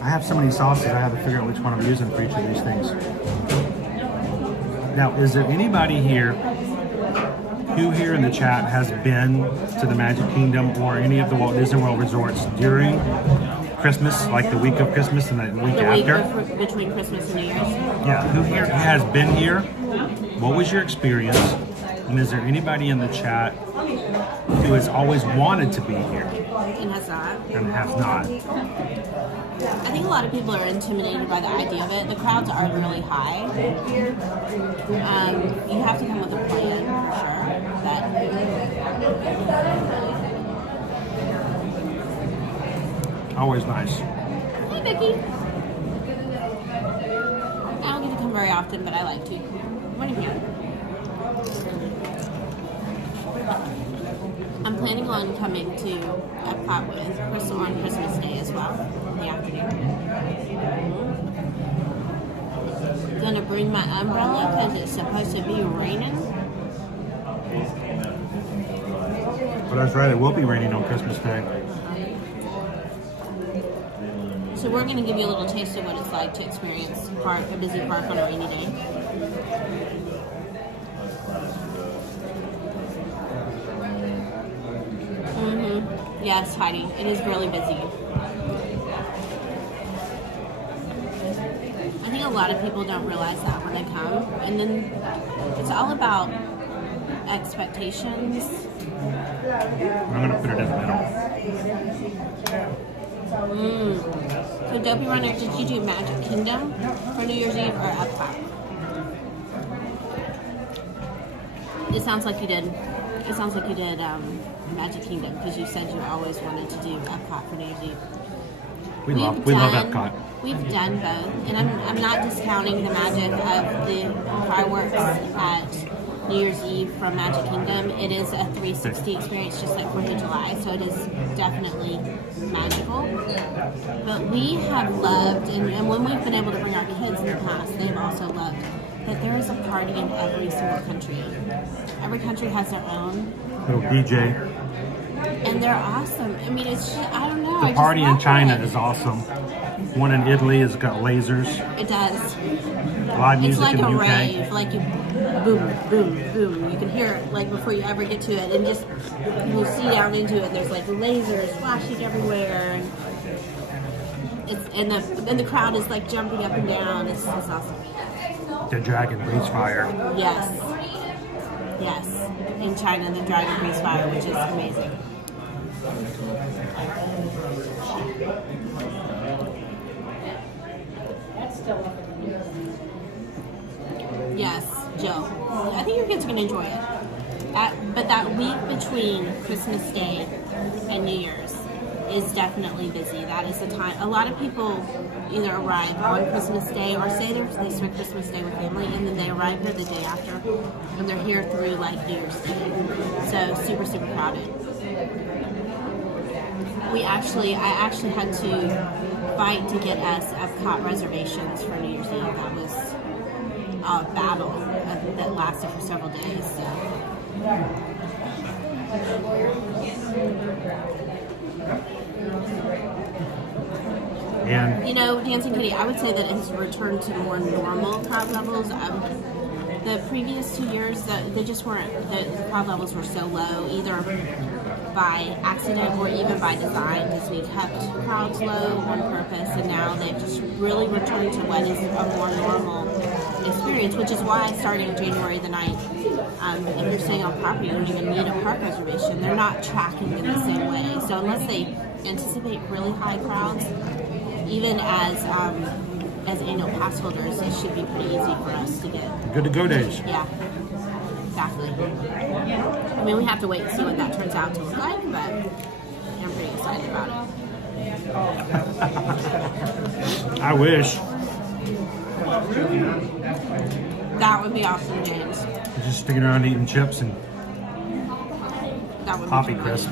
I have so many sauces, I have to figure out which one I'm using for each of these things. Now, is there anybody here who here in the chat has been to the Magic Kingdom or any of the Walt Disney World resorts during Christmas, like the week of Christmas and the week after? Between Christmas and New Year's. Yeah, who here has been here? What was your experience? And is there anybody in the chat who has always wanted to be here And has not. and has not? I think a lot of people are intimidated by the idea of it. The crowds are really high. You have to come with a plan for sure. Always nice. Hey, Vicky. I don't get to come very often, but I like to. What are you? I'm planning on coming to Epcot with Chris on Christmas Day as well, in the afternoon. Gonna bring my umbrella because it's supposed to be raining. But that's right, it will be raining on Christmas Day. So we're gonna give you a little taste of what it's like to experience a busy park on a rainy day. Yes, Heidi, it is really busy. I think a lot of people don't realize that when they come, and then it's all about expectations. I'm gonna put it in the middle. So Dopey Runner, did you do Magic Kingdom for New Year's Eve or Epcot? It sounds like you did. It sounds like you did Magic Kingdom because you said you always wanted to do Epcot for New Year's Eve. We love Epcot. We've done both, and I'm not discounting the magic of the fireworks at New Year's Eve from Magic Kingdom. It is a 360 experience, just like 4th of July, so it is definitely magical. But we have loved, and when we've been able to bring our kids in the past, they've also loved that there is a party in every single country. Every country has their own. Little DJ. And they're awesome. I mean, it's just, I don't know. The party in China is awesome. One in Italy has got lasers. It does. Live music it's like in the a UK. rave. Like you, boom, boom, boom. You can hear it like before you ever get to it, and just you'll see down into it. There's like lasers flashing everywhere, and the crowd is like jumping up and down. It's awesome. The dragon breathes fire. Yes. Yes. In China, the dragon breathes fire, which is amazing. Yes, Jill. I think your kids are going to enjoy it. But that week between Christmas Day and New Year's is definitely busy. That is the time. A lot of people either arrive on Christmas Day or say they spend Christmas Day with family, and then they arrive here the day after, and they're here through like New Year's Day. So super, super crowded. I actually had to fight to get us Epcot reservations for New Year's Eve. That was a battle that lasted for several days. So. And you know, Dancing Kitty, I would say that it has returned to more normal crowd levels. The previous 2 years, they just weren't. The crowd levels were so low, either by accident or even by design, because we kept crowds low on purpose, and now they've just really returned to what is a more normal experience, which is why starting January the 9th, if you're staying on property, you don't even need a park reservation. They're not tracking in the same way. So unless they anticipate really high crowds, even as annual pass holders, it should be pretty easy for us to get. Good to go days. Yeah, exactly. I mean, we have to wait and see what that turns out to look like, but I'm pretty excited about it. I wish. That would be awesome, James. Just sticking around eating chips and That would Poppy be crisp.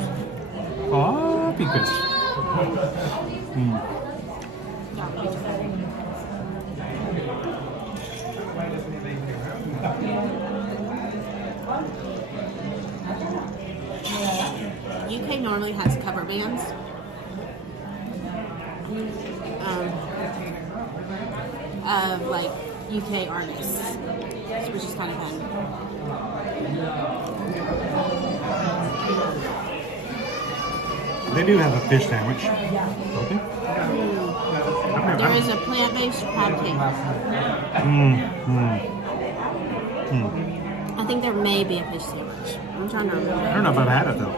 Poppy crisp. Mm. UK normally has cover bands. Of like UK artists, which is kind of fun. They do have a fish sandwich. Okay. There is a plant-based crab cake. I think there may be a fish sandwich. I'm trying to remember. I don't know if I've had it though.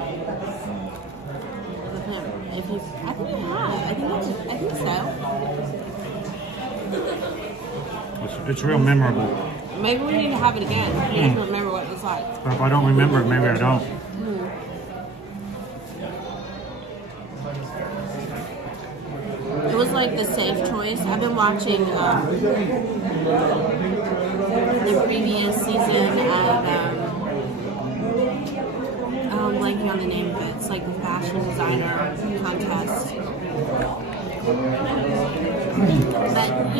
I think you have. I think so. It's real memorable. Maybe we need to have it again. I need to remember what it was like. But if I don't remember it, maybe I don't. It was like the safe choice. I've been watching the previous season of I'm blanking on the name of it. It's like the fashion designer contest. But I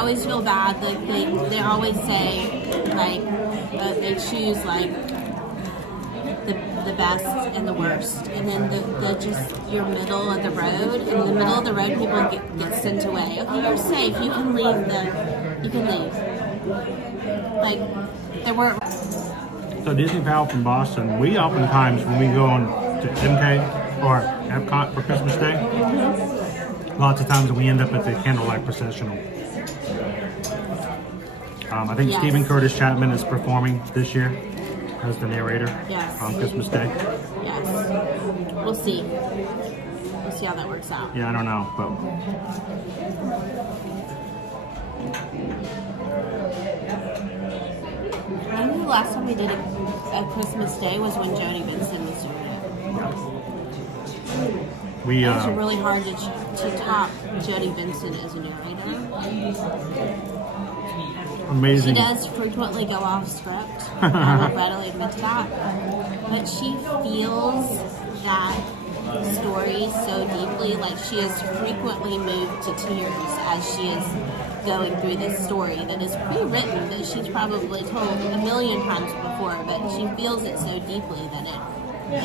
always feel bad. Like they always say like they choose like the best and the worst, and then the just your middle of the road. In the middle of the road, people get sent away. Okay, you're safe. You can leave. You can leave. Like there were. So Disney Pal from Boston, we oftentimes when we go on to MK or Epcot for Christmas Day, lots of times we end up at the candlelight processional. I think Yes. Stephen Curtis Chapman is performing this year as the narrator on Christmas Day. Yes. We'll see. We'll see how that works out. Yeah, I don't know, but I think the last time we did a Christmas Day was when Joni Vincent was doing it. It's really hard to top Jodie Vincent as a narrator. Amazing. She does frequently go off script. I will readily admit to that. But she feels that story so deeply. Like, she is frequently moved to tears as she is going through this story that is pre-written, that she's probably told a million times before, but she feels it so deeply that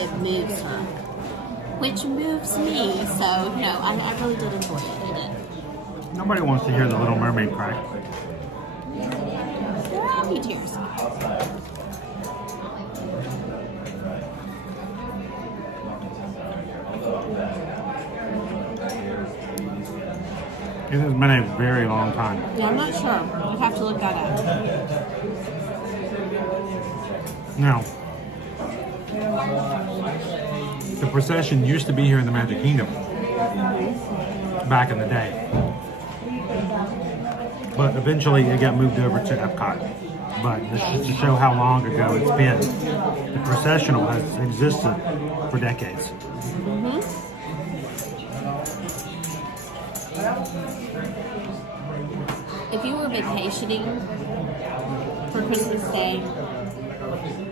it moves her. Which moves me, so, you know, I really did enjoy it. I did. Nobody wants to hear the Little Mermaid cry. There are a few tears. It has been a very long time. Yeah, I'm not sure. I'd have to look that up. Now, the procession used to be here in the Magic Kingdom back in the day. But eventually it got moved over to Epcot. But just to show how long ago it's been, the processional has existed for decades. If you were vacationing for Christmas Day,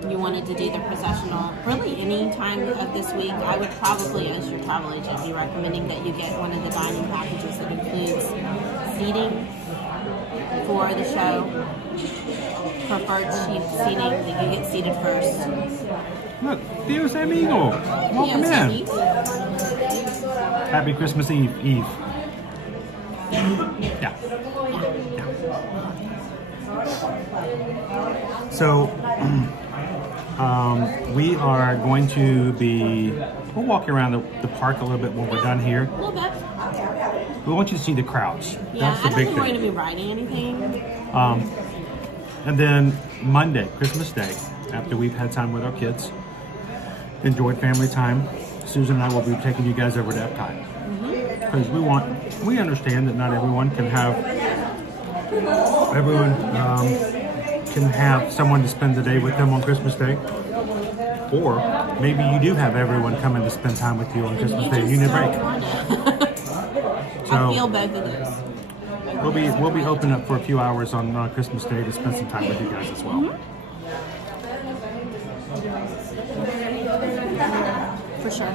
you wanted to do the processional, really any time of this week, I would probably, as your travel agent, be recommending that you get one of the dining packages that includes seating for the show, preferred seating, that you get seated first. Look, Dios amigo, welcome in. Happy Christmas Eve. Yeah. So, we are going to be, we'll walk around the park a little bit when we're done here. A little bit. We want you to see the crowds. Yeah, That's the I big don't think we're thing. going to be riding anything. And then Monday, Christmas Day, after we've had time with our kids, enjoyed family time, Susan and I will be taking you guys over to Epcot. Because we understand that not everyone can have someone to spend the day with them on Christmas Day. Or maybe you do have everyone coming to spend time with you on Christmas Day. You need a break. I feel both of those. We'll be open up for a few hours on Christmas Day to spend some time with you guys as well. For sure.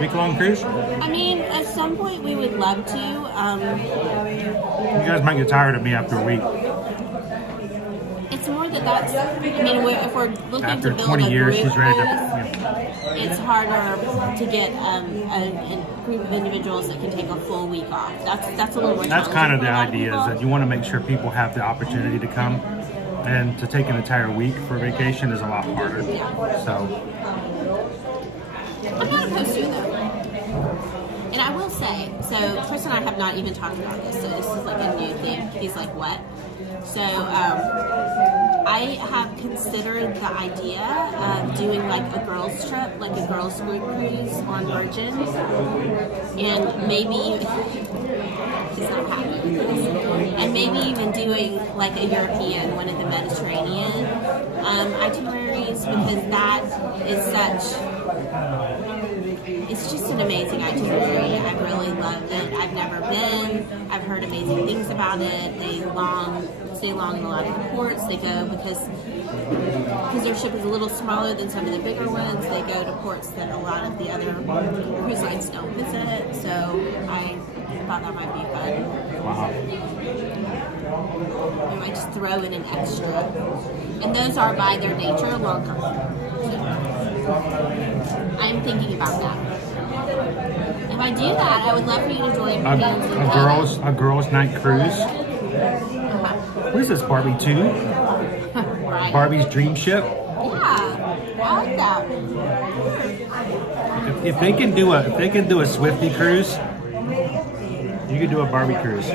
Week-long cruise? I mean, at some point we would love to. You guys might get tired of me after a week. It's more that's, I mean, if we're looking After to build 20 a years, group she's ready to. cruise, it's harder to get a group of individuals that can take a full week off. That's a little more That's kind of the challenging idea, for a is lot that you want to make sure people have the opportunity to come, and to take an entire week for vacation is a lot harder. So I'm not opposed to it though. And I will say, so Chris and I have not even talked about this, so this is like a new thing. He's like, what? So I have considered the idea of doing like a girls trip, like a girls group cruise on Virgin, and maybe he's not happy with this, and maybe even doing like a European, one of the Mediterranean itineraries, because that is it's just an amazing itinerary. I really loved it. I've never been. I've heard amazing things about it. They stay long in a lot of the ports. They go because their ship is a little smaller than some of the bigger ones. They go to ports that a lot of the other cruise lines don't visit. So I thought that might be fun. wow. I might just throw in an extra. And those are by their nature longer. I'm thinking about that. If I do that, I would love for you to join me. A girls' night cruise. What is this, Barbie 2? Right. Barbie's Dream Ship. Yeah, I like that. If they can do a Swifty cruise, you could do a Barbie cruise.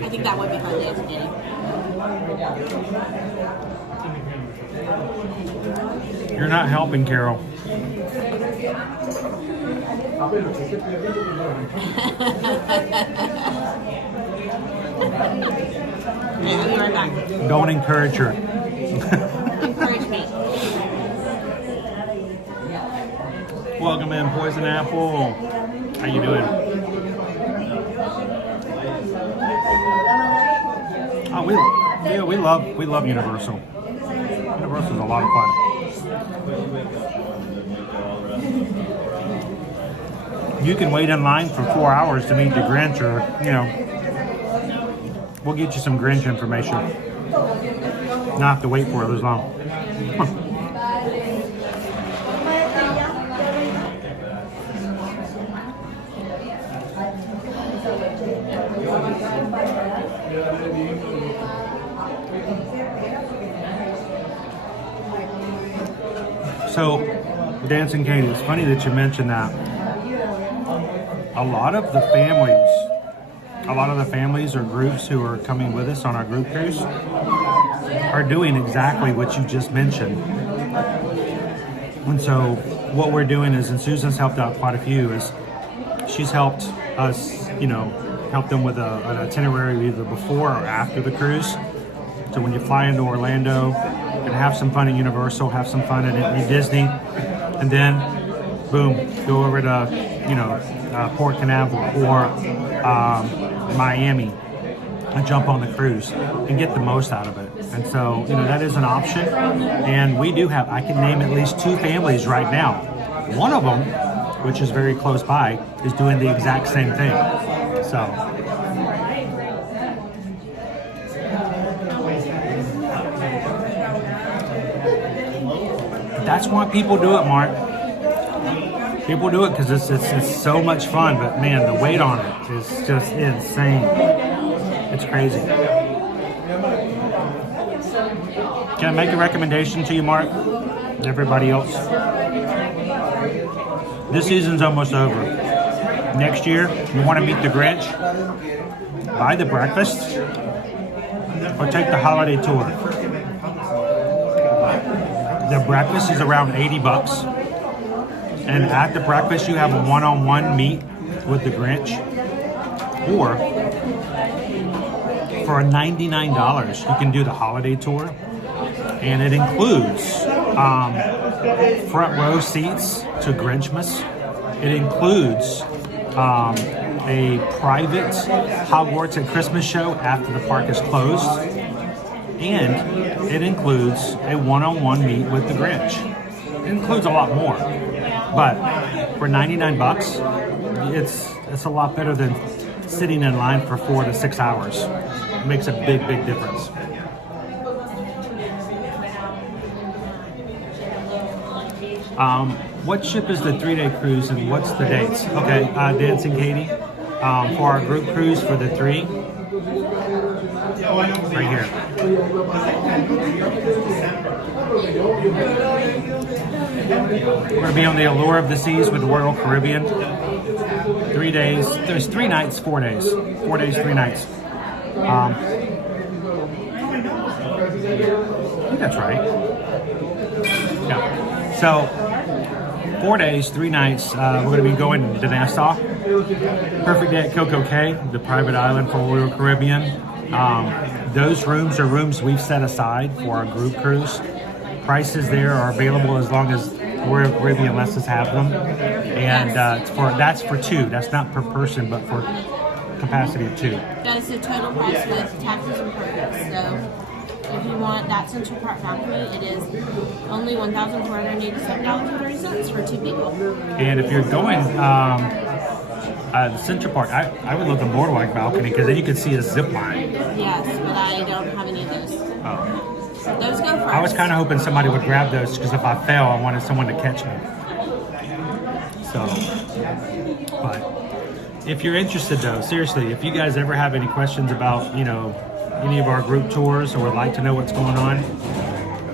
I think that would be fun to do. You're not helping, Carol. Okay, I'll be right back. Don't encourage her. Encourage me. Welcome in, Poison Apple. How you doing? Oh, we love Universal. Universal's a lot of fun. You can wait in line for 4 hours to meet the Grinch, or we'll get you some Grinch information. Not have to wait for it as long. So, Dancing Katie, it's funny that you mentioned that. A lot of the families or groups who are coming with us on our group cruise are doing exactly what you just mentioned. And so what we're doing is, and Susan's helped out quite a few, is she's helped us, help them with an itinerary either before or after the cruise. So when you fly into Orlando, you can have some fun at Universal, have some fun at Disney, and then, boom, go over to, Port Canaveral or Miami and jump on the cruise and get the most out of it. And so, that is an option. And we do have, I can name at least 2 families right now. One of them, which is very close by, is doing the exact same thing. So. That's why people do it, Mark. People do it because it's so much fun, but man, the weight on it is just insane. It's crazy. Can I make a recommendation to you, Mark? Everybody else? This season's almost over. Next year, you want to meet the Grinch? Buy the breakfast or take the holiday tour. The breakfast is around $80. And at the breakfast, you have a one-on-one meet with the Grinch. Or for $99, you can do the holiday tour. And it includes front row seats to Grinchmas. It includes a private Hogwarts at Christmas show after the park is closed. And it includes a one-on-one meet with the Grinch. It includes a lot more. But for $99, it's a lot better than sitting in line for 4 to 6 hours. It makes a big, big difference. What ship is the 3-day cruise and what's the dates? Okay, Dancing Katie, for our group cruise for the 3, right here. We're going to be on the Allure of the Seas with the Royal Caribbean. 3 days. There's 3 nights, 4 days. 4 days, 3 nights. I think that's right. Yeah. So, 4 days, 3 nights. We're going to be going to Nassau. Perfect day at Coco Cay, the private island for Royal Caribbean. Those rooms are rooms we've set aside for our group cruise. Prices there are available as long as Royal Caribbean lets us have them. And that's for 2. That's not per person, but for capacity of 2. That is the total price with taxes and permits. So if you want that Central Park balcony, it is only $1,487.30 for 2 people. And if you're going the Central Park, I would love the boardwalk balcony because then you can see a zip line. Yes, but I don't have any of those. Oh. Those go first. I was kind of hoping somebody would grab those because if I fell, I wanted someone to catch me. So, but if you're interested though, seriously, if you guys ever have any questions about, any of our group tours or would like to know what's going on,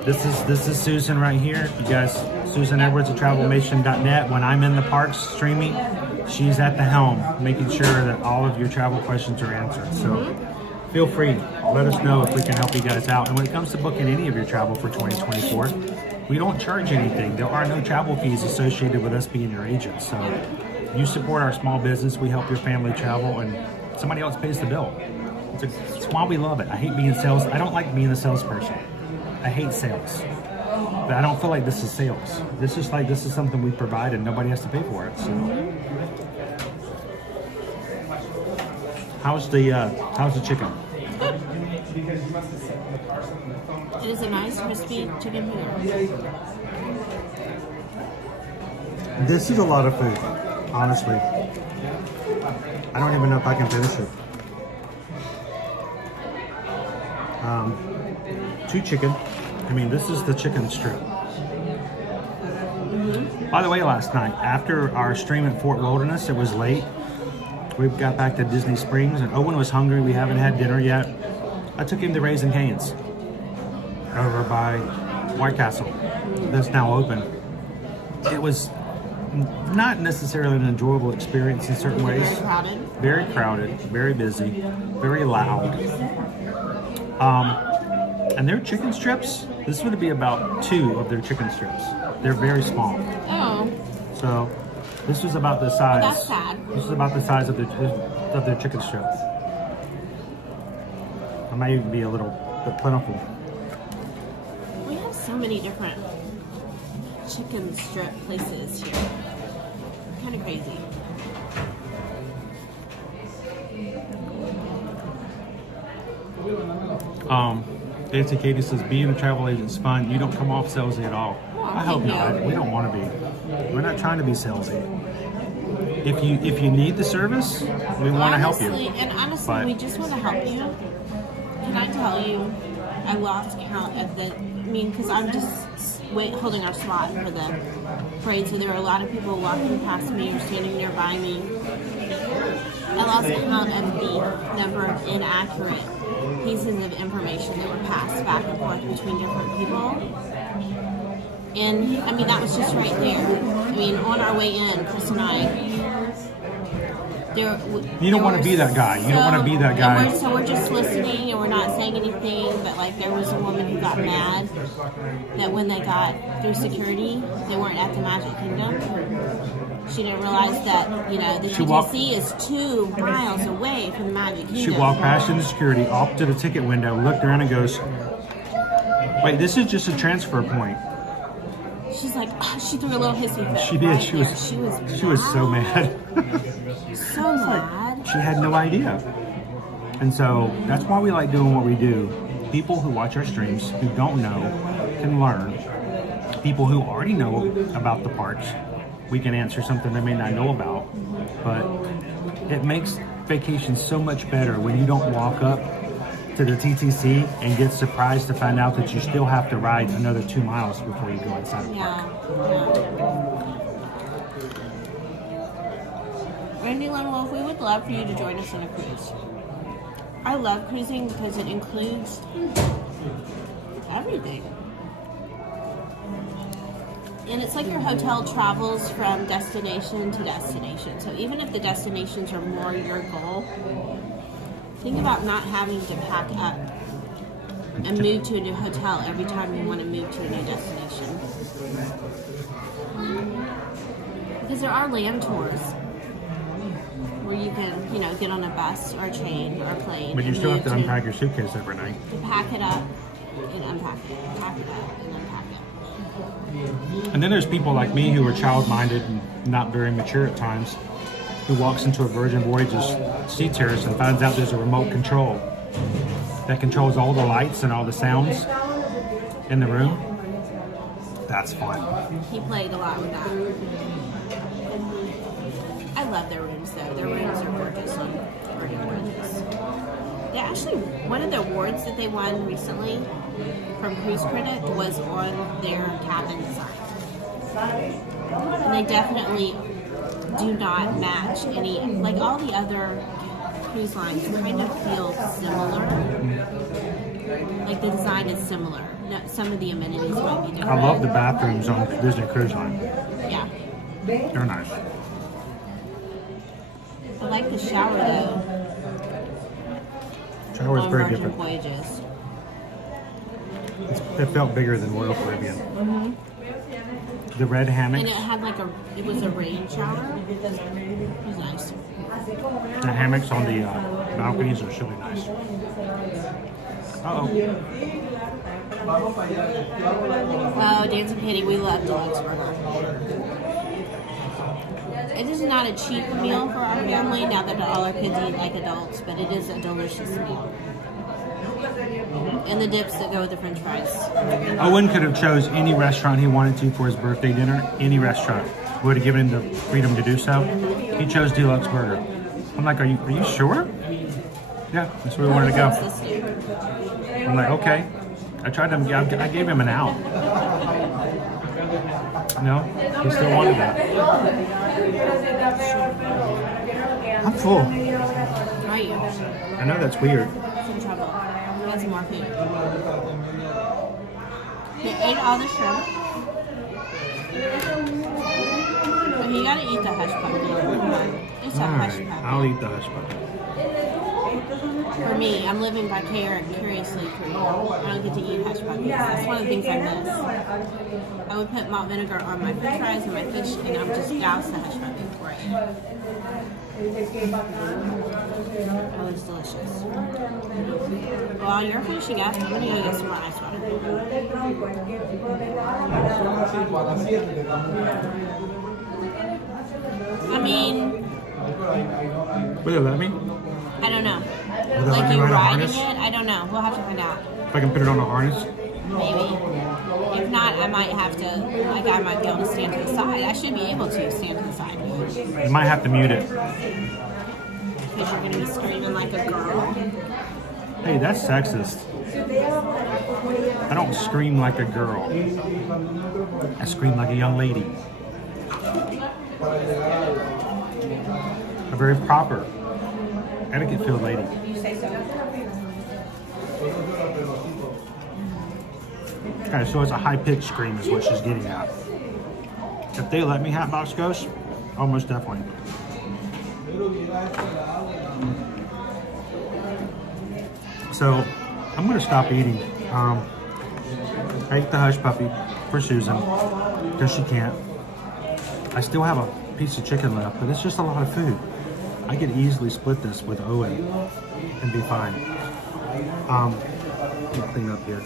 this is Susan right here. You guys, Susan Edwards at travelmation.net. When I'm in the parks streaming, she's at the helm, making sure that all of your travel questions are answered. So feel free, let us know if we can help you guys out. And when it comes to booking any of your travel for 2024, We don't charge anything. There are no travel fees associated with us being your agent. So you support our small business, we help your family travel, and somebody else pays the bill. It's why we love it. I hate being sales. I don't like being a salesperson. I hate sales. But I don't feel like this is sales. This is something we provide and nobody has to pay for it. So how's the chicken? It is a nice crispy chicken finger. This is a lot of food, honestly. I don't even know if I can finish it. 2 chicken. I mean, this is the chicken strip. By the way, last night, after our stream at Fort Wilderness, it was late. We got back to Disney Springs, and Owen was hungry. We haven't had dinner yet. I took him to Raising Cane's over by White Castle. That's now open. It was not necessarily an enjoyable experience in certain ways. Very crowded, very busy, very loud. And their chicken strips, this would be about 2 of their chicken strips. They're very small. Oh. So this was about the size. Well, that's sad. This is about the size of their chicken strips. It might even be a little bit plentiful. We have so many different chicken strip places here. Kind of crazy. Nancy Katie says, being a travel agent is fun. You don't come off salesy at all. I hope not. We don't want to be. We're not trying to be salesy. If you need the service, we want to help you. And honestly, we just want to help you. Can I tell you, I lost count at because I'm just holding our spot for the parade, so there were a lot of people walking past me or standing nearby me. I lost count of the number of inaccurate pieces of information that were passed back and forth between different people. And I mean, that was just right there. I mean, on our way in, Chris and I, you don't want to be that guy. You don't want to be that guy. So we're just listening and we're not saying anything, but like there was a woman who got mad that when they got through security, they weren't at the Magic Kingdom. She didn't realize that, the TTC is 2 miles away from the Magic Kingdom. She walked past in the security, off to the ticket window, looked around and goes, wait, this is just a transfer point. She's like, she threw a little hissy fit. She did. Right She was so mad. So mad. She had no idea. And so that's why we like doing what we do. People who watch our streams, who don't know, can learn. People who already know about the parks, we can answer something they may not know about. But it makes vacation so much better when you don't walk up to the TTC and get surprised to find out that you still have to ride another 2 miles before you go inside the park. Randy Lone we would love for you to join us on a cruise. I love cruising because it includes everything. And it's like your hotel travels from destination to destination. So even if the destinations are more your goal, think about not having to pack up and move to a new hotel every time you want to move to a new destination. Because there are land tours where you can, get on a bus or a train or a plane. But you still have to unpack your suitcase every night. Pack it up and unpack it. Pack it up and unpack it. And then there's people like me who are child-minded and not very mature at times, who walks into a Virgin Voyages sea terrace and finds out there's a remote control that controls all the lights and all the sounds in the room. That's fun. He played a lot with that. I love their rooms though. Their rooms are gorgeous on Virgin Voyages. They actually, one of the awards that they won recently from Cruise Critic was on their cabin design. And they definitely do not match any, like all the other cruise lines kind of feel similar. Like the design is similar. No, some of the amenities might be different. I love the bathrooms on Disney Cruise Line. Yeah. They're nice. I like the shower though. Shower is very Virgin different. Voyages. It felt bigger than Royal Caribbean. The red hammock. And it had like it was a rain shower. It was nice. The hammocks on the balconies are really nice. Uh-oh. Oh, Dancing Kitty, we love Deluxe Burger. It is not a cheap meal for our family now that all our kids eat like adults, but it is a delicious meal. And the dips that go with the french fries. Owen could have chose any restaurant he wanted to for his birthday dinner. Any restaurant. Would have given him the freedom to do so. He chose Deluxe Burger. I'm like, are you sure? Yeah, that's where we wanted to go. I'm like, okay. I gave him an out. No, he still wanted that. I'm full. Are you? I know that's weird. It's in trouble. Need some more food. They ate all the shrimp. But you gotta eat the hush puppy. It's a hush puppy. I'll eat the hush puppy. For me, I'm living vicariously through you. I don't get to eat hush puppies. That's one of the things I miss. I would put malt vinegar on my french fries and my fish, and I would just douse the hush puppy before I eat. That was delicious. While you're finishing up, I'm gonna go get some more ice water. I mean, Will they let me? I don't know. Will they let Like me you ride a riding harness? it? I don't know. We'll have to find out. If I can put it on a harness? Maybe. If not, I might have to, like I might be able to stand to the side. I should be able to stand to the side. You might have to mute it. Because you're going to be screaming like a girl. Hey, that's sexist. I don't scream like a girl. I scream like a young lady. A very proper, etiquette-filled lady. You say so. Okay, so it's a high-pitched scream is what she's getting at. If they let me, Hatbox Ghost, almost definitely. So, I'm going to stop eating. I ate the hush puppy for Susan, because she can't. I still have a piece of chicken left, but it's just a lot of food. I could easily split this with Owen and be fine. Let me clean up here.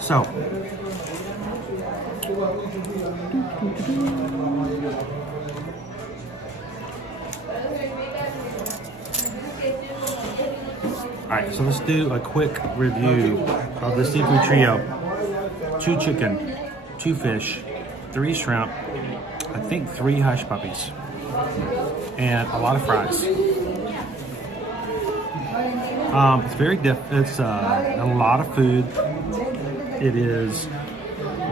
So, alright, so let's do a quick review of the seafood trio. 2 chicken, 2 fish, 3 shrimp, I think 3 hush puppies, and a lot of fries. It's very it's a lot of food. It is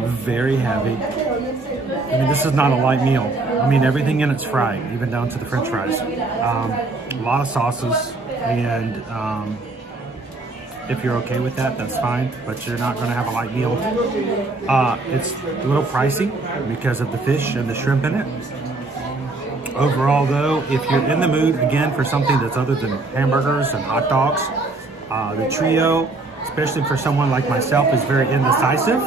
very heavy. I mean, this is not a light meal. I mean, everything in it's fried, even down to the french fries. A lot of sauces, and if you're okay with that, that's fine, but you're not going to have a light meal. It's a little pricey because of the fish and the shrimp in it. Overall, though, if you're in the mood, again, for something that's other than hamburgers and hot dogs, the trio, especially for someone like myself, is very indecisive.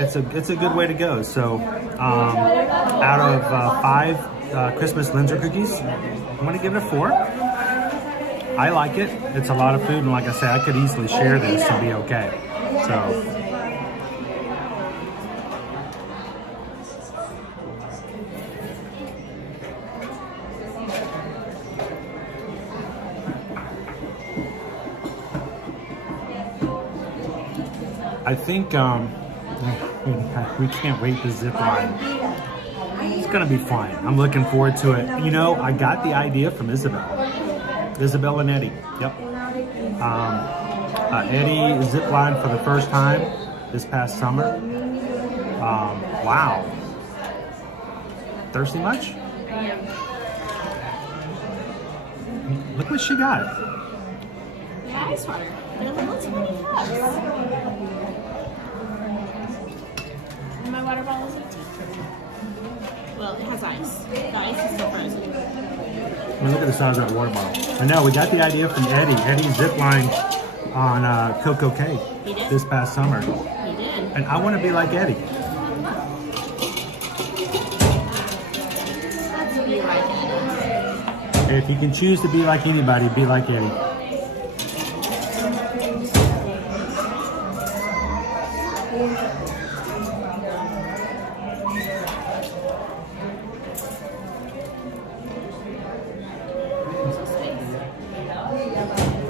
It's a good way to go. So, out of 5 Christmas Linzer cookies, I'm going to give it a 4. I like it. It's a lot of food, and like I said, I could easily share this and be okay. So. I think we can't wait to zip line. It's gonna be fun. I'm looking forward to it. You know, I got the idea from Isabel and Eddie. Yep. Eddie ziplined for the first time this past summer. Wow. Thirsty much? I am. Look what she got. The ice water. They're little tiny cups. And my water bottle is empty. Well, it has ice. The ice is still frozen. I mean, look at the size of that water bottle. I know, we got the idea from Eddie. Eddie ziplined on Coco Cay this past summer. He did. And I want to be like Eddie. Let's be like Eddie. If you can choose to be like anybody, be like Eddie.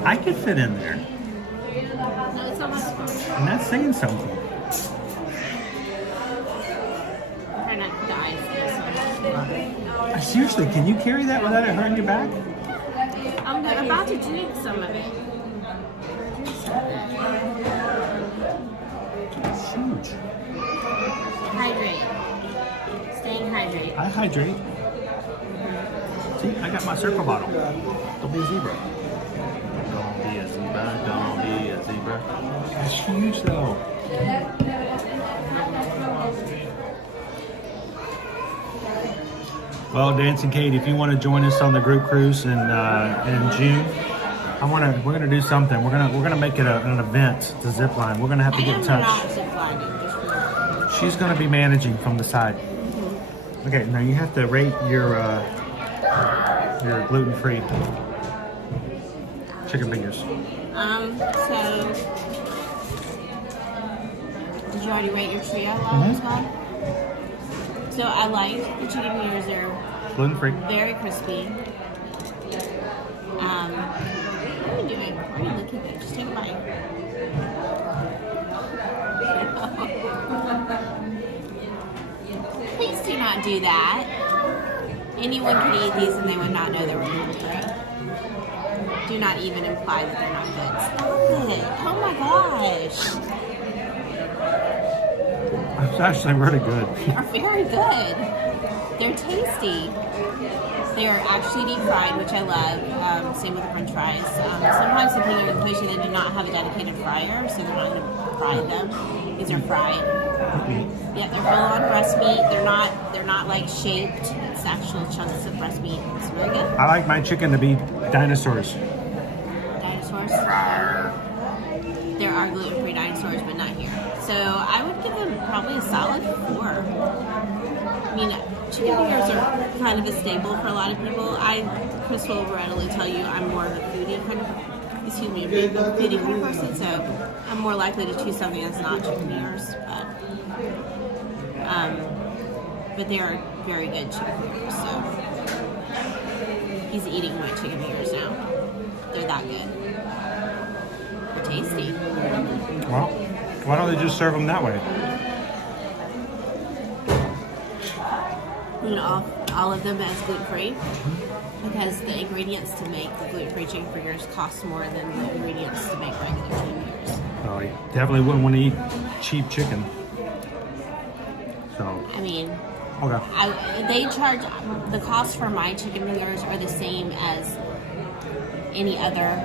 I could fit in there. No, it's almost fun. I'm not saying something. Try not to die. Seriously, can you carry that without it hurting your back? I'm about to drink some of it. It's huge. Hydrate. Staying hydrated. I hydrate. See, I got my circle bottle. Don't be a zebra. Don't be a zebra. Don't be a zebra. It's huge though. Well, Dancing Kate, if you want to join us on the group cruise in June, we're gonna do something. We're gonna make it an event. The zip line. We're gonna have to get in touch. Not ziplining, just She's gonna be managing from the side. Okay, now you have to rate your gluten-free chicken fingers. So did you already rate your trio as well? So I like the chicken fingers. They're Gluten-free. very crispy. What are you doing? Why are you looking at? Just take a bite. Please do not do that. Anyone could eat these and they would not know they were gluten-free. Do not even imply that they're not good. Stop it. Oh my gosh. It's actually really good. They are very good. They're tasty. They are actually deep fried, which I love. Same with the french fries. Sometimes depending on the location, they do not have a dedicated fryer, so they're not going to fry them. These are fried. Yeah, they're full on breast meat. They're not like shaped. It's actual chunks of breast meat. It's very good. I like my chicken to be dinosaurs. Dinosaurs? There are gluten-free dinosaurs, but not here. So I would give them probably a solid 4. I mean, chicken fingers are kind of a staple for a lot of people. Chris will readily tell you I'm more of a foodie kind of, foodie kind of person, so I'm more likely to choose something that's not chicken fingers. But they are very good chicken fingers, so he's eating my chicken fingers now. They're that good. They're tasty. Well, why don't they just serve them that way? You know, all of them as gluten-free because the ingredients to make the gluten-free chicken fingers cost more than the ingredients to make regular chicken fingers. So you definitely wouldn't want to eat cheap chicken. So. I mean, okay. They charge, the cost for my chicken fingers are the same as any other,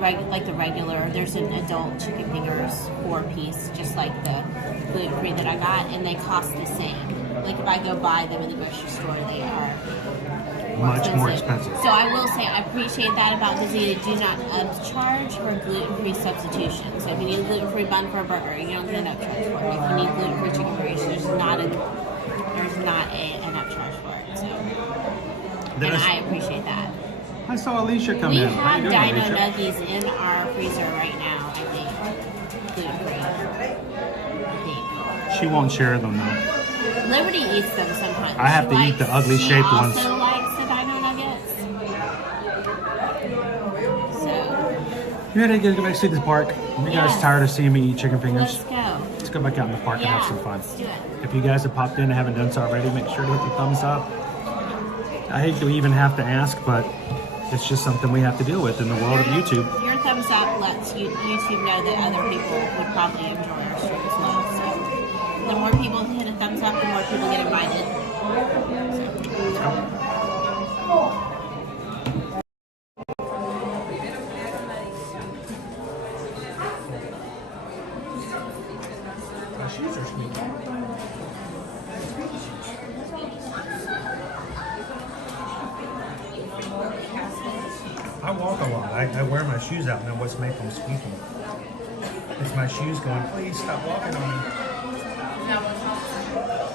like the regular. There's an adult chicken fingers 4-piece, just like the gluten-free that I got, and they cost the same. Like if I go buy them in the grocery store, they are much more expensive. So I will say I appreciate that about Disney. They do not upcharge for gluten-free substitution. So if you need a gluten-free bun for a burger, you don't get an upcharge for it. If you need gluten-free chicken fingers, there's not an upcharge for it. So, and I appreciate that. I saw Alicia come we in. We have doing, Dino Alicia? Nuggies in our freezer right now, I think. Gluten-free. I think. She won't share them though. Liberty eats them sometimes. I have to eat the ugly shaped ones. She also likes the Dino Nuggets. So. You ready to go back to see the park? You guys tired of seeing me eat chicken fingers? Let's go. Let's go back out in the park and have some fun. Let's do it. If you guys have popped in and haven't done so already, make sure to hit the thumbs up. I hate to even have to ask, but it's just something we have to deal with in the world of YouTube. Your thumbs up lets YouTube know that other people would probably enjoy our stream as well. So the more people hit a thumbs up, the more people get invited. I walk a lot. I wear my shoes out, and what's making them squeaky? It's my shoes going, please stop walking on me.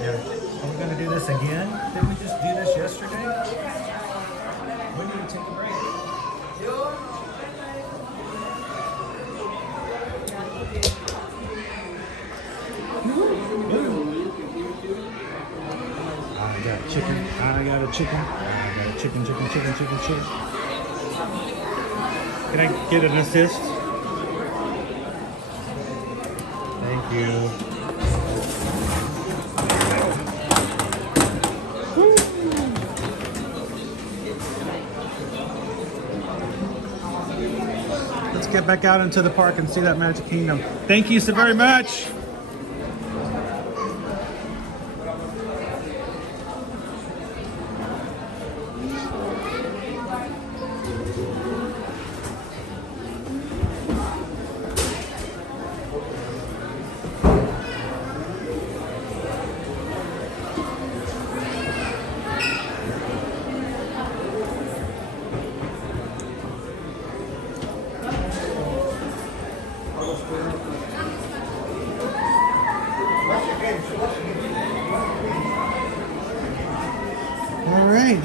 Yeah. Are we going to do this again? Didn't we just do this yesterday? We need to take a break. I got chicken. I got a chicken. I got a chicken. Can I get an assist? Thank you. Let's get back out into the park and see that Magic Kingdom. Thank you so very much. All right.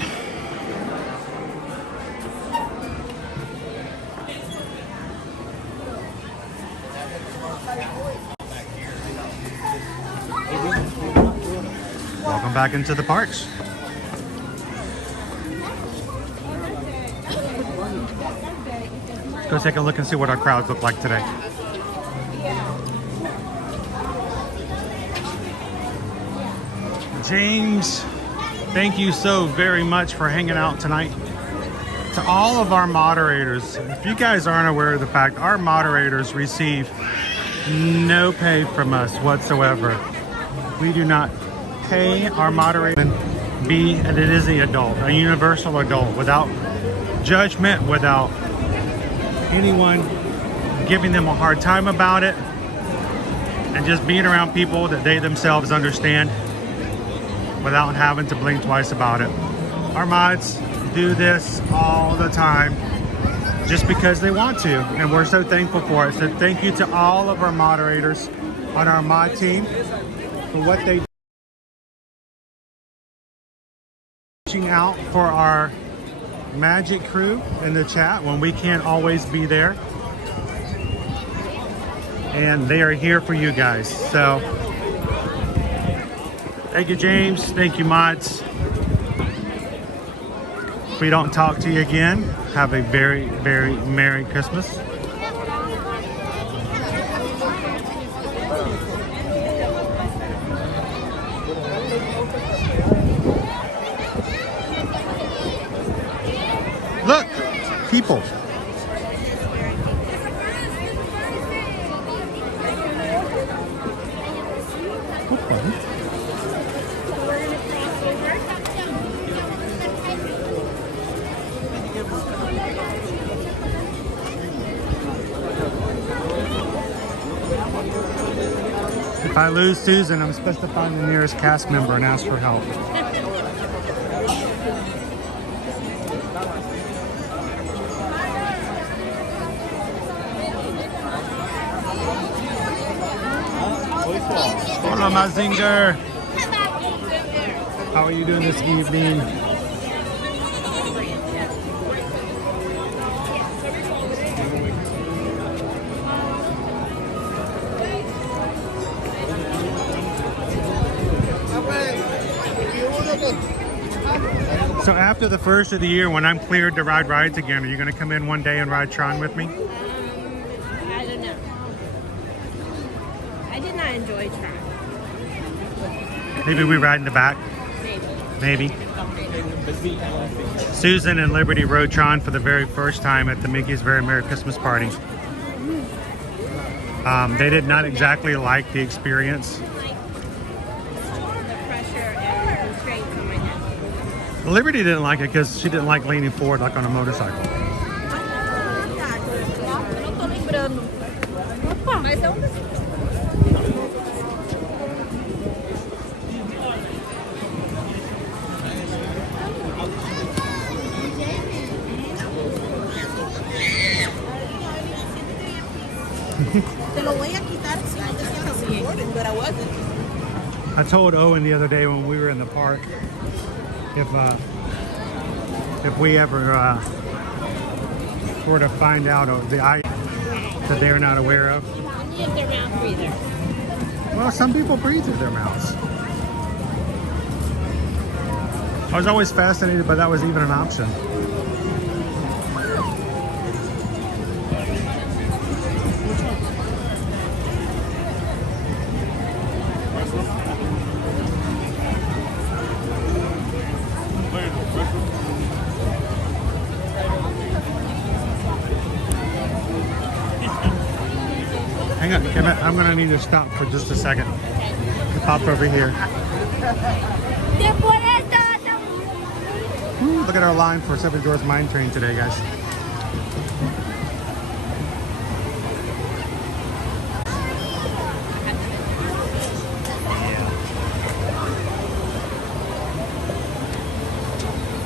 Welcome back into the parks. Let's go take a look and see what our crowds look like today. James, thank you so very much for hanging out tonight. To all of our moderators, if you guys aren't aware of the fact, our moderators receive no pay from us whatsoever. We do not pay our moderator. It is the adult, a universal adult, without judgment, without anyone giving them a hard time about it, and just being around people that they themselves understand without having to blink twice about it. Our mods do this all the time just because they want to, and we're so thankful for it. So thank you to all of our moderators on our mod team for what they do. Reaching out for our magic crew in the chat when we can't always be there, and they are here for you guys. So thank you, James. Thank you, mods. If we don't talk to you again, have a very, very Merry Christmas. Look, people. If I lose Susan, I'm supposed to find the nearest cast member and ask for help. Hola, Mazinger. How are you doing this evening? So after the first of the year, when I'm cleared to ride rides again, are you going to come in one day and ride Tron with me? I don't know. I did not enjoy Tron. Maybe we ride in the back? Maybe. Susan and Liberty rode Tron for the very first time at the Mickey's Very Merry Christmas Party. They did not exactly like the experience. Liberty didn't like it because she didn't like leaning forward like on a motorcycle. anything, but I wasn't. I told Owen the other day when we were in the park if we ever were to find out of the item that they're not aware of. Only if their mouth breather. Well, some people breathe through their mouths. I was always fascinated, but that was even an option. Hang on, I'm gonna need to stop for just a second. Pop over here. Ooh, look at our line for Seven Doors Mine Train today, guys.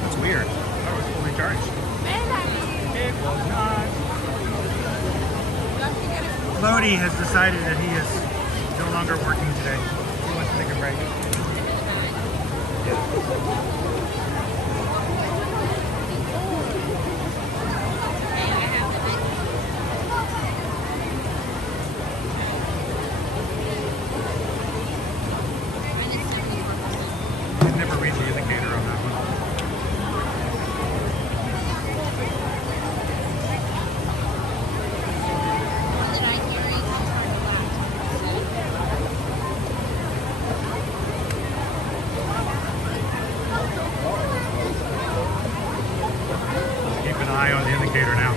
That's weird. That was fully charged. It was not. Lodi has decided that he is no longer working today. He wants to take a break. He's never reached the indicator on that one. Keep an eye on the indicator now.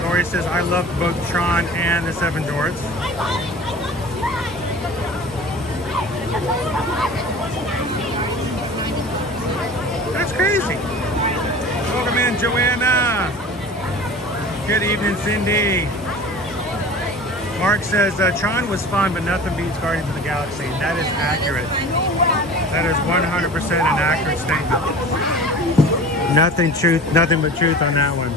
Dory says, I love both Tron and the Seven Doors. That's crazy. Welcome in, Joanna. Good evening, Cindy. Mark says, Tron was fun, but nothing beats Guardians of the Galaxy. That is accurate. That is 100% an accurate statement. Nothing but truth on that one.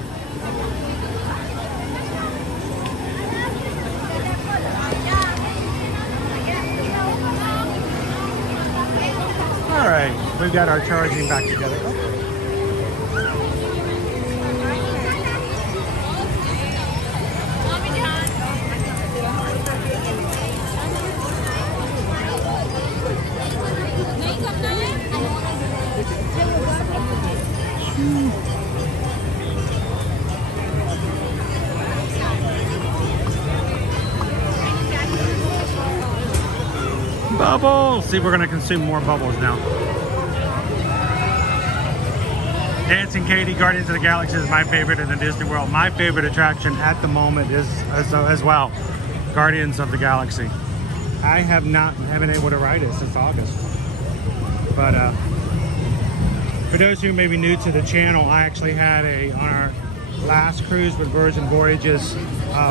All right, we've got our charging back together. Bubbles! See, we're going to consume more bubbles now. Dancing Katie, Guardians of the Galaxy is my favorite in the Disney World. My favorite attraction at the moment is as well, Guardians of the Galaxy. I haven't been able to ride it since August. But for those who may be new to the channel, I actually had on our last cruise with Virgin Voyages,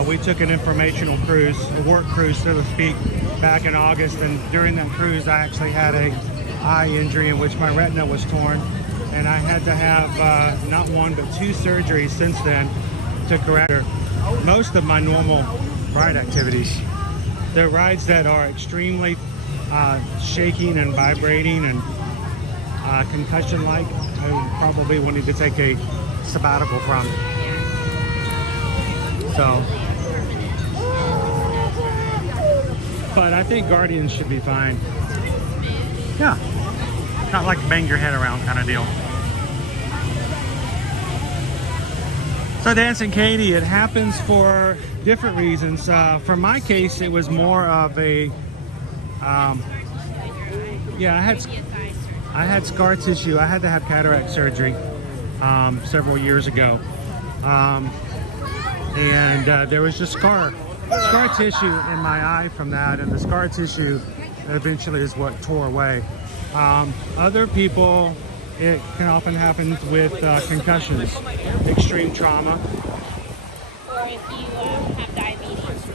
we took an informational cruise, a work cruise so to speak, back in August, and during that cruise I actually had a eye injury in which my retina was torn, and I had to have not one but two surgeries since then to correct most of my normal ride activities. The rides that are extremely shaking and vibrating and concussion-like, I probably will need to take a sabbatical from. So, but I think Guardians should be fine. Yeah, not like bang your head around kind of deal. So Dancing Katie, it happens for different reasons. For my case, it was more of a, yeah, I had scar tissue. I had to have cataract surgery several years ago. And there was just scar tissue in my eye from that, and the scar tissue eventually is what tore away. Other people, it can often happen with concussions, extreme trauma. Or if you have diabetes.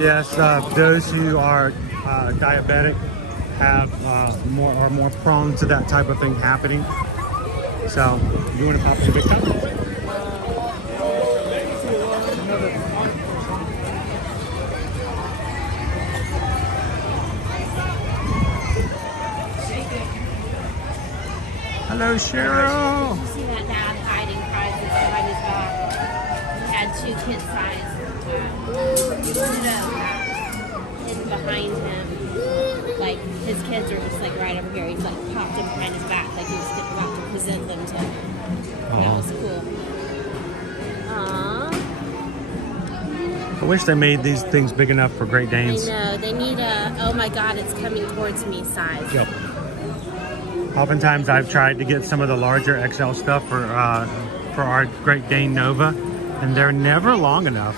Yes, those who are diabetic are more prone to that type of thing happening. So, you want to pop in a big cup? Hello, Cheryl. Did you see that dad hiding prizes behind his back? He had 2 kid-sized hidden behind him. Like, his kids are just like right over here. He's like popped them behind his back, like he was about to present them to him. That was cool. Aww. I wish they made these things big enough for Great Danes. I know. They need a, oh my God, it's coming towards me size. Yep. Oftentimes I've tried to get some of the larger XL stuff for our Great Dane Nova, and they're never long enough.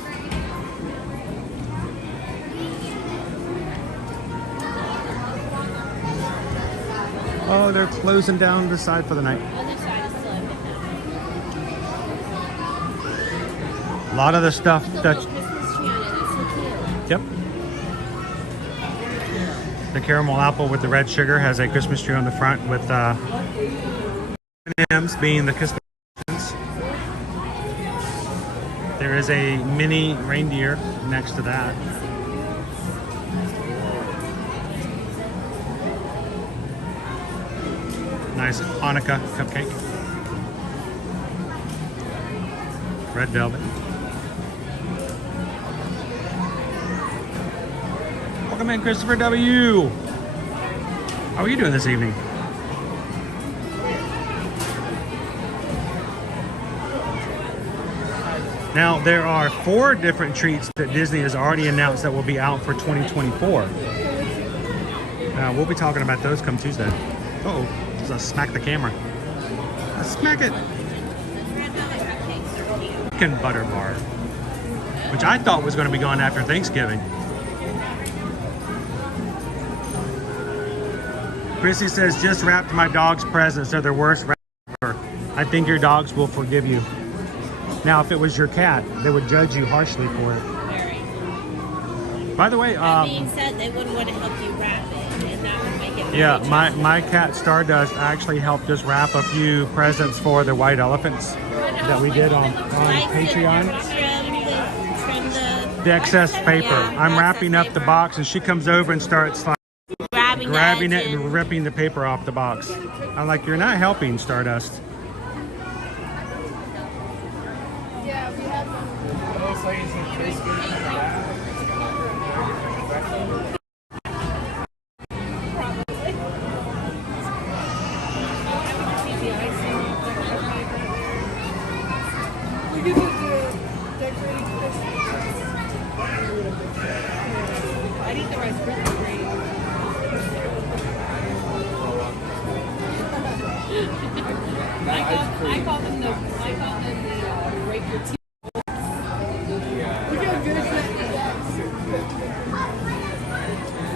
Oh, they're closing down the side for the night. Other side is still open now. A lot of the stuff that... Christmas tree on it. That's so cute. Yep. The caramel apple with the red sugar has a Christmas tree on the front with M&Ms being the Christmas. There is a mini reindeer next to that. Nice Hanukkah cupcake. Red velvet. Welcome in, Christopher W. How are you doing this evening? Now, there are 4 different treats that Disney has already announced that will be out for 2024. We'll be talking about those come Tuesday. Uh-oh, just smack the camera. Smack it. Chicken butter bar, which I thought was going to be gone after Thanksgiving. Chrissy says, just wrapped my dog's presents. They're the worst wrap ever. I think your dogs will forgive you. Now, if it was your cat, they would judge you harshly for it. By the way, that being said, they wouldn't want to help you wrap it, and that would make it. Yeah, my cat Stardust actually helped us wrap a few presents for the white elephants that we did on Patreon. The excess paper. Yeah, I'm wrapping up the box, and she comes over and starts like grabbing it and ripping the paper off the box. I'm like, you're not helping, Stardust. I call them the rape your teeth. Look how good it's that.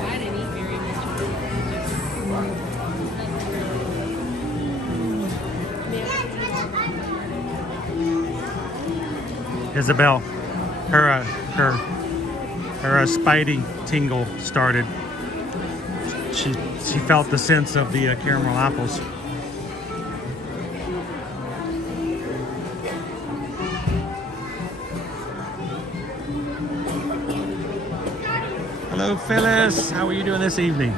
I didn't eat very much. Isabel, her spidey tingle started. She felt the sense of the caramel apples. Hello, Phyllis. How are you doing this evening?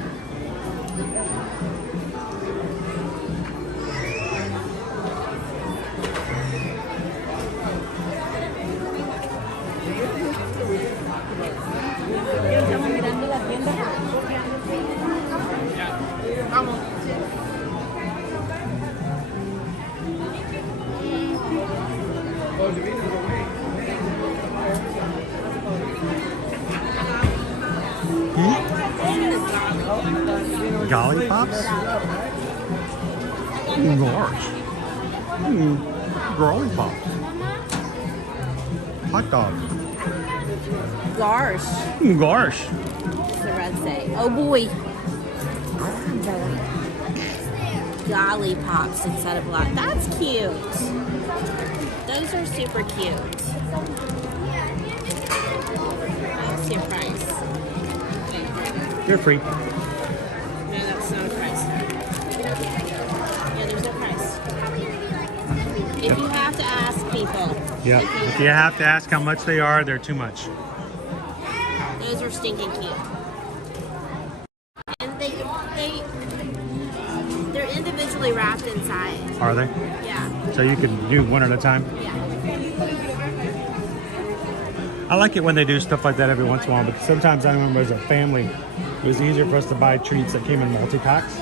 Golly Pops? Gosh. Golly Pops. Hot dog. Gosh. Gosh. What's the red say? Oh boy. Golly Pops instead of lot. That's cute. Those are super cute. What's your price? You're free. No, that's not a price. Yeah, there's no price. If you have to ask people. Yeah. If you have to ask how much they are, they're too much. Those are stinking cute. And they're individually fully wrapped inside. Are they? Yeah. So you can do one at a time? Yeah. I like it when they do stuff like that every once in a while, but sometimes I remember as a family, it was easier for us to buy treats that came in multi-packs.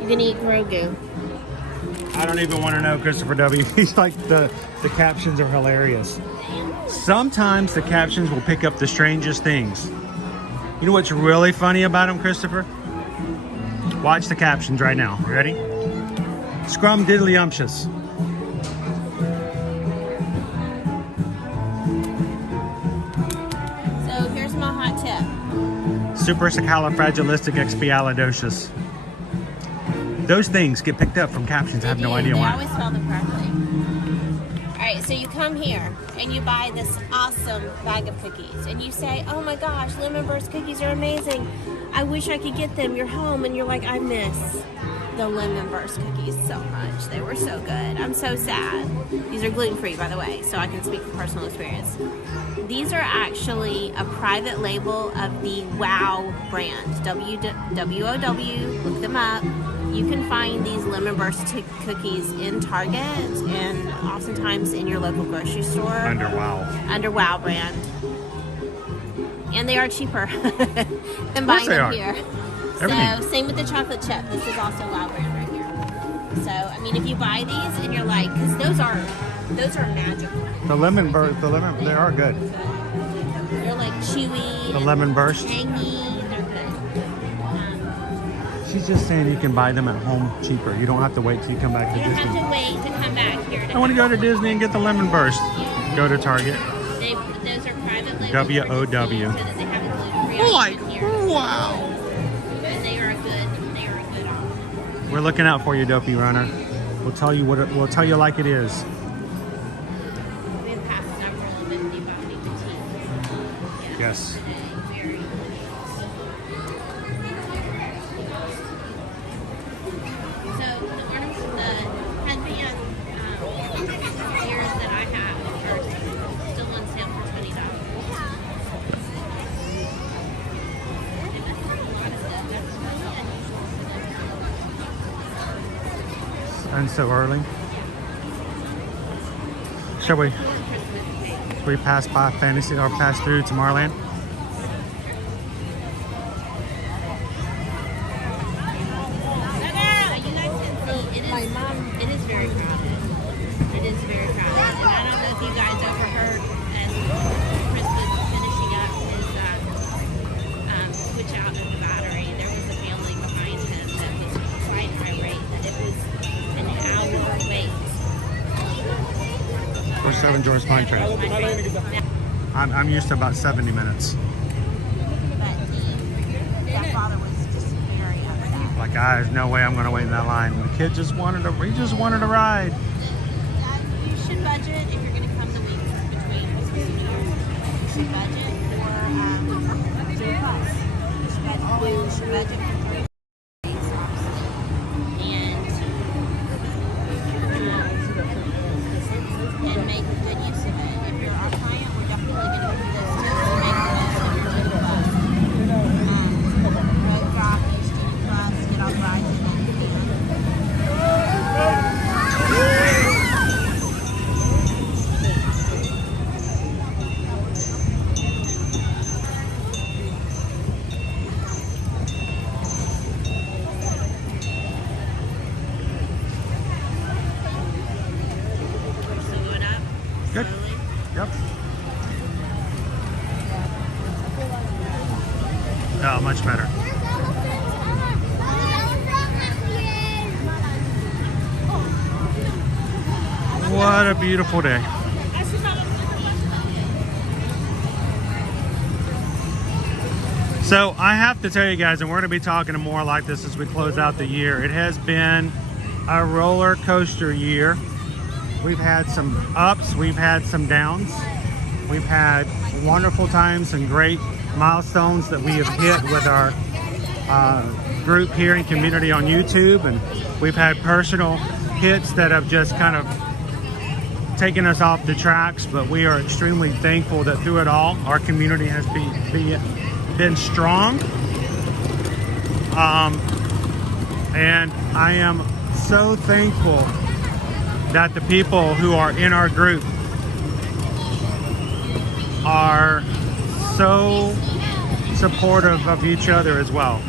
You can eat Grogu. I don't even want to know, Christopher W. He's like, the captions are hilarious. Sometimes the captions will pick up the strangest things. You know what's really funny about them, Christopher? Watch the captions right now. You ready? Scrum diddly umptious. So here's my hot tip. Supercalifragilisticexpialidocious. Those things get picked up from captions. I have no idea They why. always spell them correctly. All right, so you come here and you buy this awesome bag of cookies and you say, oh my gosh, Lemon Burst cookies are amazing. I wish I could get them. You're home and you're like, I miss the Lemon Burst cookies so much. They were so good. I'm so sad. These are gluten-free, by the way, so I can speak from personal experience. These are actually a private label of the WOW brand, W-O-W, look them up. You can find these Lemon Burst cookies in Target and oftentimes in your local grocery store. Under WOW. Under WOW brand. And they are cheaper than buying them here. Everything. So same with the chocolate chip. This is also WOW brand right here. So I mean, if you buy these and you're like, because those are magical. The lemon burst, they are good. They're like chewy. The Lemon Burst. Tangy. They're good. She's just saying you can buy them at home cheaper. You don't have to wait till you come back to You don't Disney. have to wait to come back here. I want to go to Disney and get the Lemon Burst. Go to Target. Those are private labels. W-O-W. So that they have a gluten-free option here. Wow. And they are a good option. We're looking out for you, Dopey Runner. We'll tell you we'll tell you like it is. We've passed several of it. Yes. So the ornaments, the headband ears that I have are still on sale for $20. And so early. Shall we pass by Fantasy or pass through Tomorrowland? It is very crowded. It is very crowded. And I don't know if you guys overheard as Chris was finishing up his switch out of the battery, there was a family behind him that was quite irate that it was an hour wait. For 7 George Pine Trail. I'm used to about 70 minutes. That father was just very upset. Like, there's no way I'm going to wait in that line. The kid just wanted to ride. You should budget if you're going to come the week between Christmas and New Year's. You should budget for 3 bucks. You should budget for 3 days, and make a good use of it. If you're our client, we're definitely going to do this too. Make the most of your 3 bucks. Road jockeys, student clubs, get all rides in it. Good. Yep. Oh, much better. What a beautiful day. So I have to tell you guys, and we're going to be talking more like this as we close out the year. It has been a roller coaster year. We've had some ups, we've had some downs. We've had wonderful times and great milestones that we have hit with our group here and community on YouTube. And we've had personal hits that have just kind of taken us off the tracks, but we are extremely thankful that through it all, our community has been strong. And I am so thankful that the people who are in our group are so supportive of each other as well.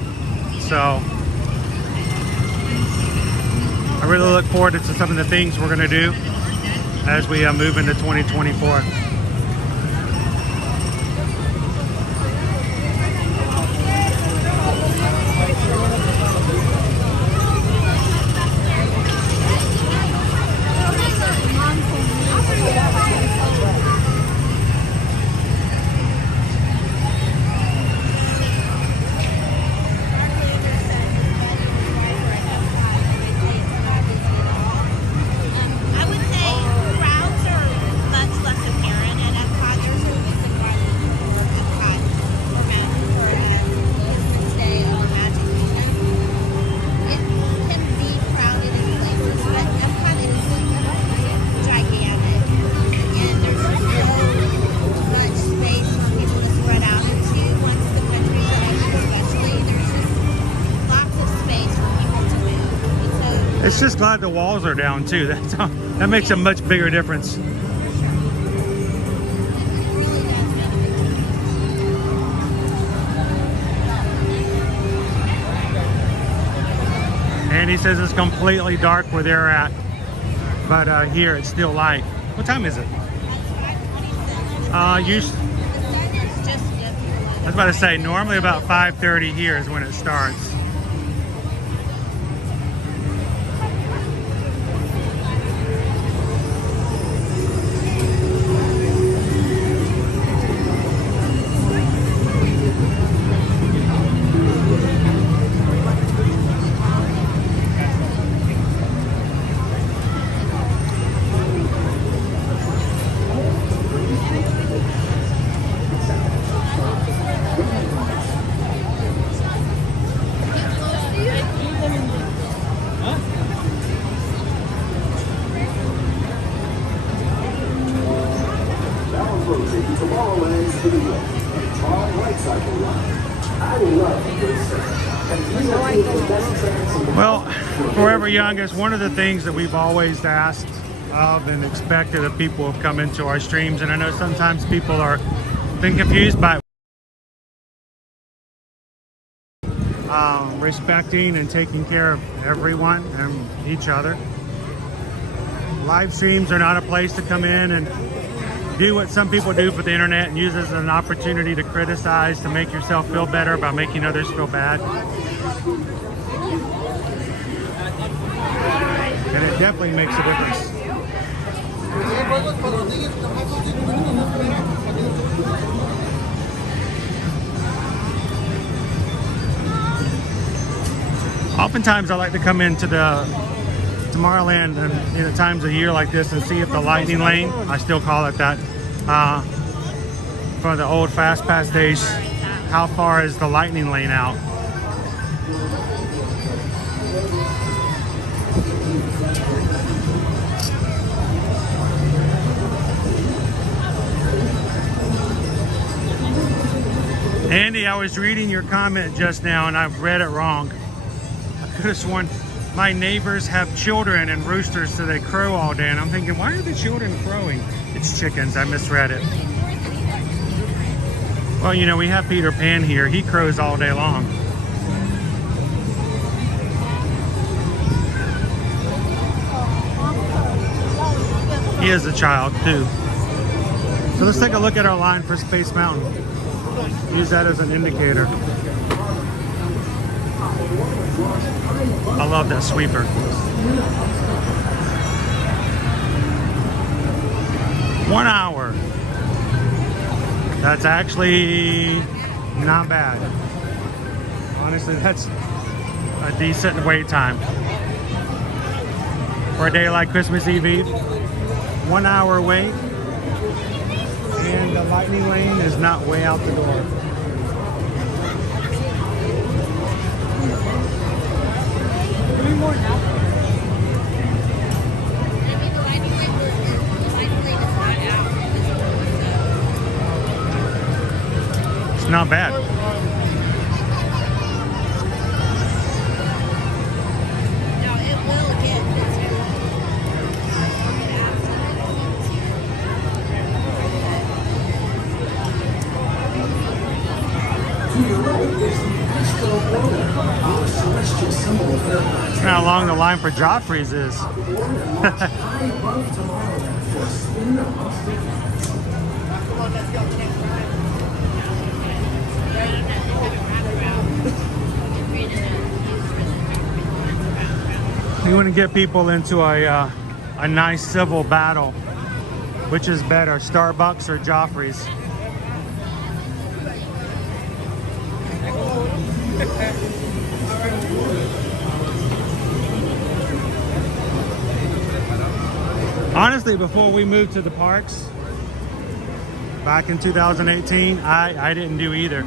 So I really look forward to some of the things we're going to do as we move into 2024. It's just glad the walls are down too. That makes a much bigger difference. And he says it's completely dark where they're at, but here it's still light. What time is it? I was about to say normally about 5:30 here is when it starts. Well, Forever Youngest, one of the things that we've always asked of and expected of people who have come into our streams, and I know sometimes people are been confused by respecting and taking care of everyone and each other. Live streams are not a place to come in and do what some people do for the internet and use it as an opportunity to criticize, to make yourself feel better by making others feel bad. And it definitely makes a difference. Oftentimes I like to come into the Tomorrowland in times of year like this and see if the lightning lane, I still call it that, for the old Fast Pass days, how far is the lightning lane out? Andy, I was reading your comment just now and I've read it wrong. I could have sworn my neighbors have children and roosters, so they crow all day. And I'm thinking, why are the children crowing? It's chickens. I misread it. Well, you know, we have Peter Pan here. He crows all day long. He is a child, too. So let's take a look at our line for Space Mountain. Use that as an indicator. I love that sweeper. One hour. That's actually not bad. Honestly, that's a decent wait time. For a day like Christmas Eve. 1 hour wait. And the lightning lane is not way out the door. not bad. No, it will get That's how long the line for Joffrey's is. You want to get people into a nice civil battle. Which is better, Starbucks or Joffrey's? Honestly, before we moved to the parks back in 2018, I didn't do either.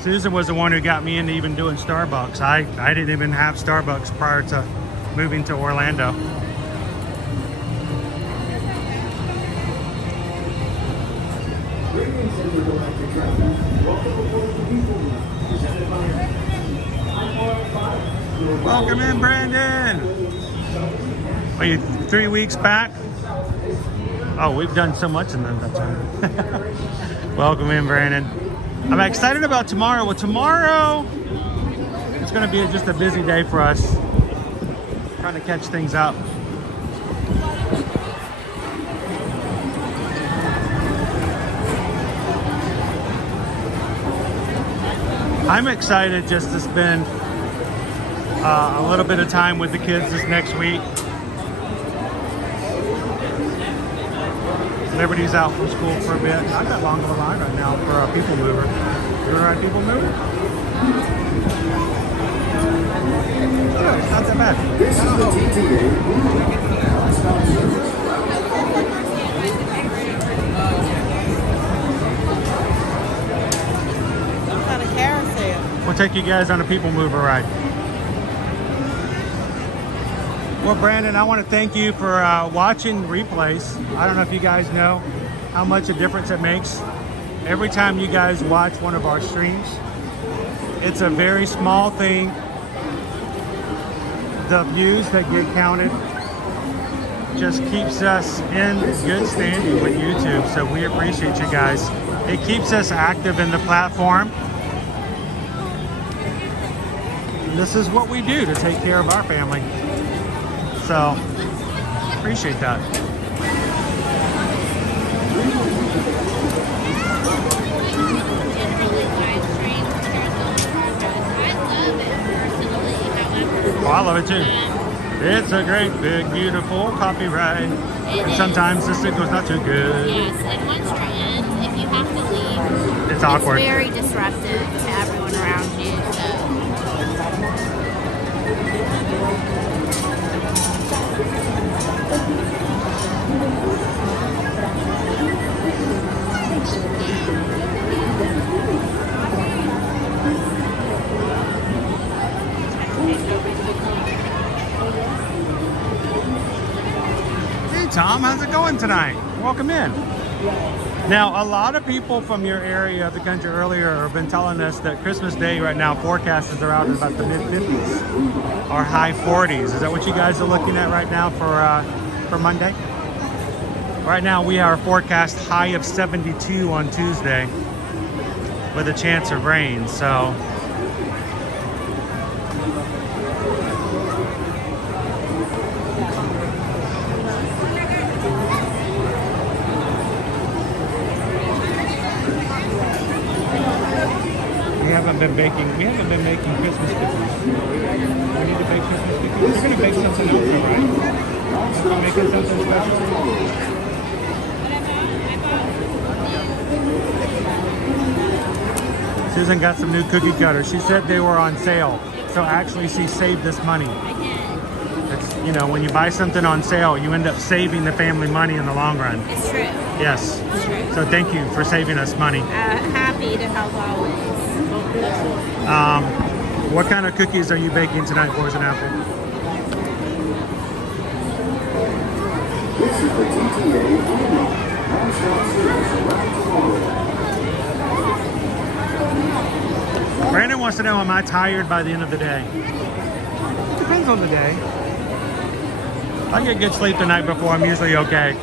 Susan was the one who got me into even doing Starbucks. I didn't even have Starbucks prior to moving to Orlando. Welcome in, Brandon. Are you 3 weeks back? Oh, we've done so much in that time. Welcome in, Brandon. I'm excited about tomorrow. Well, tomorrow, it's going to be just a busy day for us. Trying to catch things up. I'm excited just to spend a little bit of time with the kids this next week. Liberty's out from school for a bit. Not that long of a line right now for a people mover. You alright, people mover? Oh, it's not that bad. This is the TTA. Some kind of carousel. We'll take you guys on a people mover ride. Well, Brandon, I want to thank you for watching replays. I don't know if you guys know how much a difference it makes. Every time you guys watch one of our streams, it's a very small thing. The views that get counted just keeps us in good standing with YouTube, so we appreciate you guys. It keeps us active in the platform. And this is what we do to take care of our family. So, appreciate that. Oh, I love it too. It's a great, big, beautiful coffee ride. Sometimes the signal's not too good. Yes, and once you're in, if you have to leave, it's awkward. It's very disruptive to everyone around you. Hey Tom, how's it going tonight? Welcome in. Now, a lot of people from your area of the country earlier have been telling us that Christmas Day right now forecasts are out in about the mid-50s or high 40s. Is that what you guys are looking at right now for Monday? Right now we are forecast high of 72 on Tuesday with a chance of rain, so we haven't been making Christmas cookies. We need to bake Christmas cookies. We're gonna bake something else, though, right? We're making something special. Susan got some new cookie cutters. She said they were on sale, so actually she saved us money. It's, you know, when you buy something on sale, you end up saving the family money in the long run. It's true. Yes. It's true. So thank you for saving us money. Happy to help always. What kind of cookies are you baking tonight, Boys and Apple? This is the TTA. Brandon wants to know, am I tired by the end of the day? Depends on the day. If I get good sleep the night before, I'm usually okay.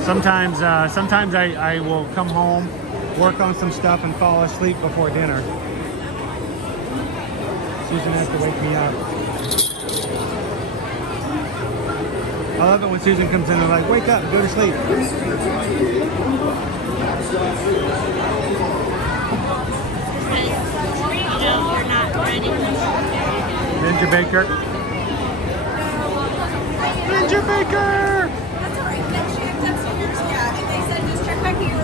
Sometimes I will come home, work on some stuff, and fall asleep before dinner. Susan has to wake me up. I love it when Susan comes in and like, wake up, go to sleep. You're not ready. Ninja Baker. Ninja Baker! That's all right. Next year, that's yours. Yeah, and they said just check back here.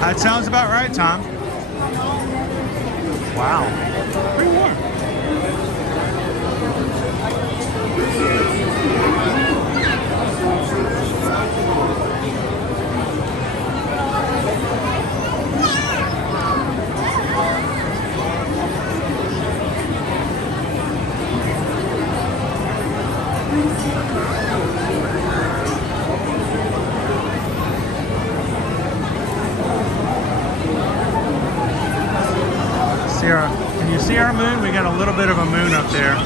That sounds about right, Tom. Wow. Pretty warm. Can you see our moon? We got a little bit of a moon up there.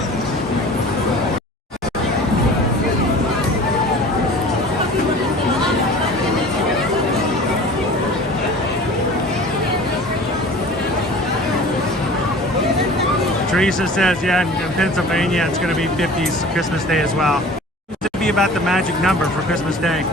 Teresa says, yeah, in Pennsylvania it's going to be 50s Christmas Day as well. It seems to be about the magic number for Christmas Day.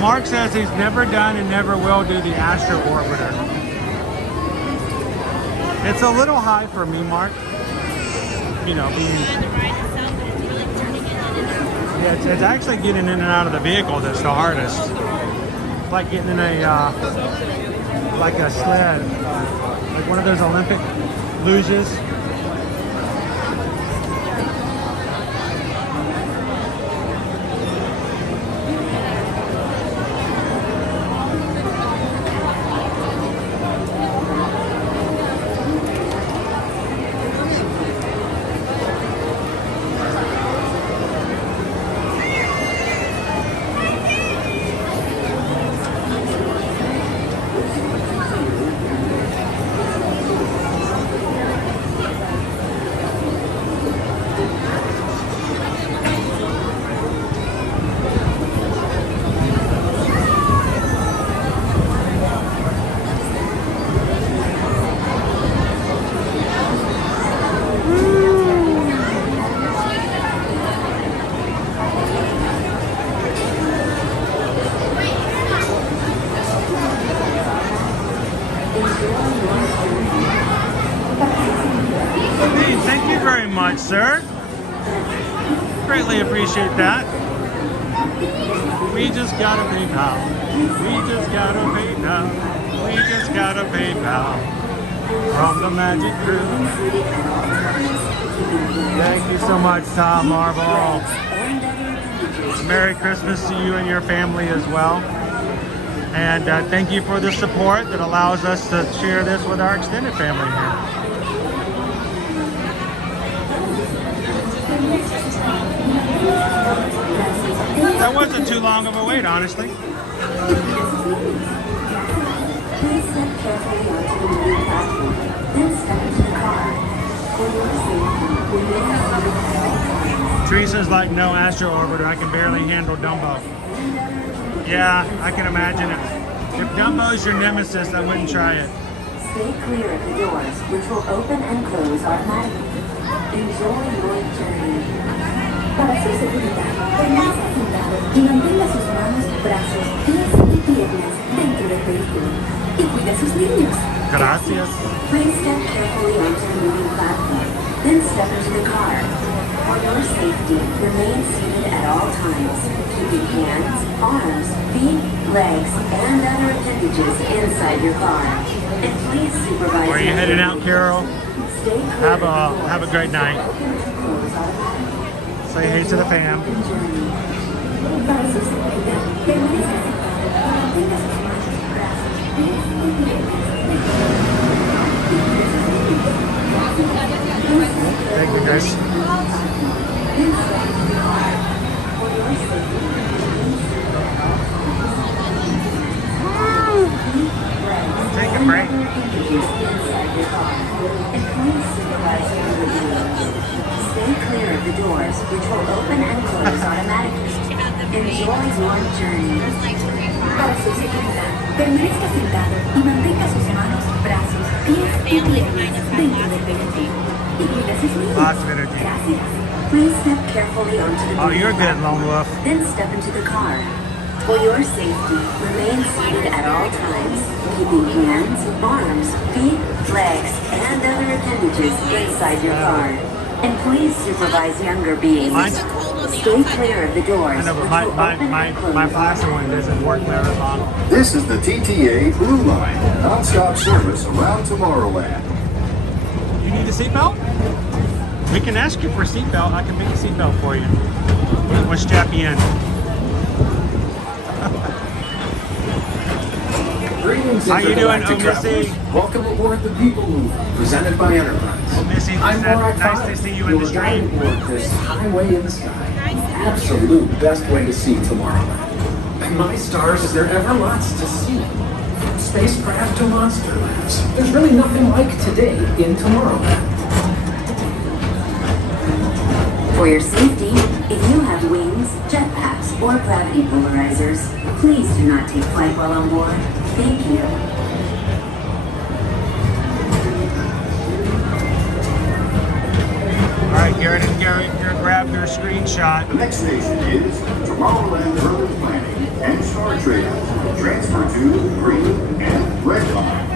Mark says he's never done and never will do the Astro Orbiter. It's a little high for me, Mark. You know, yeah, it's actually getting in and out of the vehicle that's the hardest. It's like getting in a like a sled, like one of those Olympic luges. Thank you very much, sir. Greatly appreciate that. We just gotta pay now. We just gotta pay now. We just gotta pay now. From the Magic Crew. Thank you so much, Tom Marble. Merry Christmas to you and your family as well. And thank you for the support that allows us to share this with our extended family here. That wasn't too long of a wait, honestly. Teresa's like, no Astro Orbiter, I can barely handle Dumbo. Yeah, I can imagine it. If Dumbo's your nemesis, I wouldn't try it. Stay clear of the doors, which will open and close automatically. Enjoy your journey. Para su seguridad, permanezca sentado y mantenga sus manos, brazos, pies y piernas dentro del vehículo. y cuide a sus niños. Gracias. Please step carefully onto the moving platform, then step into the car. For your safety, remain seated at all times, keeping hands, arms, feet, legs, and other appendages inside your car. And please supervise. Where are you heading out, Carol? Stay clear. Have a great night. Say hey to the fam. Para su seguridad, permanezca sentado. Mantenga sus manos, brazos, pies y Thank you, guys. Take a break. Stay clear of the doors, which will open and close automatically. Enjoy your journey. Para su seguridad, permanezca sentado y mantenga sus manos, brazos, pies y piernas dentro del vehículo. Y cuida a sus niños. Lots of energy. Gracias. Please step carefully onto the Oh, you're good, Lone Wolf. then step into the car. For your safety, remain seated at all times, keeping hands, arms, feet, legs, and other appendages inside your car. And please supervise younger beings. Stay clear of the doors. I know, but my faster one doesn't work very long. This is the TTA Blue Line, non-stop service around Tomorrowland. You need a seatbelt? We can ask you for a seatbelt. I can make a seatbelt for you. We'll strap you in. Greetings, How you doing, intergalactic Missy? travelers. Welcome aboard the People Mover, presented by Enterprise. Missy, I'm Borak nice to Five. see you in the You're stream. guided aboard this highway in the sky. Absolute best way to see Tomorrowland. And my stars, is there ever lots to see? From spacecraft to monster labs. There's really nothing like today in Tomorrowland. For your safety, if you have wings, jetpacks, or gravity polarizers, please do not take flight while on board. Thank you. All right, Garrett and Garrett, you're grabbing their screenshot. The next station is Tomorrowland Urban Planning and Star Trails. Transfer to Green and Red Line.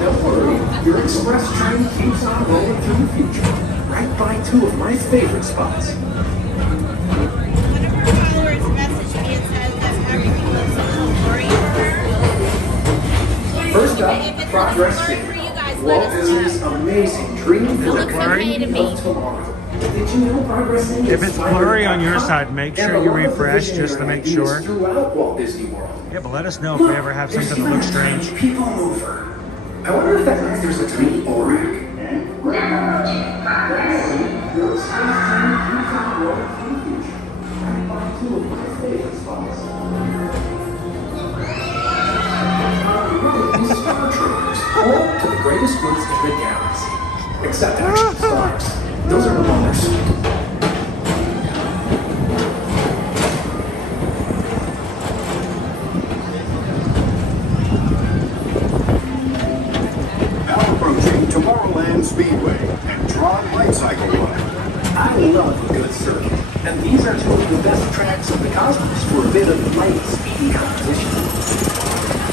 Don't worry, your express train keeps on rolling through the future. Right by two of my favorite spots. One of our followers messaged me and says that everything looks a little blurry for her. First up, Progress blurry City. for you guys, let Walt us Disney's amazing dream for the looks okay to me. of tomorrow. Did you know Progress City If is it's blurry on your finally side, make and sure a you lot of refresh visionary just to make ideas sure. Throughout Walt Disney World. Yeah, but let us know if we ever have something that looks strange. People mover. I wonder if that means there's a tiny Oric. Your space train keeps on rolling through the future. Right by two of my favorite spots. These Star Troopers, home to the greatest woods in the galaxy. Except actual stars. Those are on their suit. Now approaching Tomorrowland Speedway and Tron Light Cycle Run. I love a good circuit, and these are two of the best tracks in the cosmos for a bit of light speedy competition.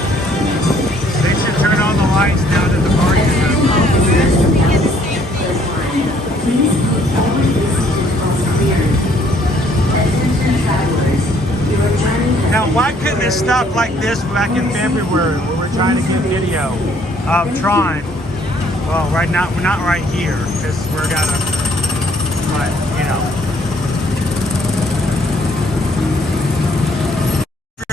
They should turn on the lights down at the party. Please keep all vehicles clear. Attention travelers, your journey has Now, why couldn't it stop like this back in February when we were trying to get video of Tron? Well, right now, we're not right here because we're gonna, but you know.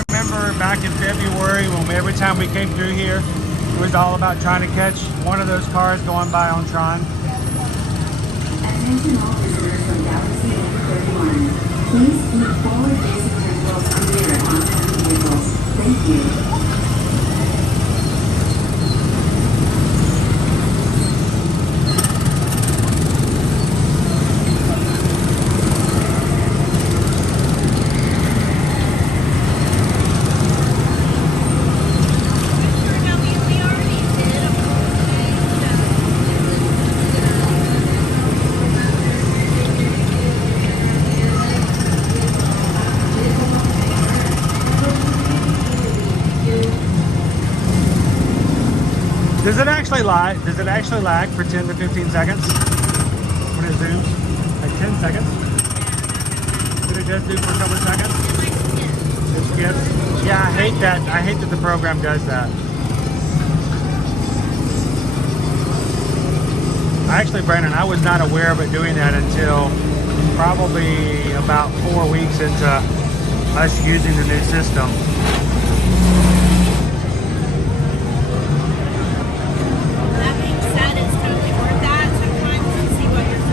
Remember back in February when every time we came through here, it was all about trying to catch one of those cars going by on Tron. Attention all visitors from Galaxy 31. Please keep forward-facing terminals clear on oncoming vehicles. Thank you. actually lag? Does it actually lag for 10 to 15 seconds when it zooms? Like 10 seconds? Did it just do for a couple of seconds? It skips. Yeah, I hate that. I hate that the program does that. Actually, Brandon, I was not aware of it doing that until probably about 4 weeks into us using the new system. That being said, it's totally worth that sometimes to see what you're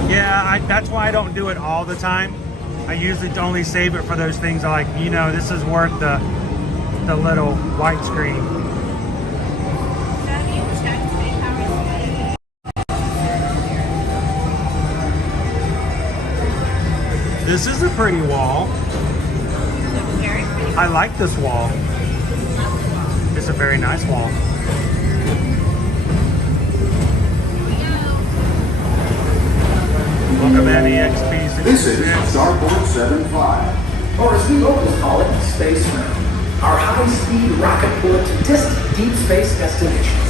doing. Yeah, that's why I don't do it all the time. I usually only save it for those things like, you know, this is worth the little white screen. This is a pretty wall. I like this wall. It's a very nice wall. Welcome to EXP66. This is Starport 75. Or as we locals call it, Space Mountain. Our high-speed rocket port to distant deep space destinations.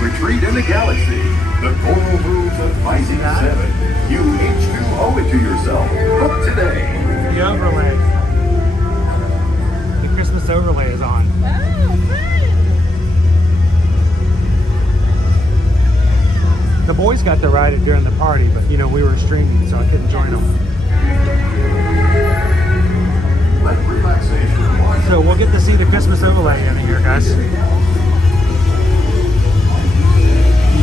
Retreat in the galaxy. The coral grooves of Visine 7. You H2 owe it to yourself. Book today. The overlay. The Christmas overlay is on. Oh, fun! The boys got to ride it during the party, but you know, we were streaming, so I couldn't join them. Let relaxation. So we'll get to see the Christmas overlay in here, guys.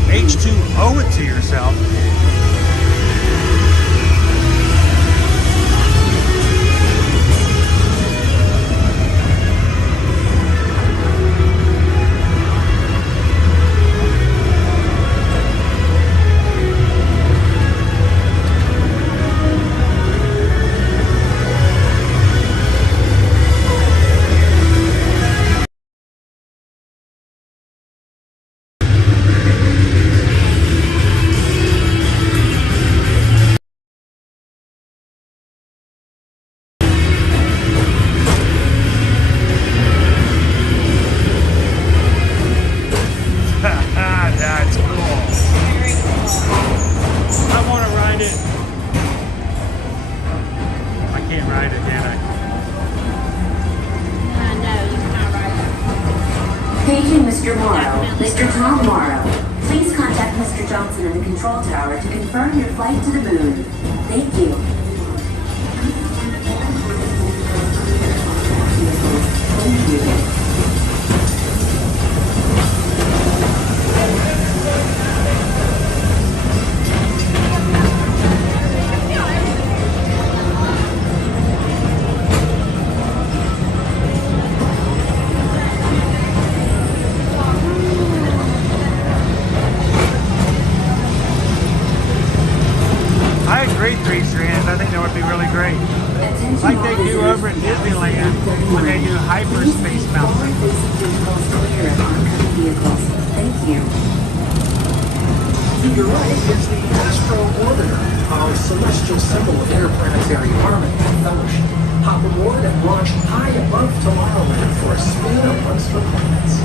H2 owe it to yourself. Mr. Tom Morrow, please contact Mr. Johnson in the control tower to confirm your flight to the moon. Thank you. I think that would be really great. Like they do over at Disneyland when they do hyperspace mountain. Thank you. To your right is the Astro Orbiter, our celestial symbol of interplanetary harmony and fellowship. Hop aboard and launch high above Tomorrowland for a spin amongst the planets.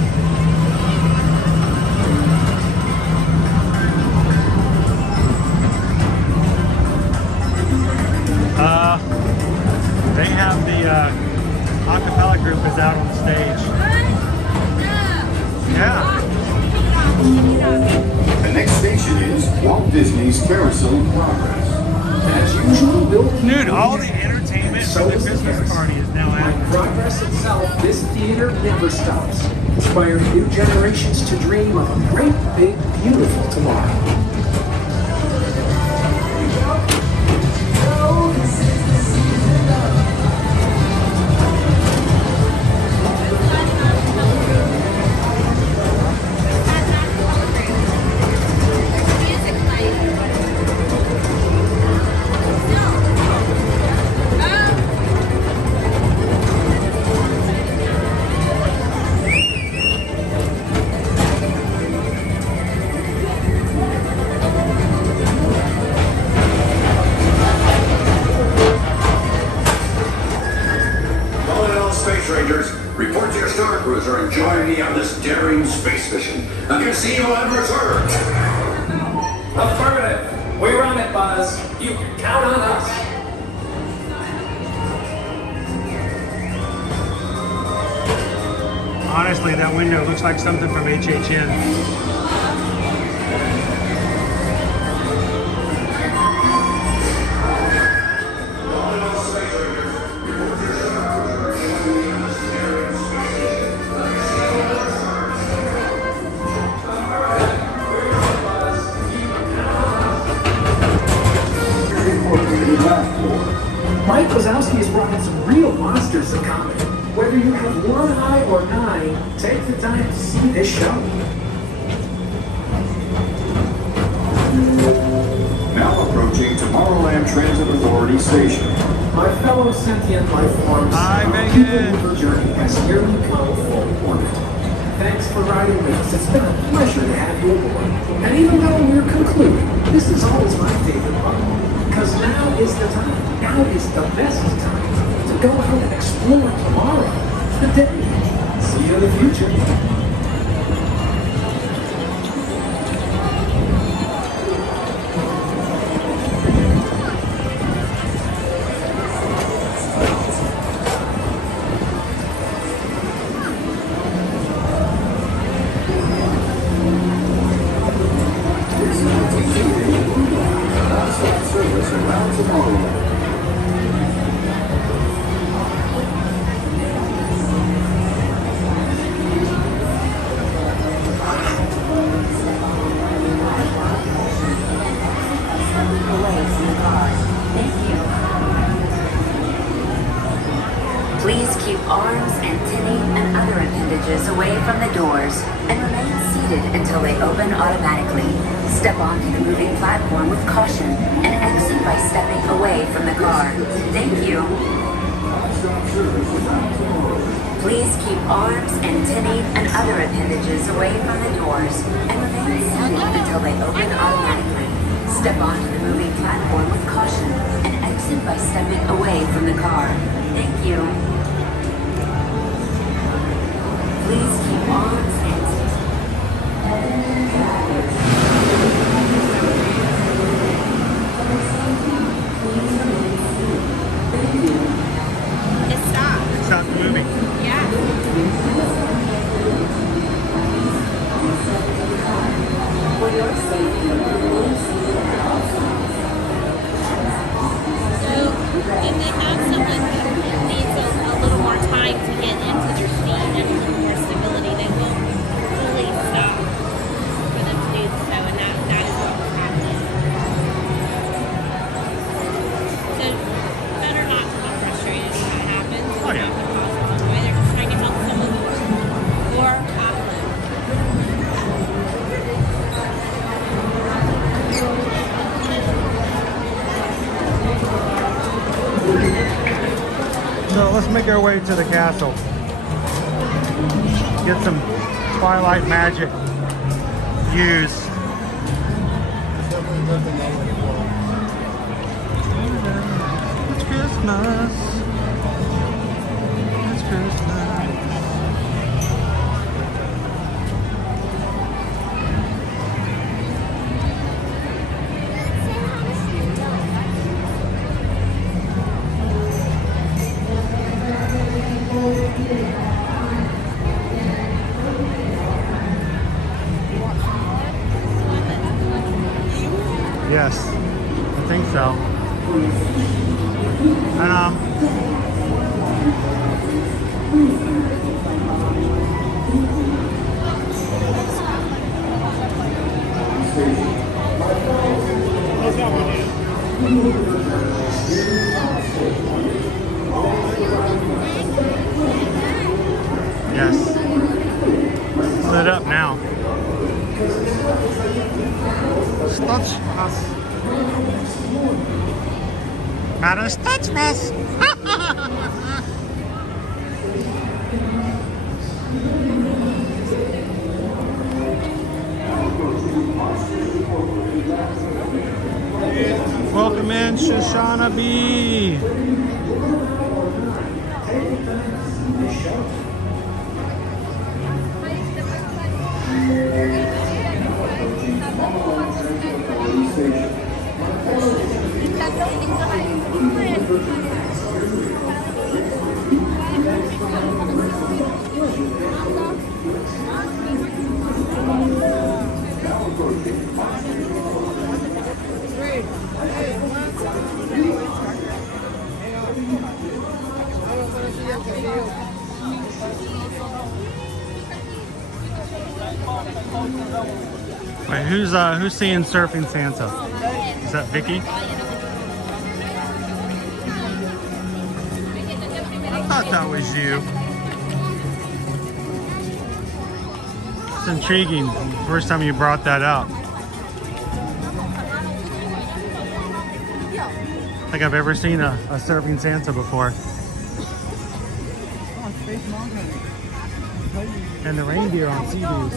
They have the acapella group is out on stage. Yeah. The next station is Walt Disney's Carousel of Progress. As usual, dude, all the entertainment for the Christmas party is now out. Like progress itself, this theater never stops, inspiring new generations to dream of a great, big, beautiful tomorrow. Space Rangers, report to your star cruiser and join me on this daring space mission. I can see you on return. Affirmative. We're on it, Buzz. You can count on us. Honestly, that window looks like something from HHN. Mike Wazowski has brought in some real monsters to comedy. Whether you have one eye or nine, take the time to see this show. Now approaching Tomorrowland Transit Authority Station. My fellow sentient life forms, our people journey has nearly come full orbit. Thanks for riding with us. It's been a pleasure to have you aboard. And even though we're concluding, this is always my favorite part. Because now is the time. Now is the best time to go out and explore tomorrow, the day. See you in the future. Please keep arms, antennae, and other appendages away from the doors and remain seated until they open automatically. Step onto the moving platform with caution and exit by stepping away from the car. Thank you. Please keep arms, antennae, and other appendages away from the doors and remain seated until they open automatically. Step onto the moving platform with caution and exit by stepping away from the car. Thank you. Please keep arms and It stopped. It stopped moving. Yeah. For your safety, please see the outside. So if they have someone who needs a little more time to get into their seat and a little more stability, they will fully stop for them to do so, and that is what will happen. So better not to be frustrated when that happens. Oh, yeah. They're just trying to help someone or So let's make our way to the castle. Get some Twilight magic views. It's Christmas. It's Christmas. Yes, I think so. And yes, lit up now. Stutchmas. Not a Stutchmas. Welcome in, Shoshana B. Wait, who's seeing Surfing Santa? Is that Vicky? I thought that was you. It's intriguing. First time you brought that up. I think I've ever seen a Surfing Santa before. And the reindeer on sea views.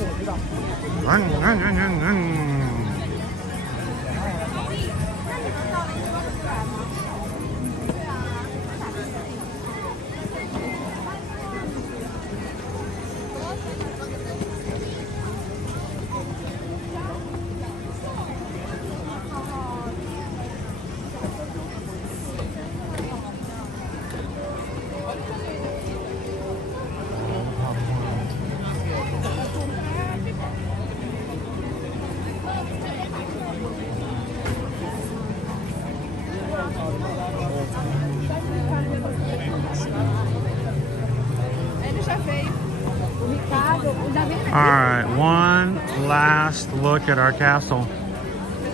Alright, one last look at our castle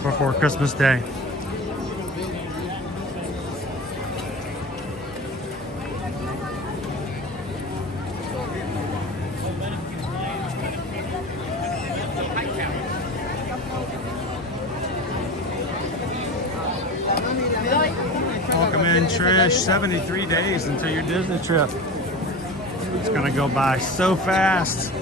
before Christmas Day. Welcome in, Trish. 73 days until your Disney trip. It's gonna go by so fast.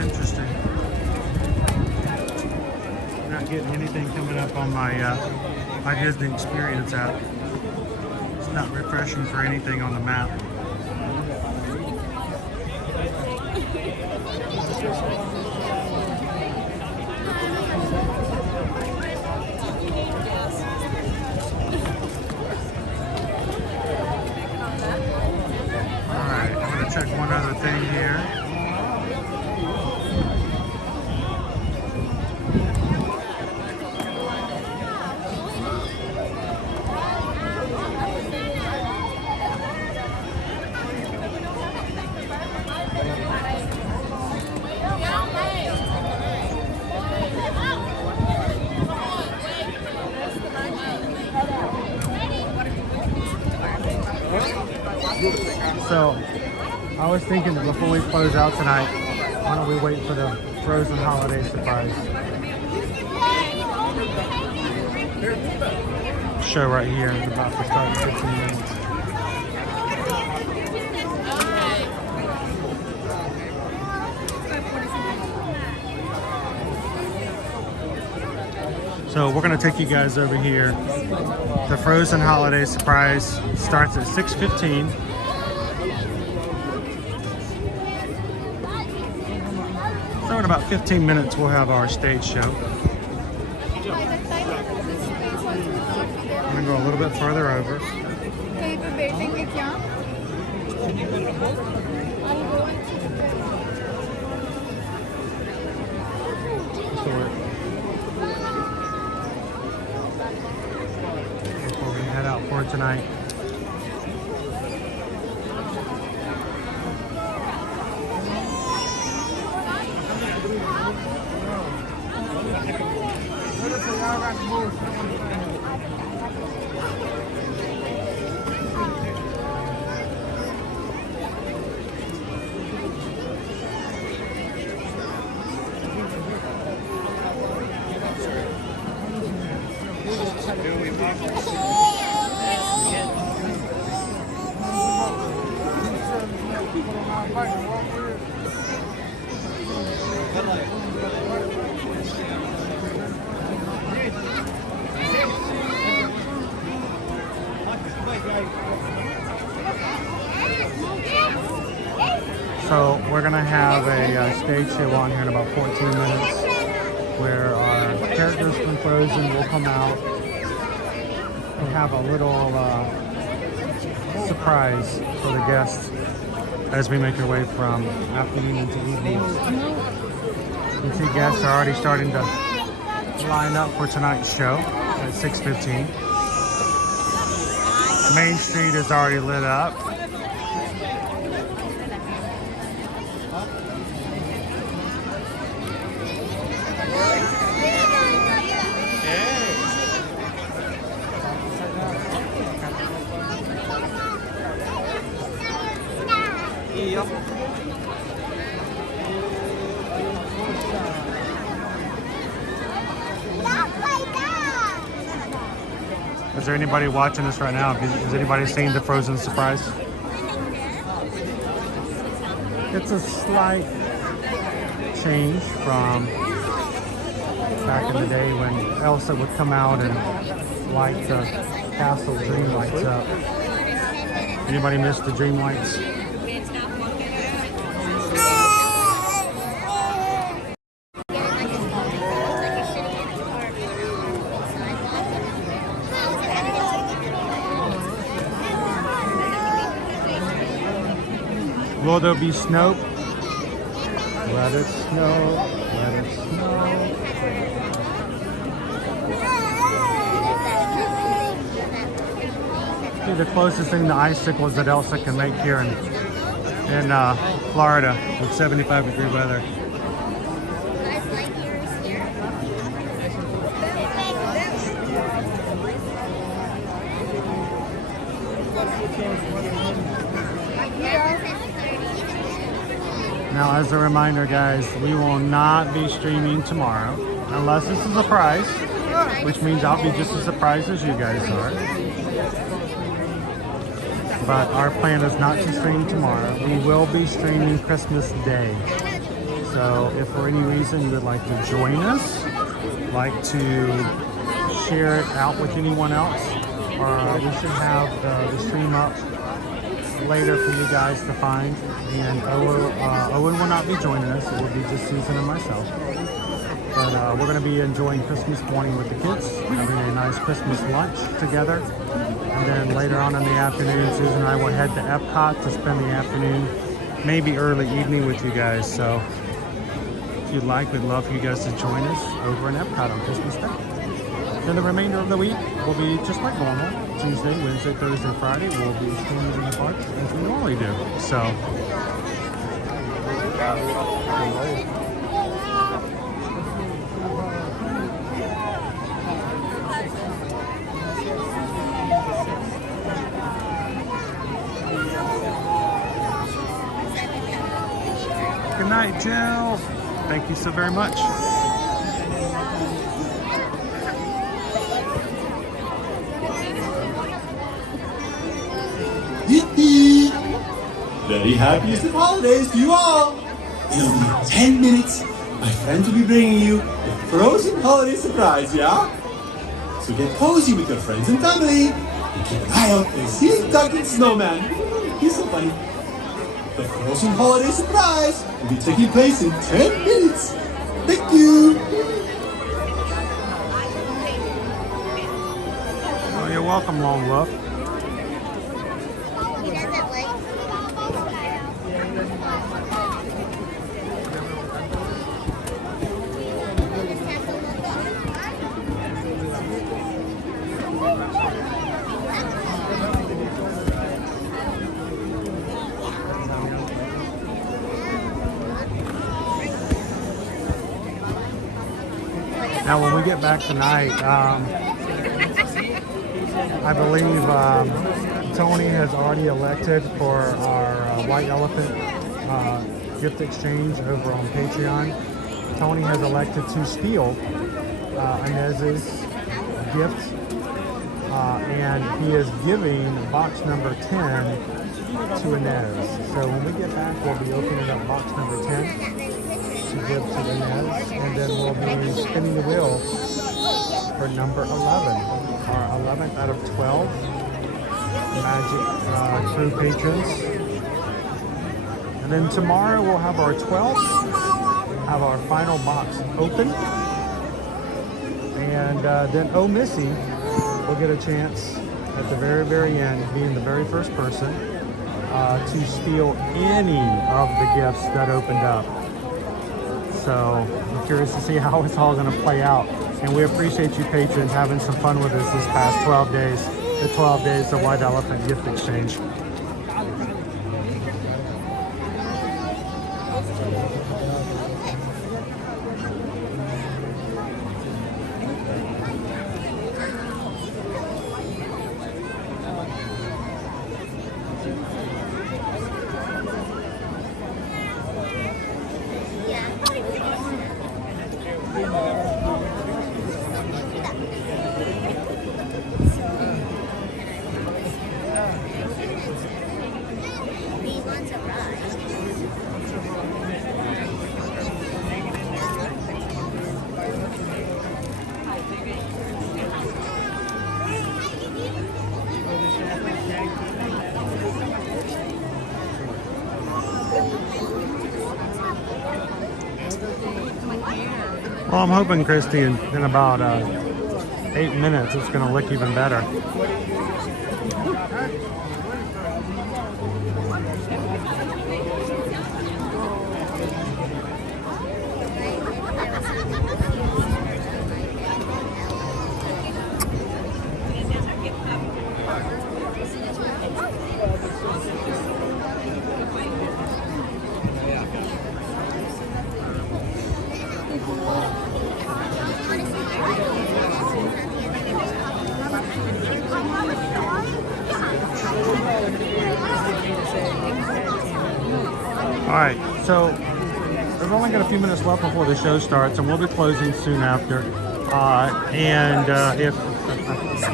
Interesting. I'm not getting anything coming up on my my Disney Experience app. It's not refreshing for anything on the map. Alright, I'm going to check one other thing here. So, I was thinking that before we close out tonight, why don't we wait for the Frozen holiday surprise show right here. It's about to start in 15 minutes. So we're gonna take you guys over here. The Frozen Holiday Surprise starts at 6:15. So in about 15 minutes, we'll have our stage show. I'm gonna go a little bit further over. Before we head out for tonight. So we're gonna have a stage show on here in about 14 minutes where our characters from Frozen will come out and have a little surprise for the guests as we make our way from afternoon into evening. You can see guests are already starting to line up for tonight's show at 6:15. Main Street is already lit up. Is there anybody watching this right now? Has anybody seen the Frozen surprise? It's a slight change from back in the day when Elsa would come out and light the castle dream lights up. Anybody miss the dream lights? Will there be snow? Let it snow, let it snow. See, the closest thing to icicles that Elsa can make here in Florida with 75-degree weather. Now, as a reminder, guys, we will not be streaming tomorrow unless it's a surprise, which means I'll be just as surprised as you guys are. But our plan is not to stream tomorrow. We will be streaming Christmas Day. So if for any reason you would like to join us, like to share it out with anyone else, or we should have the stream up later for you guys to find. And Owen will not be joining us. It will be just Susan and myself. But we're going to be enjoying Christmas morning with the kids, having a nice Christmas lunch together. And then later on in the afternoon, Susan and I will head to Epcot to spend the afternoon, maybe early evening with you guys. So if you'd like, we'd love for you guys to join us over in Epcot on Christmas Day. Then the remainder of the week will be just like normal. Tuesday, Wednesday, Thursday, Friday, we'll be streaming in the park as we normally do. So good night, Jill. Thank you so very much. Very happiest of holidays to you all. In only 10 minutes, my friends will be bringing you the Frozen holiday surprise, yeah? So get cozy with your friends and family. And keep an eye out for Season Talking Snowman. He's so funny. The Frozen Holiday Surprise will be taking place in 10 minutes. Thank you. Oh, you're welcome, Long Wolf. Now, when we get back tonight, I believe Tony has already elected for our White Elephant gift exchange over on Patreon. Tony has elected to steal Inez's gift, and he is giving box number 10 to Inez. So when we get back, we'll be opening up box number 10. To give to Inez, and then we'll be spinning the wheel for number 11, our 11th out of 12 Magic Crew patrons. And then tomorrow we'll have our 12th, have our final box open, and then Missy will get a chance at the very, very end, being the very first person to steal any of the gifts that opened up. So I'm curious to see how it's all going to play out. And we appreciate you patrons having some fun with us this past 12 days, the 12 days of White Elephant Gift Exchange. Well, I'm hoping, Christy, in about 8 minutes, it's going to look even better. Alright, so we've only got a few minutes left before the show starts, and we'll be closing soon after. If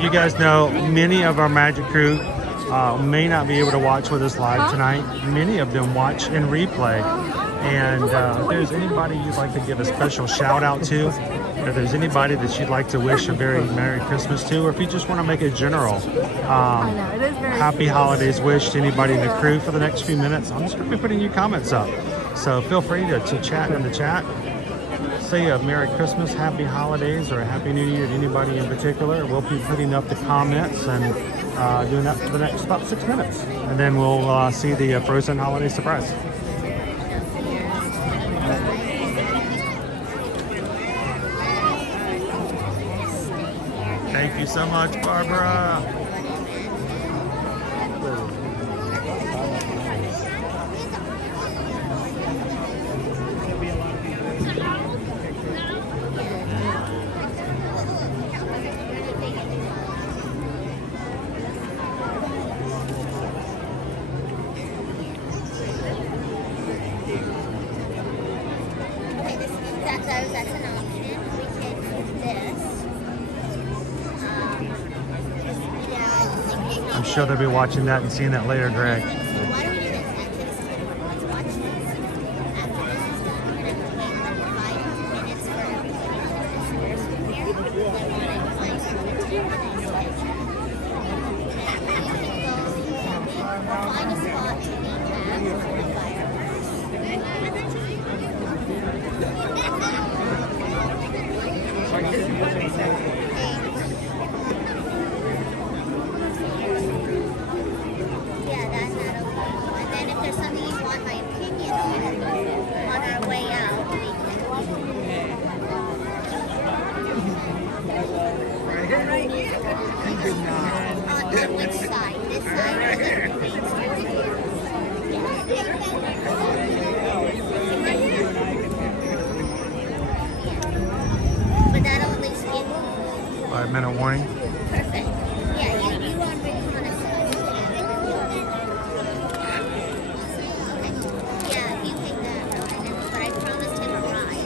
you guys know, many of our Magic Crew may not be able to watch with us live tonight. Many of them watch in replay. And if there's anybody you'd like to give a special shout out to, if there's anybody that you'd like to wish a very Merry Christmas to, or if you just want to make a general happy holidays wish to anybody in the crew for the next few minutes, I'm just going to be putting your comments up. So feel free to chat in the chat. Say a Merry Christmas, Happy Holidays, or a Happy New Year to anybody in particular. We'll be putting up the comments and doing that for the next about 6 minutes. And then we'll see the Frozen Holiday Surprise. Thank you so much, Barbara. That's an option. We could do this. I'm sure they'll be watching that and seeing that later, Greg. Why don't we do this? After the student wants to watch this, after this is done, we're going to wait like 5 minutes for everybody to disperse from here. Then we're going to play some find a spot to meet Pam before the fireworks. Yeah, that'll be. And then if there's something you want my opinion on our way out, we can. Right here. On which side? This side or the But that'll at least give 5-minute warning. perfect. Yeah, you on reconnaissance. Okay. Yeah, you take that, but I promised him a ride.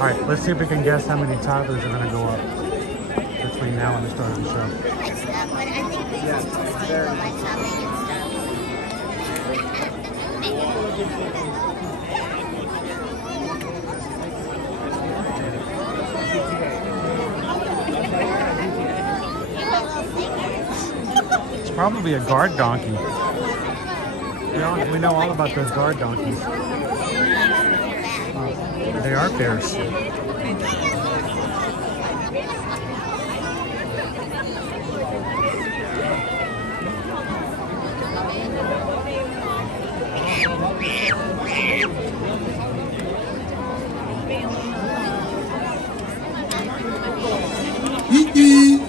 All right, let's see if we can guess how many toddlers are going to go up between now and the start of the show. But I think we just to see what my shopping and It's probably a guard donkey. We know all about those guard donkeys. They are bears.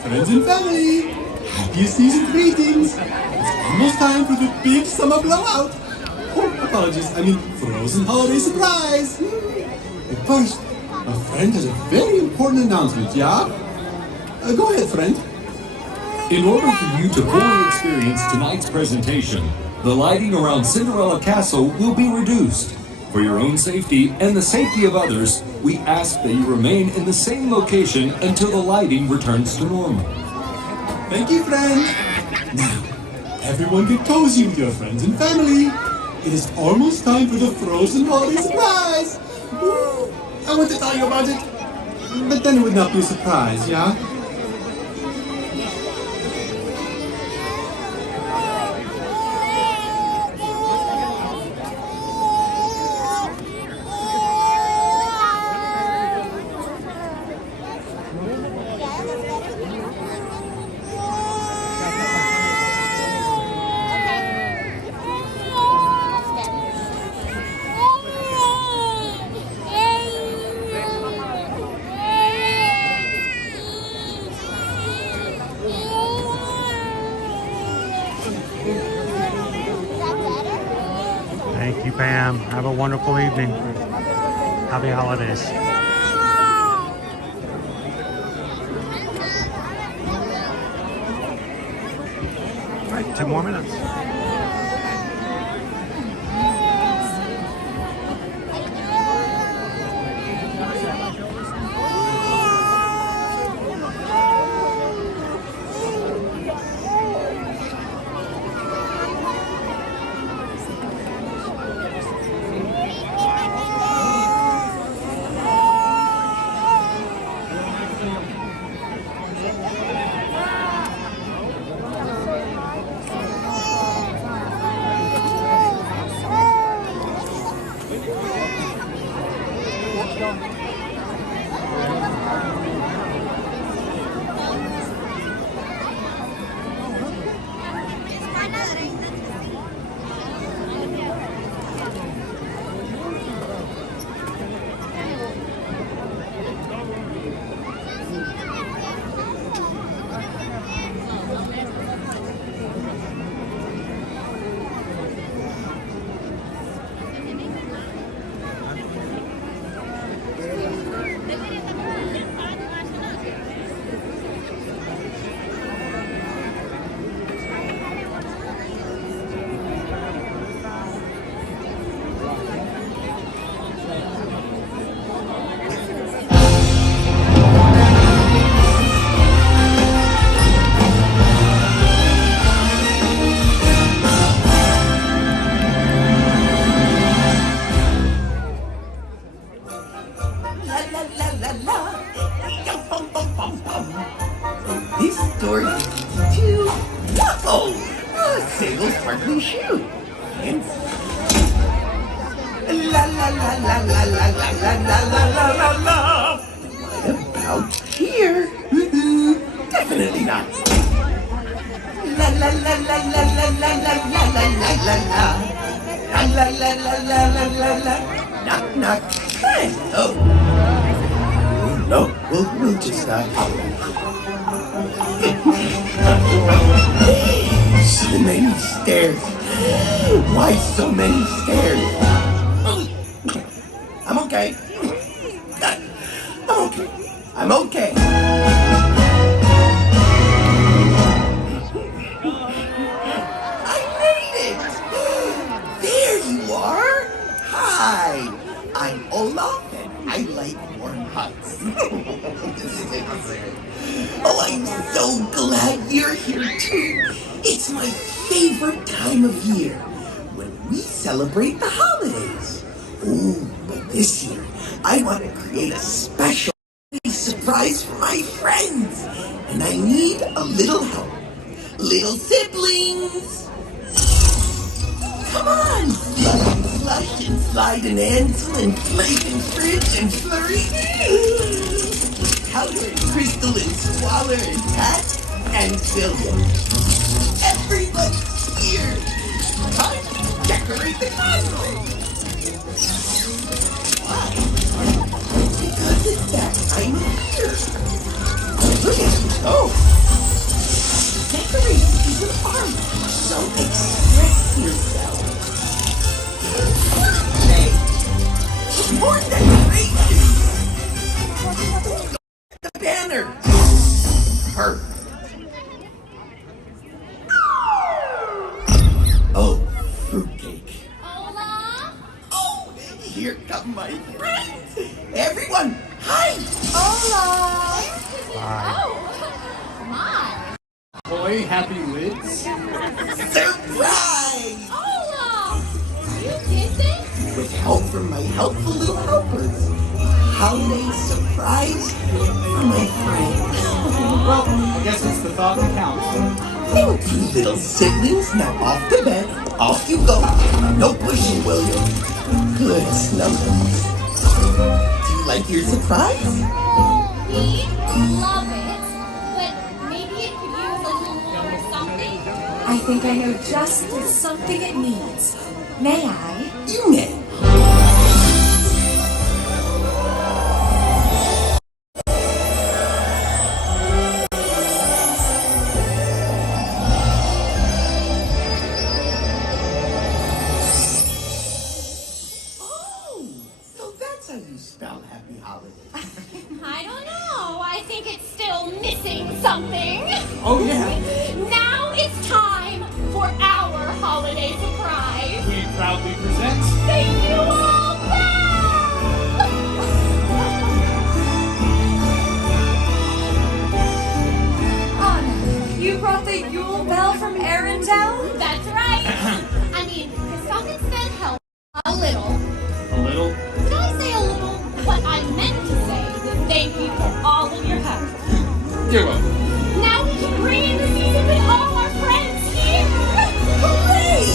Friends and family, happiest season greetings. It's almost time for the big summer blowout. Oh, apologies, I mean frozen holiday surprise. But first, a friend has a very important announcement, yeah? Go ahead, friend. In order for you to fully experience tonight's presentation, the lighting around Cinderella Castle will be reduced. For your own safety and the safety of others, we ask that you remain in the same location until the lighting returns to normal. Thank you, friend. Now, everyone get cozy with your friends and family. It is almost time for the frozen holiday surprise. Woo! I want to tell you about it, but then it would not be a surprise, yeah? Thank you, Pam. Have a wonderful evening. Happy holidays. All right, 2 more minutes. outdoor too. Oh, a single sparkling shoe. Fancy. La la la la la la la la la la la la. What about here? Definitely not. La la la la la la la la la la la la la. La la la la la la la la. Knock knock. Oh. No, we'll just so many stairs. Why so many stairs? I'm okay. I'm okay. I'm okay. I made it. There you are. Hi. I'm Olaf and I like warm hugs. Oh, I'm so glad you're here too. It's my favorite time of year when we celebrate the holidays. Ooh, but this year I want to create a special surprise for my friends. And I need a little help. Little siblings. Come on! Slush and slush and slide and Ansel and flake and fridge and flurry. Powder and crystal and squalor and pat and billion. Everybody's here. Time to decorate the castle. Why? Because it's that time of year. Look at you go. Decorating is an art, so express yourself. Hey, more decorations. The banner. Perfect. Oh, fruitcake. Hola! Oh, here come my friends. Everyone, hi. Hola! Hi. Oh, my. Boy, happy lids. Surprise! Hola! You did this? With help from my helpful little helpers. Holiday surprise for my friends. Well, I guess it's the thought that counts. Thank you, little siblings. Now off to bed. Off you go. No pushing, William. Good snuggles. Do you like your surprise? We love it, but maybe it could use a little more something. I think I know just the something it needs. May I? You may. Spell happy holidays. I don't know. I think it's still missing something. Oh, yeah. Now it's time for our holiday surprise. We proudly present The Yule Bell! Anna, you brought the Yule Bell from Arendelle? That's right. I mean, Christmas can help a little. a little. Did I say a little? What I meant to say was thank you for all of your help. You're welcome. Now we can bring in the season with all our friends here. Hooray!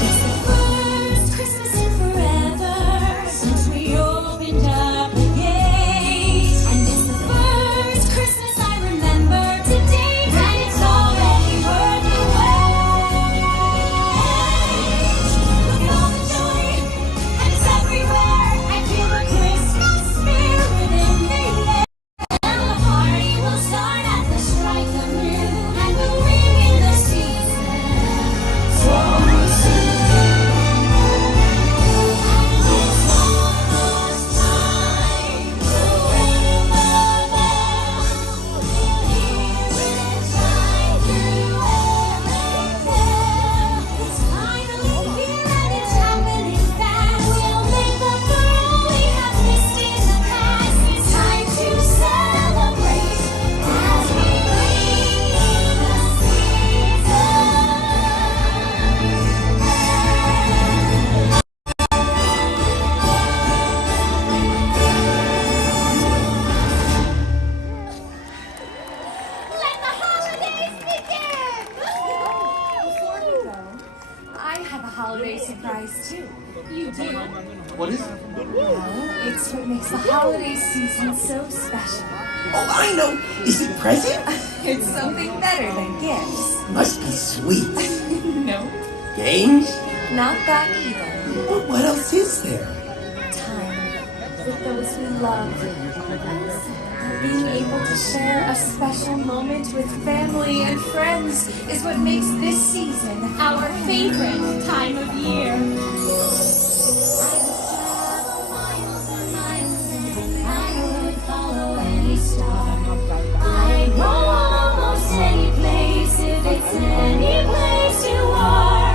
It's the first Christmas in forever since we opened up the gate. And it's the first Christmas I remember to date. And it's already worth holiday surprise too. You do? What is it? Well, it's what makes the holiday season so special. Oh, I know. Is it present? It's something better than gifts. Must be sweets. No, Games? not that either. Well, what else is there? Time with those we love. Being able to share a special moment with family and friends is what makes this season our favorite time of year. I'd go almost any place if it's any place you are.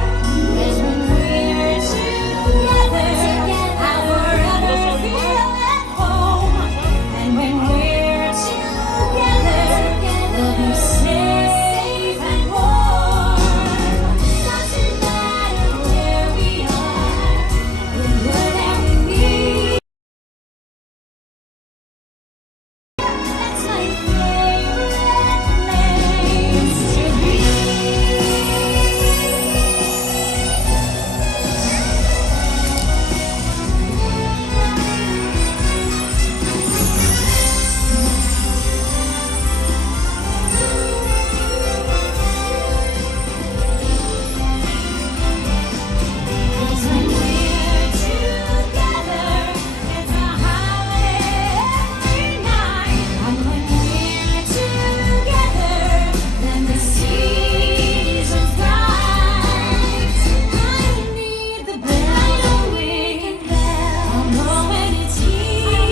'Cause when we're together, I'll forever feel at home. And when we're together, we'll be safe and warm. Doesn't matter where we are, we're whatever we need. That's my favorite place to be. Cause when we're together, it's a holiday every night. And when we're together, then the season's bright. I need the bell to ring. I'll know when it's here.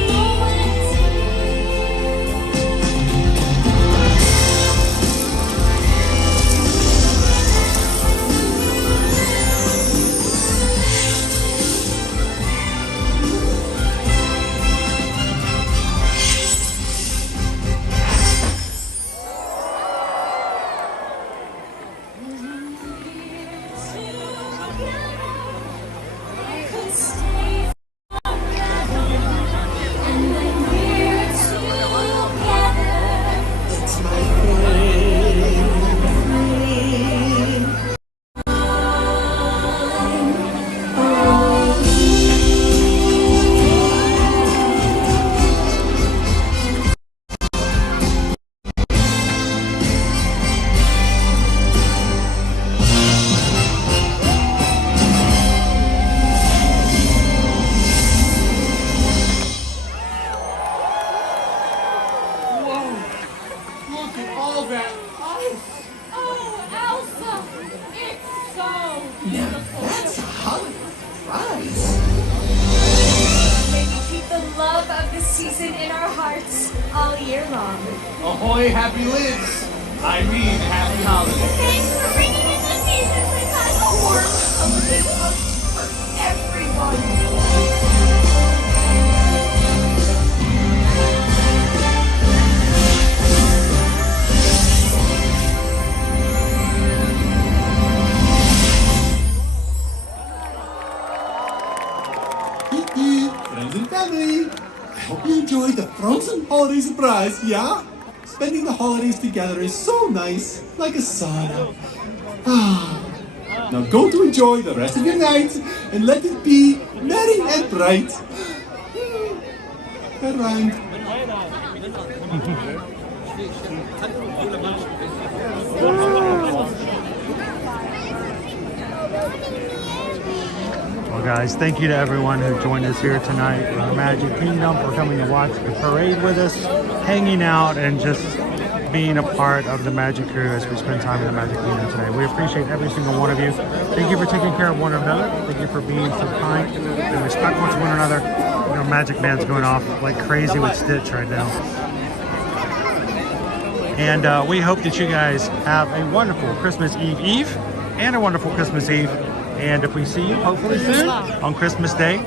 I could stay forever. And when we're together, it's my Look at all that ice. Oh, Elsa! It's so Now that's a holiday surprise. May we keep the love of the season in our hearts all year long. Ahoy, happy lids. I mean, happy holidays. Thanks for bringing in the season with us. A warm holiday for everyone. Friends and family, I hope you enjoyed the frozen holiday surprise, yeah? Spending the holidays together is so nice, like a sauna. Now go to enjoy the rest of your night and let it be merry and bright. That rhymed. Well, guys, thank you to everyone who joined us here tonight in the Magic Kingdom for coming to watch the parade with us, hanging out, and just being a part of the Magic Crew as we spend time in the Magic Kingdom today. We appreciate every single one of you. Thank you for taking care of one another. Thank you for being so kind and respectful to one another. You know, Magic Man's going off like crazy with Stitch right now. And we hope that you guys have a wonderful Christmas Eve and a wonderful Christmas Eve. And if we see you hopefully soon on Christmas Day,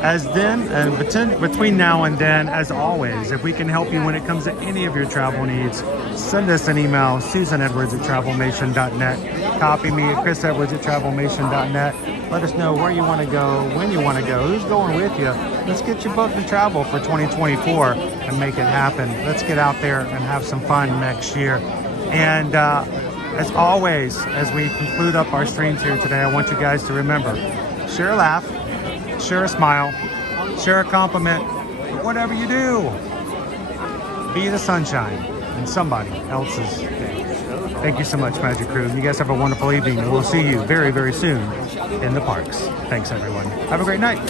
as then and between now and then, as always, if we can help you when it comes to any of your travel needs, send us an email, susanedwards@travelmation.net. Copy me at chrisedwards@travelmation.net. Let us know where you want to go, when you want to go, who's going with you. Let's get you booked to travel for 2024 and make it happen. Let's get out there and have some fun next year. And As always, as we conclude up our streams here today, I want you guys to remember, share a laugh, share a smile, share a compliment, but whatever you do, be the sunshine in somebody else's day. Thank you so much, Magic Crew. You guys have a wonderful evening, and we'll see you very, very soon in the parks. Thanks, everyone. Have a great night.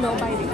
No biting.